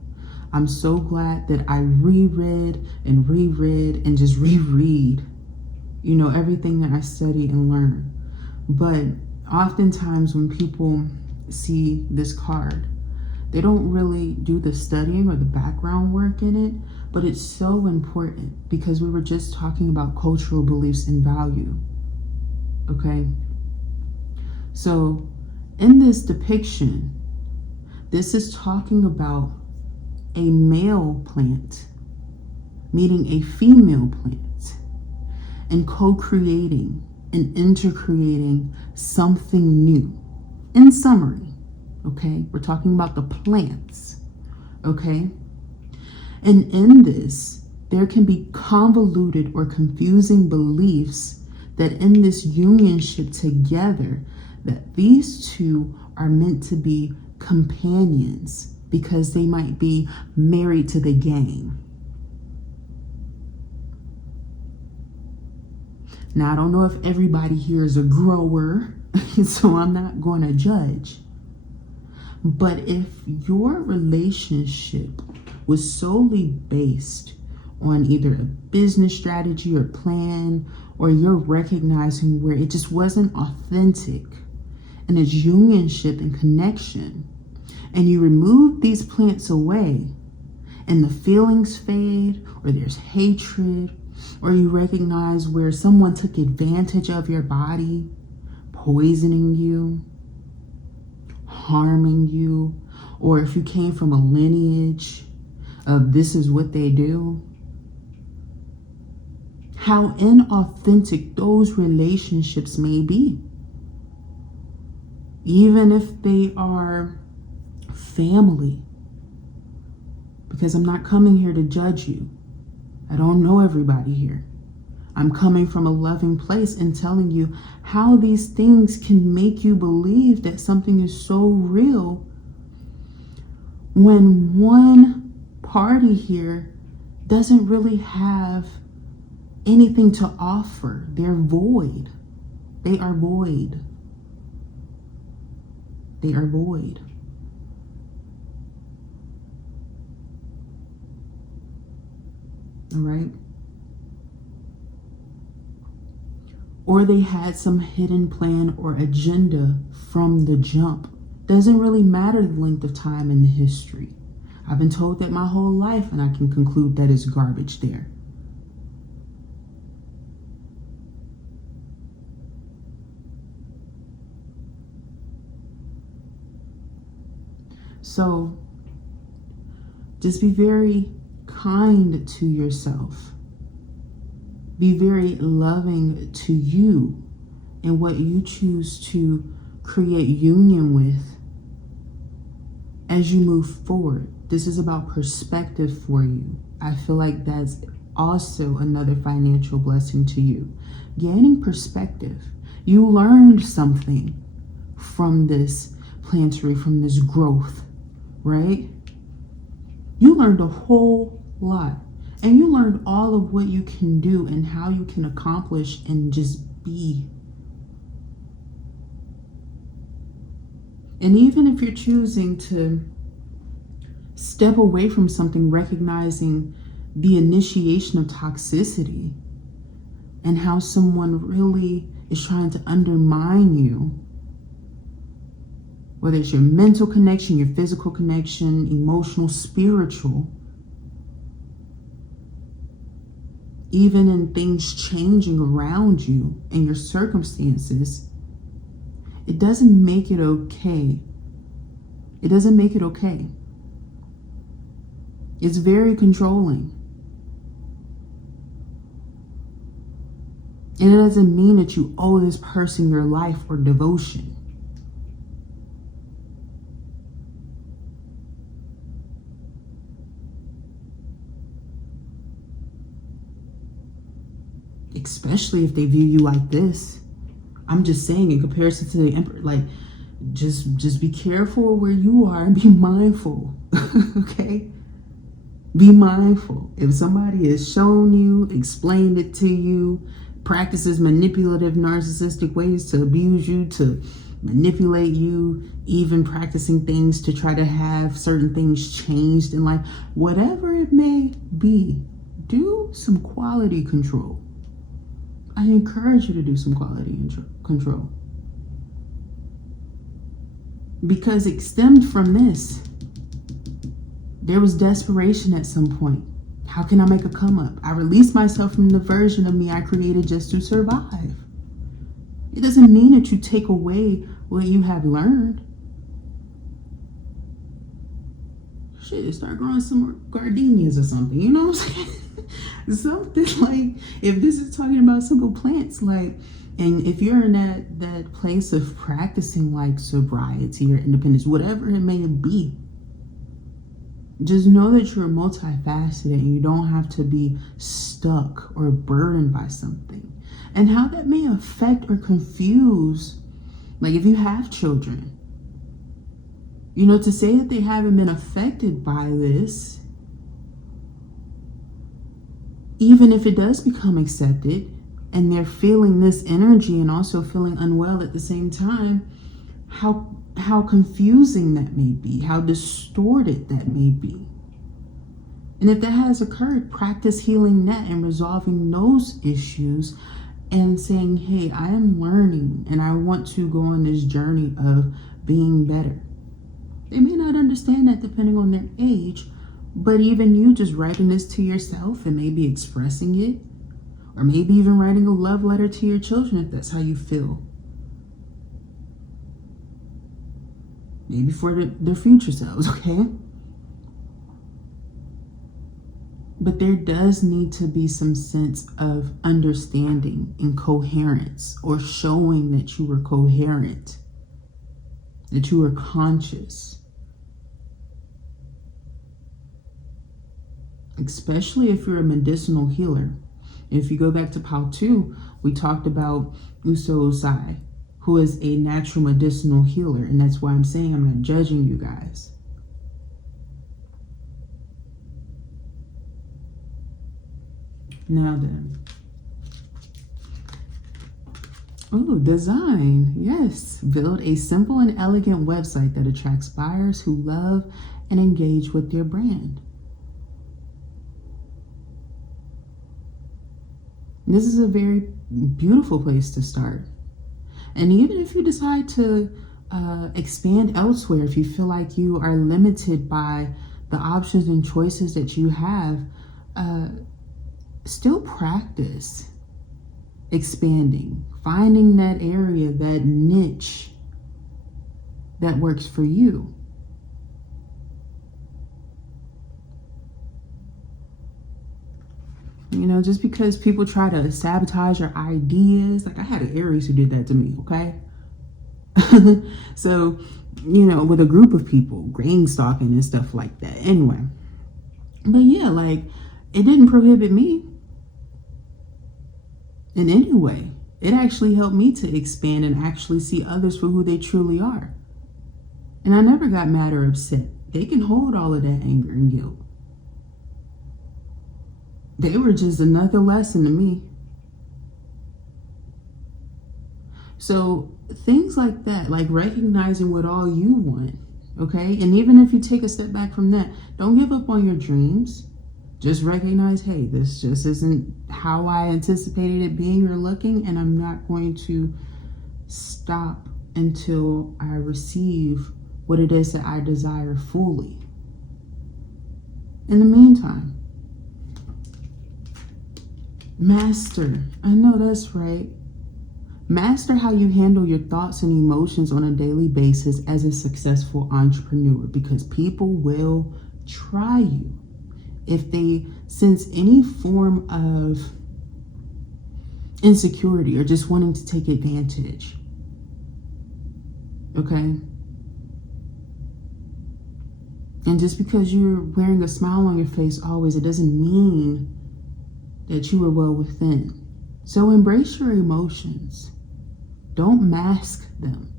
I'm so glad that I reread and just reread, you know, everything that I study and learn. But oftentimes when people see this card, they don't really do the studying or the background work in it, but it's so important because we were just talking about cultural beliefs and value, okay? So in this depiction, this is talking about a male plant meeting a female plant and co-creating and intercreating something new. In summary, okay, we're talking about the plants, okay? And in this, there can be convoluted or confusing beliefs that in this unionship together, that these two are meant to be companions because they might be married to the game. Now, I don't know if everybody here is a grower, so I'm not going to judge. But if your relationship was solely based on either a business strategy or plan, or you're recognizing where it just wasn't authentic and it's unionship and connection, and you remove these plants away and the feelings fade, or there's hatred, or you recognize where someone took advantage of your body, poisoning you, harming you, or if you came from a lineage of this is what they do, how inauthentic those relationships may be. Even if they are family, because I'm not coming here to judge you. I don't know everybody here. I'm coming from a loving place and telling you how these things can make you believe that something is so real when one party here doesn't really have anything to offer. They're void. They are void. They are void. All right? Or they had some hidden plan or agenda from the jump. Doesn't really matter the length of time in the history. I've been told that my whole life, and I can conclude that it's garbage there. So just be very kind to yourself. Be very loving to you and what you choose to create union with as you move forward. This is about perspective for you. I feel like that's also another financial blessing to you. Gaining perspective. You learned something from this planetary, from this growth, right? You learned a whole lot. And you learned all of what you can do and how you can accomplish and just be. And even if you're choosing to step away from something, recognizing the initiation of toxicity and how someone really is trying to undermine you, whether it's your mental connection, your physical connection, emotional, spiritual, even in things changing around you and your circumstances, it doesn't make it okay. It doesn't make it okay. It's very controlling. And it doesn't mean that you owe this person your life or devotion. Especially if they view you like this. I'm just saying, in comparison to the emperor, like, just be careful where you are and be mindful. Okay? Be mindful. If somebody has shown you, explained it to you, practices manipulative, narcissistic ways to abuse you, to manipulate you, even practicing things to try to have certain things changed in life, whatever it may be, do some quality control. I encourage you to do some quality control. Because it stemmed from this. There was desperation at some point. How can I make a come up? I released myself from the version of me I created just to survive. It doesn't mean that you take away what you have learned. Shit, start growing some gardenias or something. You know what I'm saying? Something like, if this is talking about simple plants, like, and if you're in that place of practicing like sobriety or independence, whatever it may be, just know that you're multifaceted and you don't have to be stuck or burdened by something. And how that may affect or confuse, like if you have children, you know, to say that they haven't been affected by this, even if it does become accepted and they're feeling this energy and also feeling unwell at the same time, how confusing that may be, how distorted that may be. And if that has occurred, practice healing that and resolving those issues and saying, hey, I am learning and I want to go on this journey of being better. They may not understand that depending on their age, but even you just writing this to yourself and maybe expressing it, or maybe even writing a love letter to your children if that's how you feel. Maybe for their future selves, okay? But there does need to be some sense of understanding and coherence, or showing that you were coherent, that you were conscious. Especially if you're a medicinal healer. If you go back to Part 2, we talked about Uso Osai, who is a natural medicinal healer. And that's why I'm saying I'm not judging you guys. Now then, Ooh, design. Yes. Build a simple and elegant website that attracts buyers who love and engage with your brand. This is a very beautiful place to start. And even if you decide to expand elsewhere, if you feel like you are limited by the options and choices that you have, still practice expanding, finding that area, that niche that works for you. You know, just because people try to sabotage your ideas, like I had an Aries who did that to me, okay? So, you know, with a group of people, grain stalking and stuff like that. Anyway, but yeah, like it didn't prohibit me in any way. It actually helped me to expand and actually see others for who they truly are. And I never got mad or upset. They can hold all of that anger and guilt. They were just another lesson to me. So things like that, like recognizing what all you want, okay? And even if you take a step back from that, don't give up on your dreams. Just recognize, hey, this just isn't how I anticipated it being or looking, and I'm not going to stop until I receive what it is that I desire fully. In the meantime, master. I know that's right. Master how you handle your thoughts and emotions on a daily basis as a successful entrepreneur, because people will try you if they sense any form of insecurity or just wanting to take advantage. Okay? And just because you're wearing a smile on your face always, it doesn't mean that you are well within. So embrace your emotions. Don't mask them.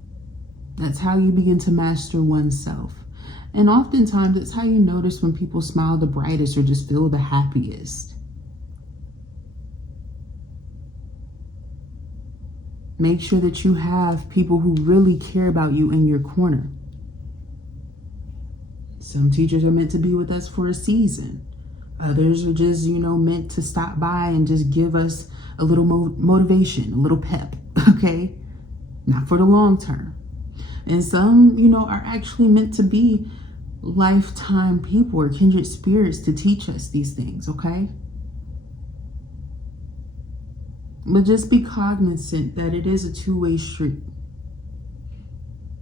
That's how you begin to master oneself. And oftentimes, it's how you notice when people smile the brightest or just feel the happiest. Make sure that you have people who really care about you in your corner. Some teachers are meant to be with us for a season. Others are just, meant to stop by and just give us a little motivation, a little pep, okay? Not for the long term. And some, are actually meant to be lifetime people or kindred spirits to teach us these things, okay? But just be cognizant that it is a two-way street.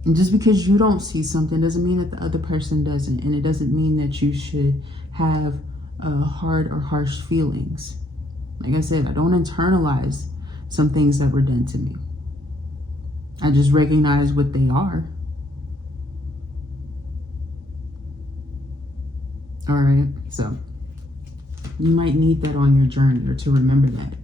And just because you don't see something doesn't mean that the other person doesn't. And it doesn't mean that you should have hard or harsh feelings. Like I said, I don't internalize some things that were done to me. I just recognize what they are. All right, so you might need that on your journey or to remember that.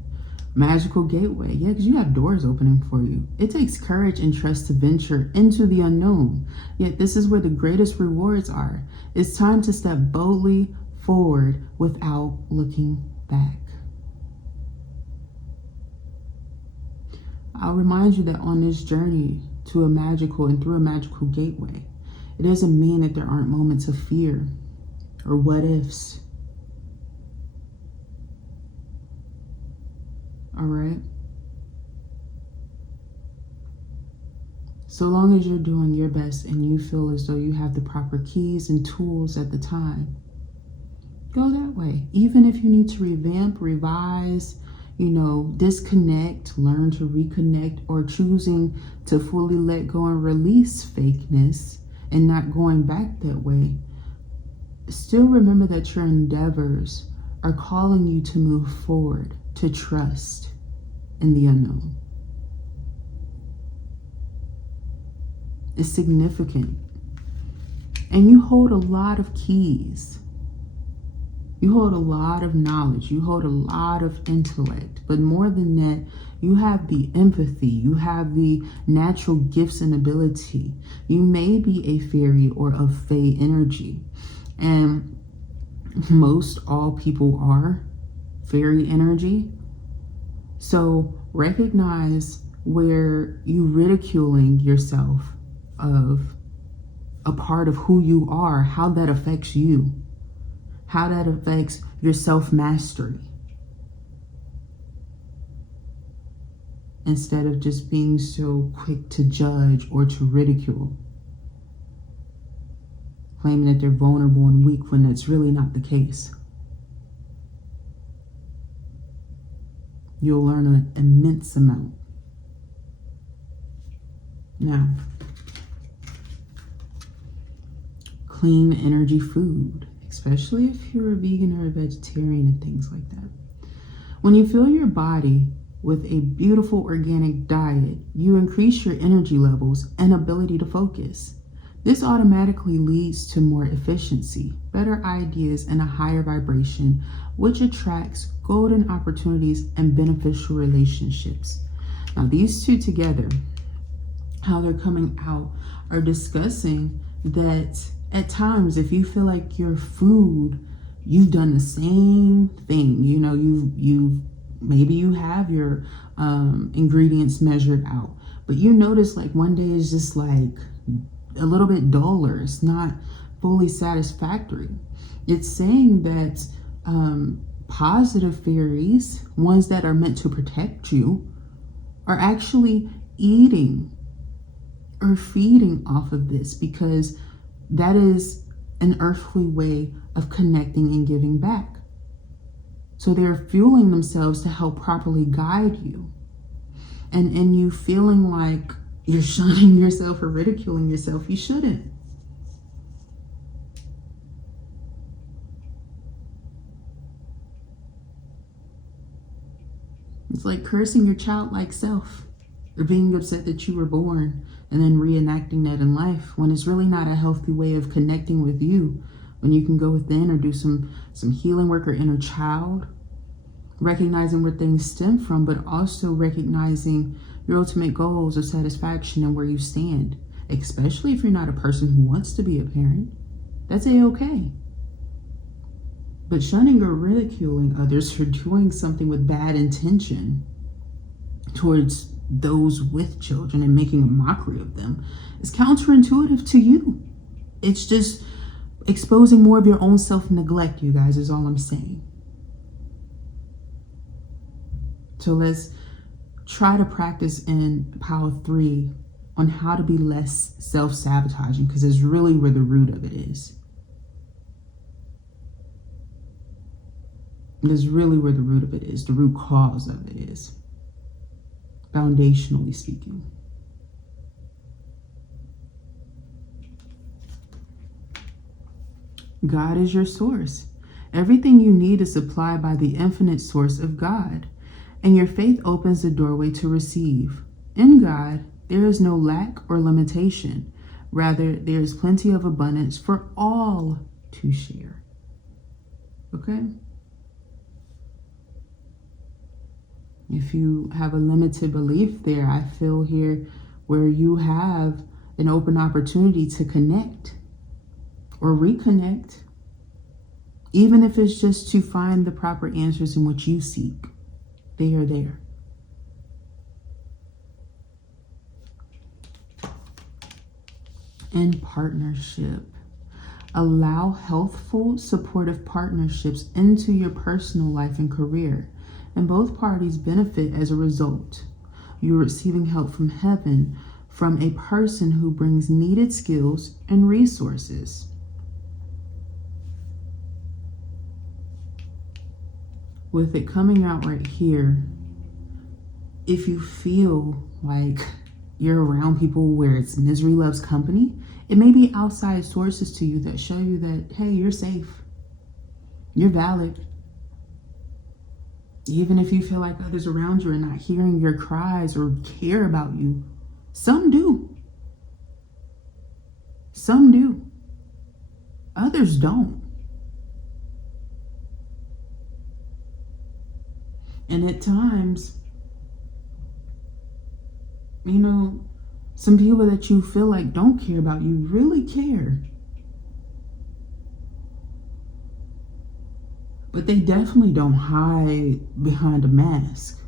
Magical gateway, yeah, because you have doors opening for you. It takes courage and trust to venture into the unknown. Yet this is where the greatest rewards are. It's time to step boldly forward without looking back. I'll remind you that on this journey to a magical and through a magical gateway, it doesn't mean that there aren't moments of fear or what ifs. All right? So long as you're doing your best and you feel as though you have the proper keys and tools at the time, go that way. Even if you need to revamp, revise, disconnect, learn to reconnect, or choosing to fully let go and release fakeness and not going back that way, still remember that your endeavors are calling you to move forward, to trust in the unknown. It's significant. And you hold a lot of keys. You hold a lot of knowledge. You hold a lot of intellect. But more than that, you have the empathy. You have the natural gifts and ability. You may be a fairy or of fae energy. And most all people are fairy energy. So recognize where you ridiculing yourself of a part of who you are, how that affects you, how that affects your self-mastery, instead of just being so quick to judge or to ridicule, claiming that they're vulnerable and weak when that's really not the case. You'll learn an immense amount. Now, clean energy food, especially if you're a vegan or a vegetarian and things like that. When you fill your body with a beautiful organic diet, you increase your energy levels and ability to focus. This automatically leads to more efficiency, better ideas, and a higher vibration, which attracts golden opportunities and beneficial relationships. Now, these two together, how they're coming out, are discussing that at times, if you feel like your food, you've done the same thing, you know, maybe you have your ingredients measured out, but you notice like one day is just like a little bit duller. It's not fully satisfactory. It's saying that positive fairies, ones that are meant to protect you, are actually eating or feeding off of this, because that is an earthly way of connecting and giving back. So they're fueling themselves to help properly guide you. And in you feeling like you're shunning yourself or ridiculing yourself, you shouldn't. It's like cursing your childlike self, or being upset that you were born and then reenacting that in life, when it's really not a healthy way of connecting with you. When you can go within or do some healing work or inner child, recognizing where things stem from, but also recognizing your ultimate goals of satisfaction and where you stand, especially if you're not a person who wants to be a parent. That's a-okay. But shunning or ridiculing others for doing something with bad intention towards those with children and making a mockery of them is counterintuitive to you. It's just exposing more of your own self-neglect, you guys, is all I'm saying. So let's try to practice in Power 3 on how to be less self-sabotaging, because it's really where the root of it is. It's really where the root of it is, the root cause of it is, foundationally speaking. God is your source. Everything you need is supplied by the infinite source of God, and your faith opens the doorway to receive. In God, there is no lack or limitation. Rather, there is plenty of abundance for all to share. Okay? If you have a limited belief there, I feel here where you have an open opportunity to connect or reconnect, even if it's just to find the proper answers in which you seek. They are there. In partnership, allow healthful, supportive partnerships into your personal life and career, and both parties benefit as a result. You're receiving help from heaven from a person who brings needed skills and resources. With it coming out right here, if you feel like you're around people where it's misery loves company, it may be outside sources to you that show you that, hey, you're safe, you're valid. Even if you feel like others around you are not hearing your cries or care about you, some do. Some do. Others don't. And at times, you know, some people that you feel like don't care about you really care. But they definitely don't hide behind a mask.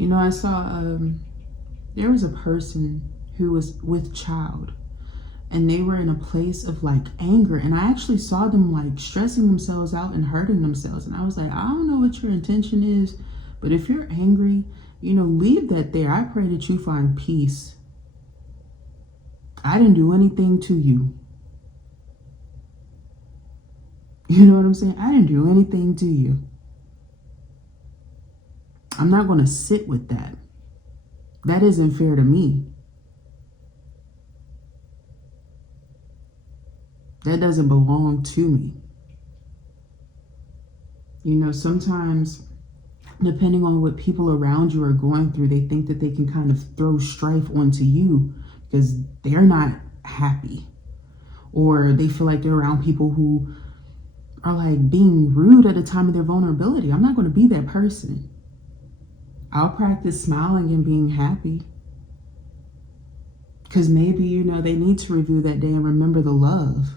I saw there was a person who was with child, and they were in a place of like anger, and I actually saw them like stressing themselves out and hurting themselves, and I was like, I don't know what your intention is, but if you're angry, leave that there. I pray that you find peace. I didn't do anything to you. You know what I'm saying? I didn't do anything to you. I'm not going to sit with that. That isn't fair to me. That doesn't belong to me. Sometimes, depending on what people around you are going through, they think that they can kind of throw strife onto you because they're not happy. Or they feel like they're around people who are like being rude at a time of their vulnerability. I'm not going to be that person. I'll practice smiling and being happy. Because maybe, they need to review that day and remember the love.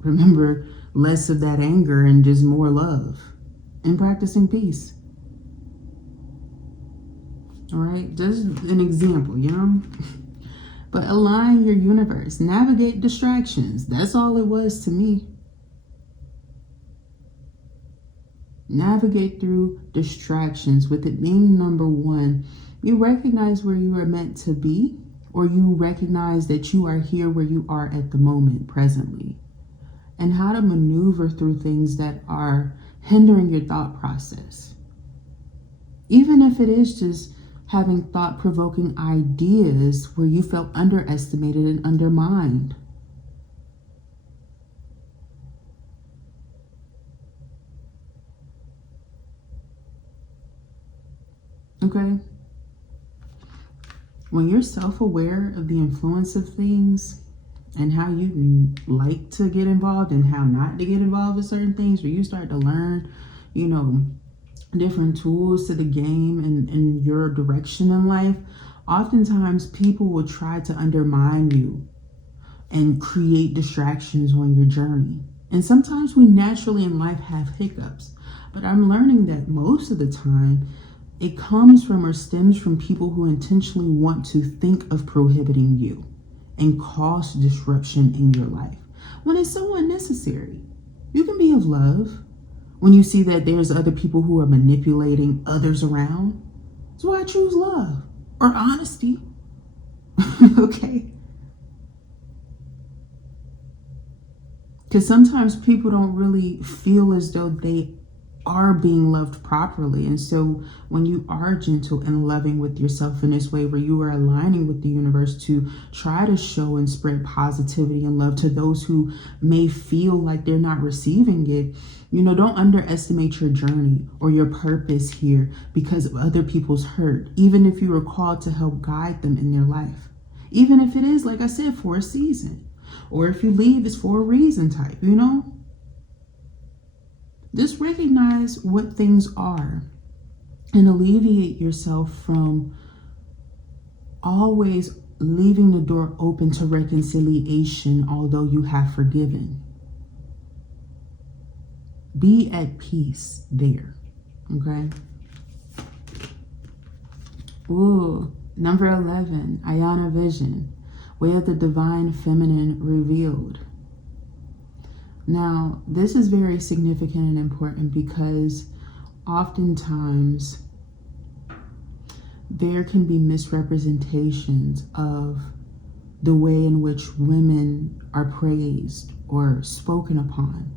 Remember less of that anger and just more love. And practicing peace. All right? Just an example, But align your universe. Navigate distractions. That's all it was to me. Navigate through distractions, with it being number one. You recognize where you are meant to be, or you recognize that you are here where you are at the moment, presently, and how to maneuver through things that are hindering your thought process. Even if it is just having thought-provoking ideas where you felt underestimated and undermined. Okay? When you're self-aware of the influence of things and how you like to get involved and how not to get involved with certain things, where you start to learn, different tools to the game and your direction in life, oftentimes people will try to undermine you and create distractions on your journey. And sometimes we naturally in life have hiccups, but I'm learning that most of the time it comes from or stems from people who intentionally want to think of prohibiting you and cause disruption in your life when it's so unnecessary. You can be of love when you see that there's other people who are manipulating others around. That's why I choose love or honesty. Okay? Because sometimes people don't really feel as though they are being loved properly. And so when you are gentle and loving with yourself in this way, where you are aligning with the universe to try to show and spread positivity and love to those who may feel like they're not receiving it, don't underestimate your journey or your purpose here because of other people's hurt, even if you are called to help guide them in their life. Even if it is, like I said, for a season. Or if you leave, it's for a reason type, Just recognize what things are and alleviate yourself from always leaving the door open to reconciliation, although you have forgiven. Be at peace there, okay? Ooh, number 11, Ayana Vision, Way of the Divine Feminine Revealed. Now, this is very significant and important because oftentimes there can be misrepresentations of the way in which women are praised or spoken upon.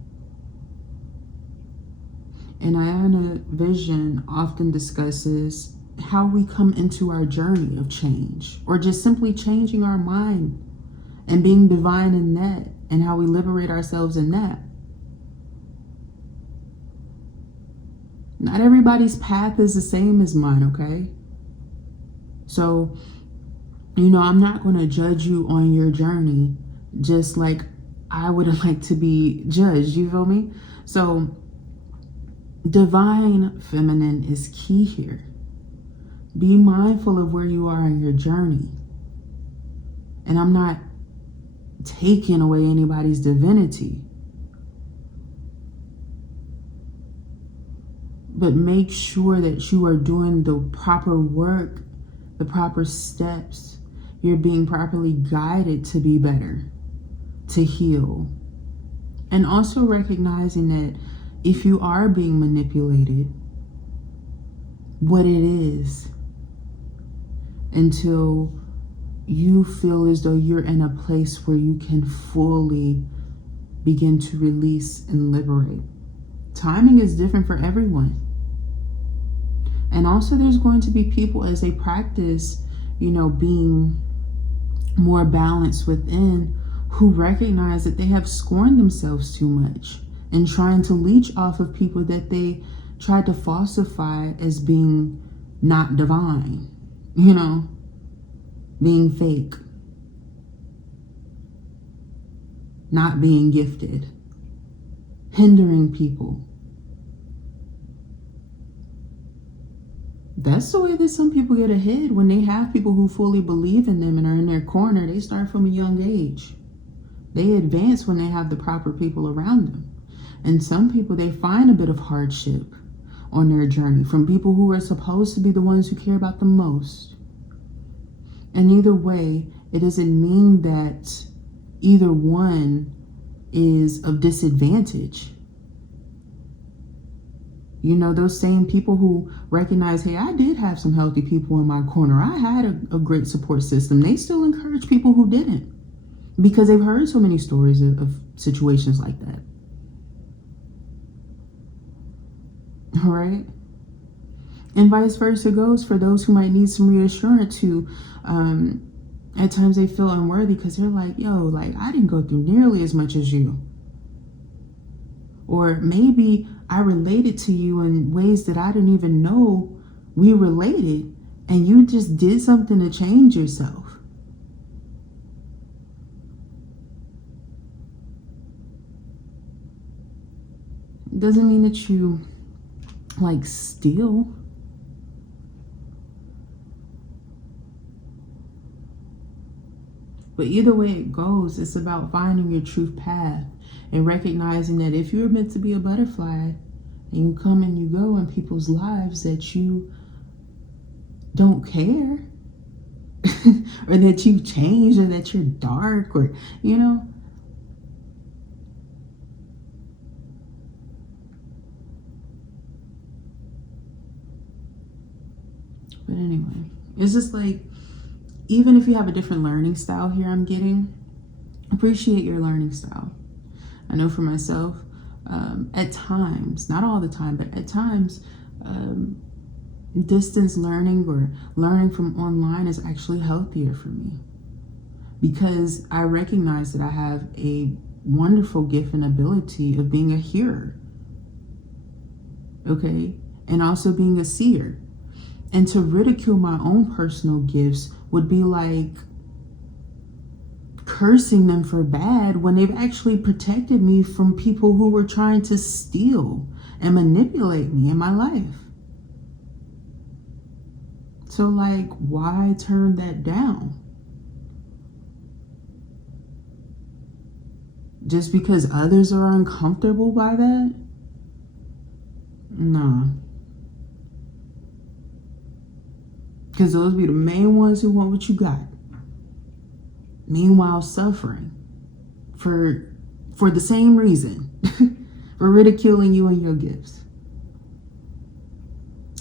And Ayana Vision often discusses how we come into our journey of change, or just simply changing our mind and being divine in that, and how we liberate ourselves in that. Not everybody's path is the same as mine, okay? So, I'm not going to judge you on your journey just like I would like to be judged, you feel me? So, divine feminine is key here. Be mindful of where you are in your journey. And I'm not taking away anybody's divinity. But make sure that you are doing the proper work, the proper steps. You're being properly guided to be better, to heal. And also recognizing that if you are being manipulated, what it is, until you feel as though you're in a place where you can fully begin to release and liberate. Timing is different for everyone. And also there's going to be people, as they practice, being more balanced within, who recognize that they have scorned themselves too much and trying to leech off of people that they tried to falsify as being not divine, being fake, not being gifted, hindering people. That's the way that some people get ahead. When they have people who fully believe in them and are in their corner, they start from a young age. They advance when they have the proper people around them. And some people, they find a bit of hardship on their journey from people who are supposed to be the ones who care about them most. And either way, it doesn't mean that either one is of disadvantage. Those same people who recognize, hey, I did have some healthy people in my corner. I had a great support system. They still encourage people who didn't, because they've heard so many stories of situations like that. All right? And vice versa goes for those who might need some reassurance, who at times they feel unworthy because they're like, I didn't go through nearly as much as you. Or maybe I related to you in ways that I didn't even know we related, and you just did something to change yourself. It doesn't mean that you steal. But either way it goes, it's about finding your true path and recognizing that if you're meant to be a butterfly and you come and you go in people's lives, that you don't care or that you've changed or that you're dark or, But anyway, it's just even if you have a different learning style here, I'm getting, appreciate your learning style. I know for myself, at times, not all the time, but at times, distance learning or learning from online is actually healthier for me, because I recognize that I have a wonderful gift and ability of being a hearer, okay, and also being a seer. And to ridicule my own personal gifts would be like cursing them for bad when they've actually protected me from people who were trying to steal and manipulate me in my life. So why turn that down? Just because others are uncomfortable by that? No. Because those be the main ones who want what you got. Meanwhile, suffering for the same reason, for ridiculing you and your gifts.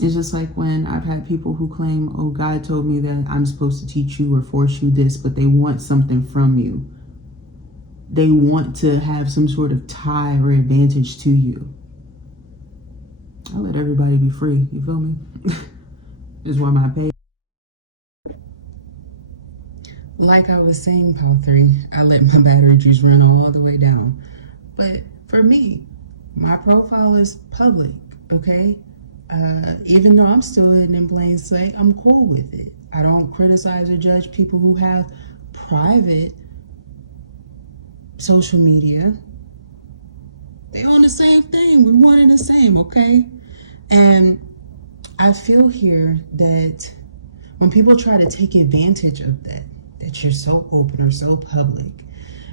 It's just like when I've had people who claim, oh, God told me that I'm supposed to teach you or force you this, but they want something from you. They want to have some sort of tie or advantage to you. I let everybody be free. You feel me? Is why my pay. Like I was saying, Pal 3, I let my battery juice run all the way down. But for me, my profile is public, okay? Even though I'm still hidden in plain sight, I'm cool with it. I don't criticize or judge people who have private social media. They own the same thing. We're one and the same, okay? And I feel here that when people try to take advantage of that you're so open or so public,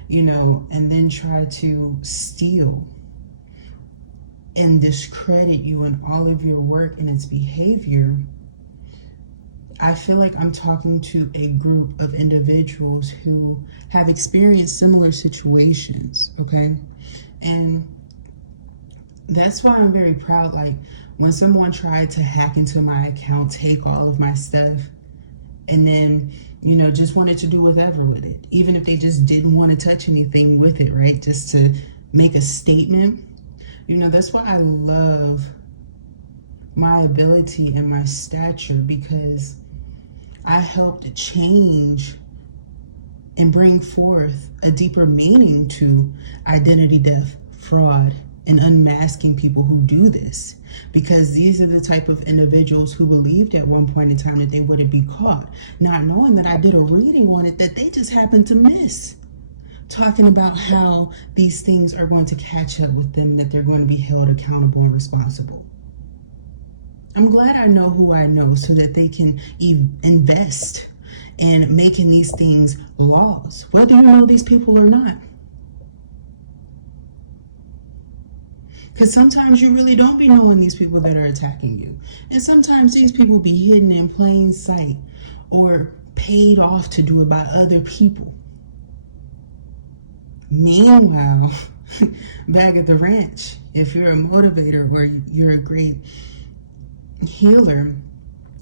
and then try to steal and discredit you and all of your work and its behavior, I feel like I'm talking to a group of individuals who have experienced similar situations, okay? And that's why I'm very proud. Like, when someone tried to hack into my account, take all of my stuff, and then, you know, just wanted to do whatever with it, even if they just didn't want to touch anything with it, right? Just to make a statement. You know, that's why I love my ability and my stature, because I helped change and bring forth a deeper meaning to identity theft, fraud, and unmasking people who do this. Because these are the type of individuals who believed at one point in time that they wouldn't be caught, not knowing that I did a reading on it that they just happened to miss. Talking about how these things are going to catch up with them, that they're going to be held accountable and responsible. I'm glad I know who I know so that they can invest in making these things laws, whether you know these people or not. Because sometimes you really don't be knowing these people that are attacking you. And sometimes these people be hidden in plain sight or paid off to do it by other people. Meanwhile, back at the ranch, if you're a motivator or you're a great healer,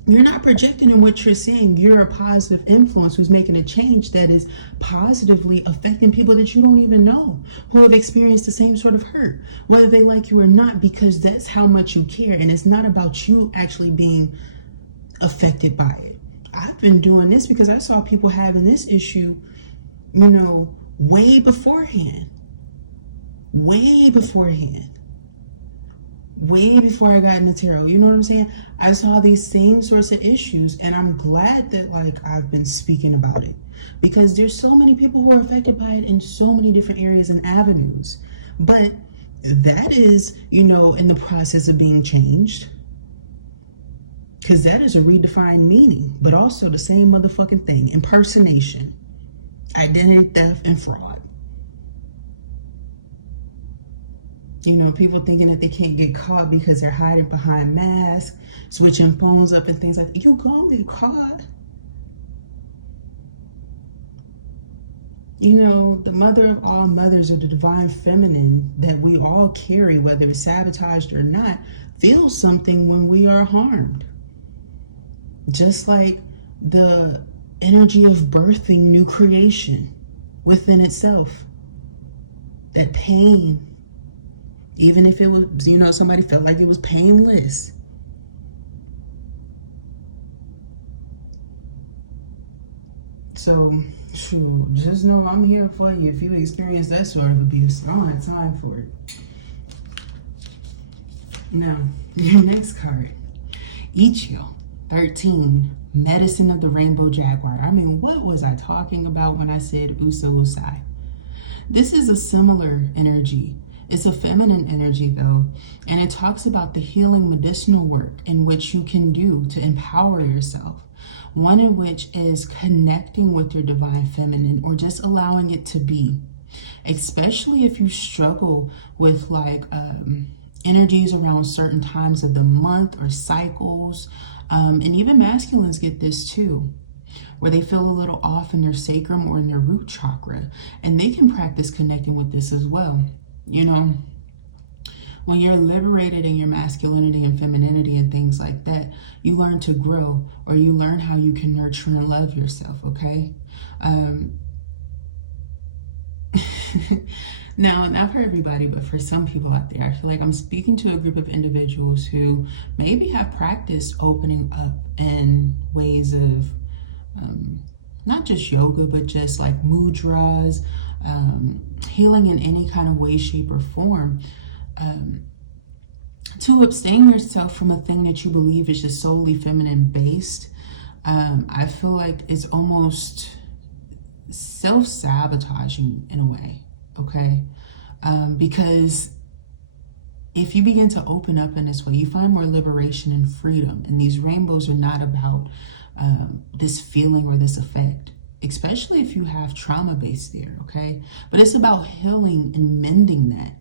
you're not projecting in what you're saying. You're a positive influence who's making a change that is positively affecting people that you don't even know, who have experienced the same sort of hurt, whether they like you or not, because that's how much you care. And it's not about you actually being affected by it. I've been doing this because I saw people having this issue, you know, way beforehand. Way before I got into tarot. You know what I'm saying? I saw these same sorts of issues, and I'm glad that, like, I've been speaking about it, because there's so many people who are affected by it in so many different areas and avenues. But that is, you know, in the process of being changed, because that is a redefined meaning, but also the same motherfucking thing: impersonation, identity theft, and fraud. You know, people thinking that they can't get caught because they're hiding behind masks, switching phones up and things like that. You gonna get caught. You know, the mother of all mothers, or the divine feminine that we all carry, whether it's sabotaged or not, feels something when we are harmed. Just like the energy of birthing new creation within itself. That pain, even if it was, you know, somebody felt like it was painless. So, shoot, just know I'm here for you if you experience that sort of abuse. I don't have time for it. Now, your next card, Ichio, 13, Medicine of the Rainbow Jaguar. I mean, what was I talking about when I said Usa Usai? This is a similar energy. It's a feminine energy, though, and it talks about the healing medicinal work in which you can do to empower yourself. One in which is connecting with your divine feminine, or just allowing it to be, especially if you struggle with like energies around certain times of the month or cycles. And even masculines get this too, where they feel a little off in their sacrum or in their root chakra, and they can practice connecting with this as well. You know, when you're liberated in your masculinity and femininity and things like that, you learn to grow, or you learn how you can nurture and love yourself, okay? Now, not for everybody, but for some people out there, I feel like I'm speaking to a group of individuals who maybe have practiced opening up in ways of not just yoga, but just like mudras, healing in any kind of way, shape, or form, to abstain yourself from a thing that you believe is just solely feminine based. I feel like it's almost self-sabotaging in a way, okay? Because if you begin to open up in this way, you find more liberation and freedom. And these rainbows are not about this feeling or this effect, especially if you have trauma based there, okay? But it's about healing and mending that.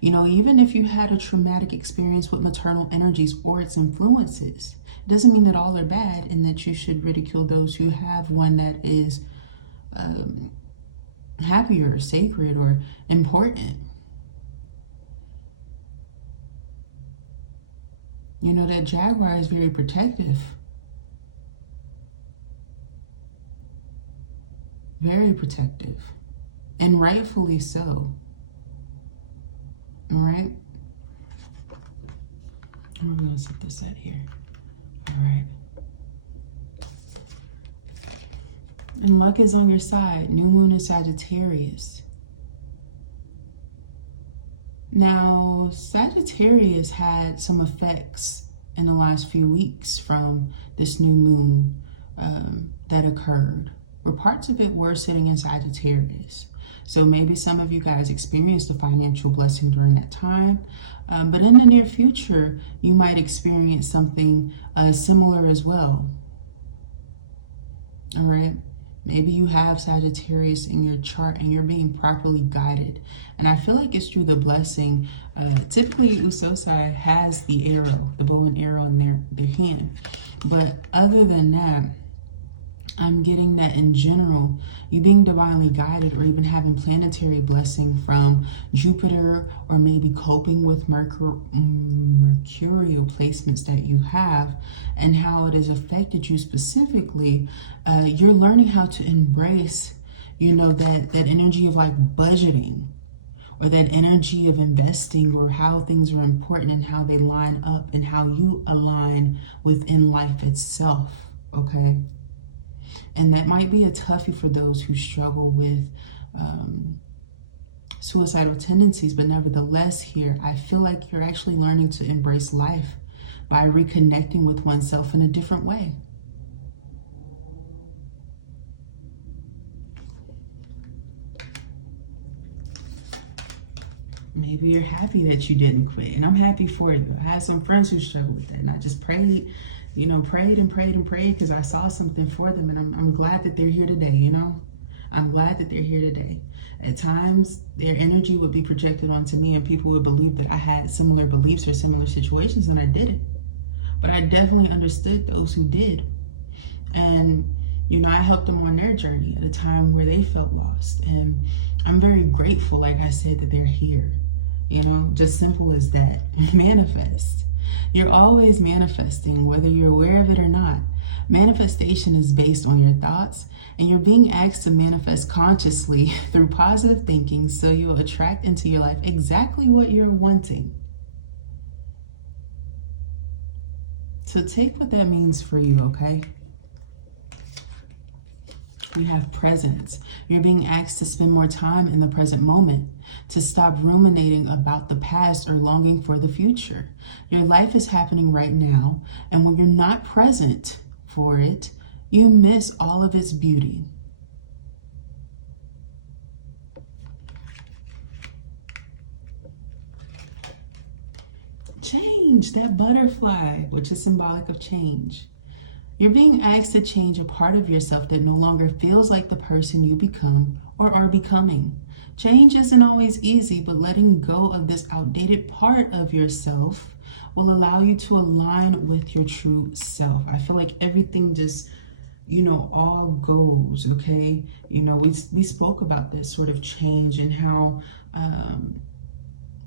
You know, even if you had a traumatic experience with maternal energies or its influences, it doesn't mean that all are bad and that you should riticule those who have one that is happier or sacred or important. You know, that Jaguar is very protective. Very protective. And rightfully so. All right? I'm going to set this at here. All right. And luck is on your side. New moon in Sagittarius. Now, Sagittarius had some effects in the last few weeks from this new moon that occurred, where parts of it were sitting in Sagittarius. So maybe some of you guys experienced a financial blessing during that time. But in the near future, you might experience something similar as well. All right? Maybe you have Sagittarius in your chart and you're being properly guided. And I feel like it's through the blessing. Typically, Usosai has the arrow, the bow and arrow in their hand. But other than that, I'm getting that in general, you being divinely guided or even having planetary blessing from Jupiter, or maybe coping with mercurial placements that you have and how it has affected you specifically. You're learning how to embrace, you know, that energy of like budgeting, or that energy of investing, or how things are important and how they line up and how you align within life itself. Okay. And that might be a toughie for those who struggle with suicidal tendencies. But nevertheless, here, I feel like you're actually learning to embrace life by reconnecting with oneself in a different way. Maybe you're happy that you didn't quit. And I'm happy for you. I had some friends who struggled with it. And I just prayed, you know, prayed because I saw something for them. And I'm glad that they're here today, you know. I'm glad that they're here today. At times, their energy would be projected onto me and people would believe that I had similar beliefs or similar situations, and I didn't. But I definitely understood those who did. And, you know, I helped them on their journey at a time where they felt lost. And I'm very grateful, like I said, that they're here. You know, just simple as that. Manifest. You're always manifesting, whether you're aware of it or not. Manifestation is based on your thoughts, and you're being asked to manifest consciously through positive thinking so you'll attract into your life exactly what you're wanting. So take what that means for you, okay? We have presence. You're being asked to spend more time in the present moment, to stop ruminating about the past or longing for the future. Your life is happening right now, and when you're not present for it, you miss all of its beauty. Change, that butterfly, which is symbolic of change. You're being asked to change a part of yourself that no longer feels like the person you become or are becoming. Change isn't always easy, but letting go of this outdated part of yourself will allow you to align with your true self. I feel like everything just, you know, all goes, okay? You know, we spoke about this sort of change and how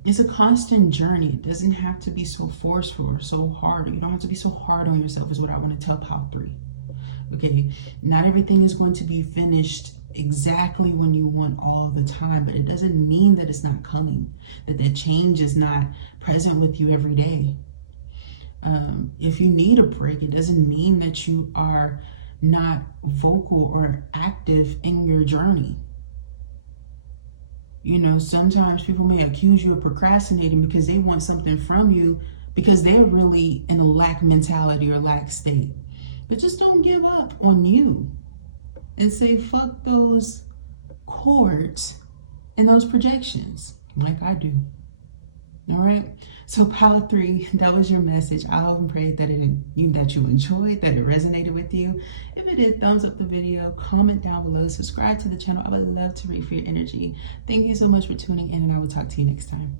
it's a constant journey. It doesn't have to be so forceful or so hard. You don't have to be so hard on yourself is what I want to tell Pile 3. Okay, not everything is going to be finished exactly when you want all the time, but it doesn't mean that it's not coming, that change is not present with you every day. If you need a break, it doesn't mean that you are not vocal or active in your journey. You know, sometimes people may accuse you of procrastinating because they want something from you because they're really in a lack mentality or lack state. But just don't give up on you and say, fuck those cords and those projections like I do. All right. So Pile 3, that was your message. I hope and pray that you enjoyed, that it resonated with you. If it did, thumbs up the video, comment down below, subscribe to the channel. I would love to read for your energy. Thank you so much for tuning in, and I will talk to you next time.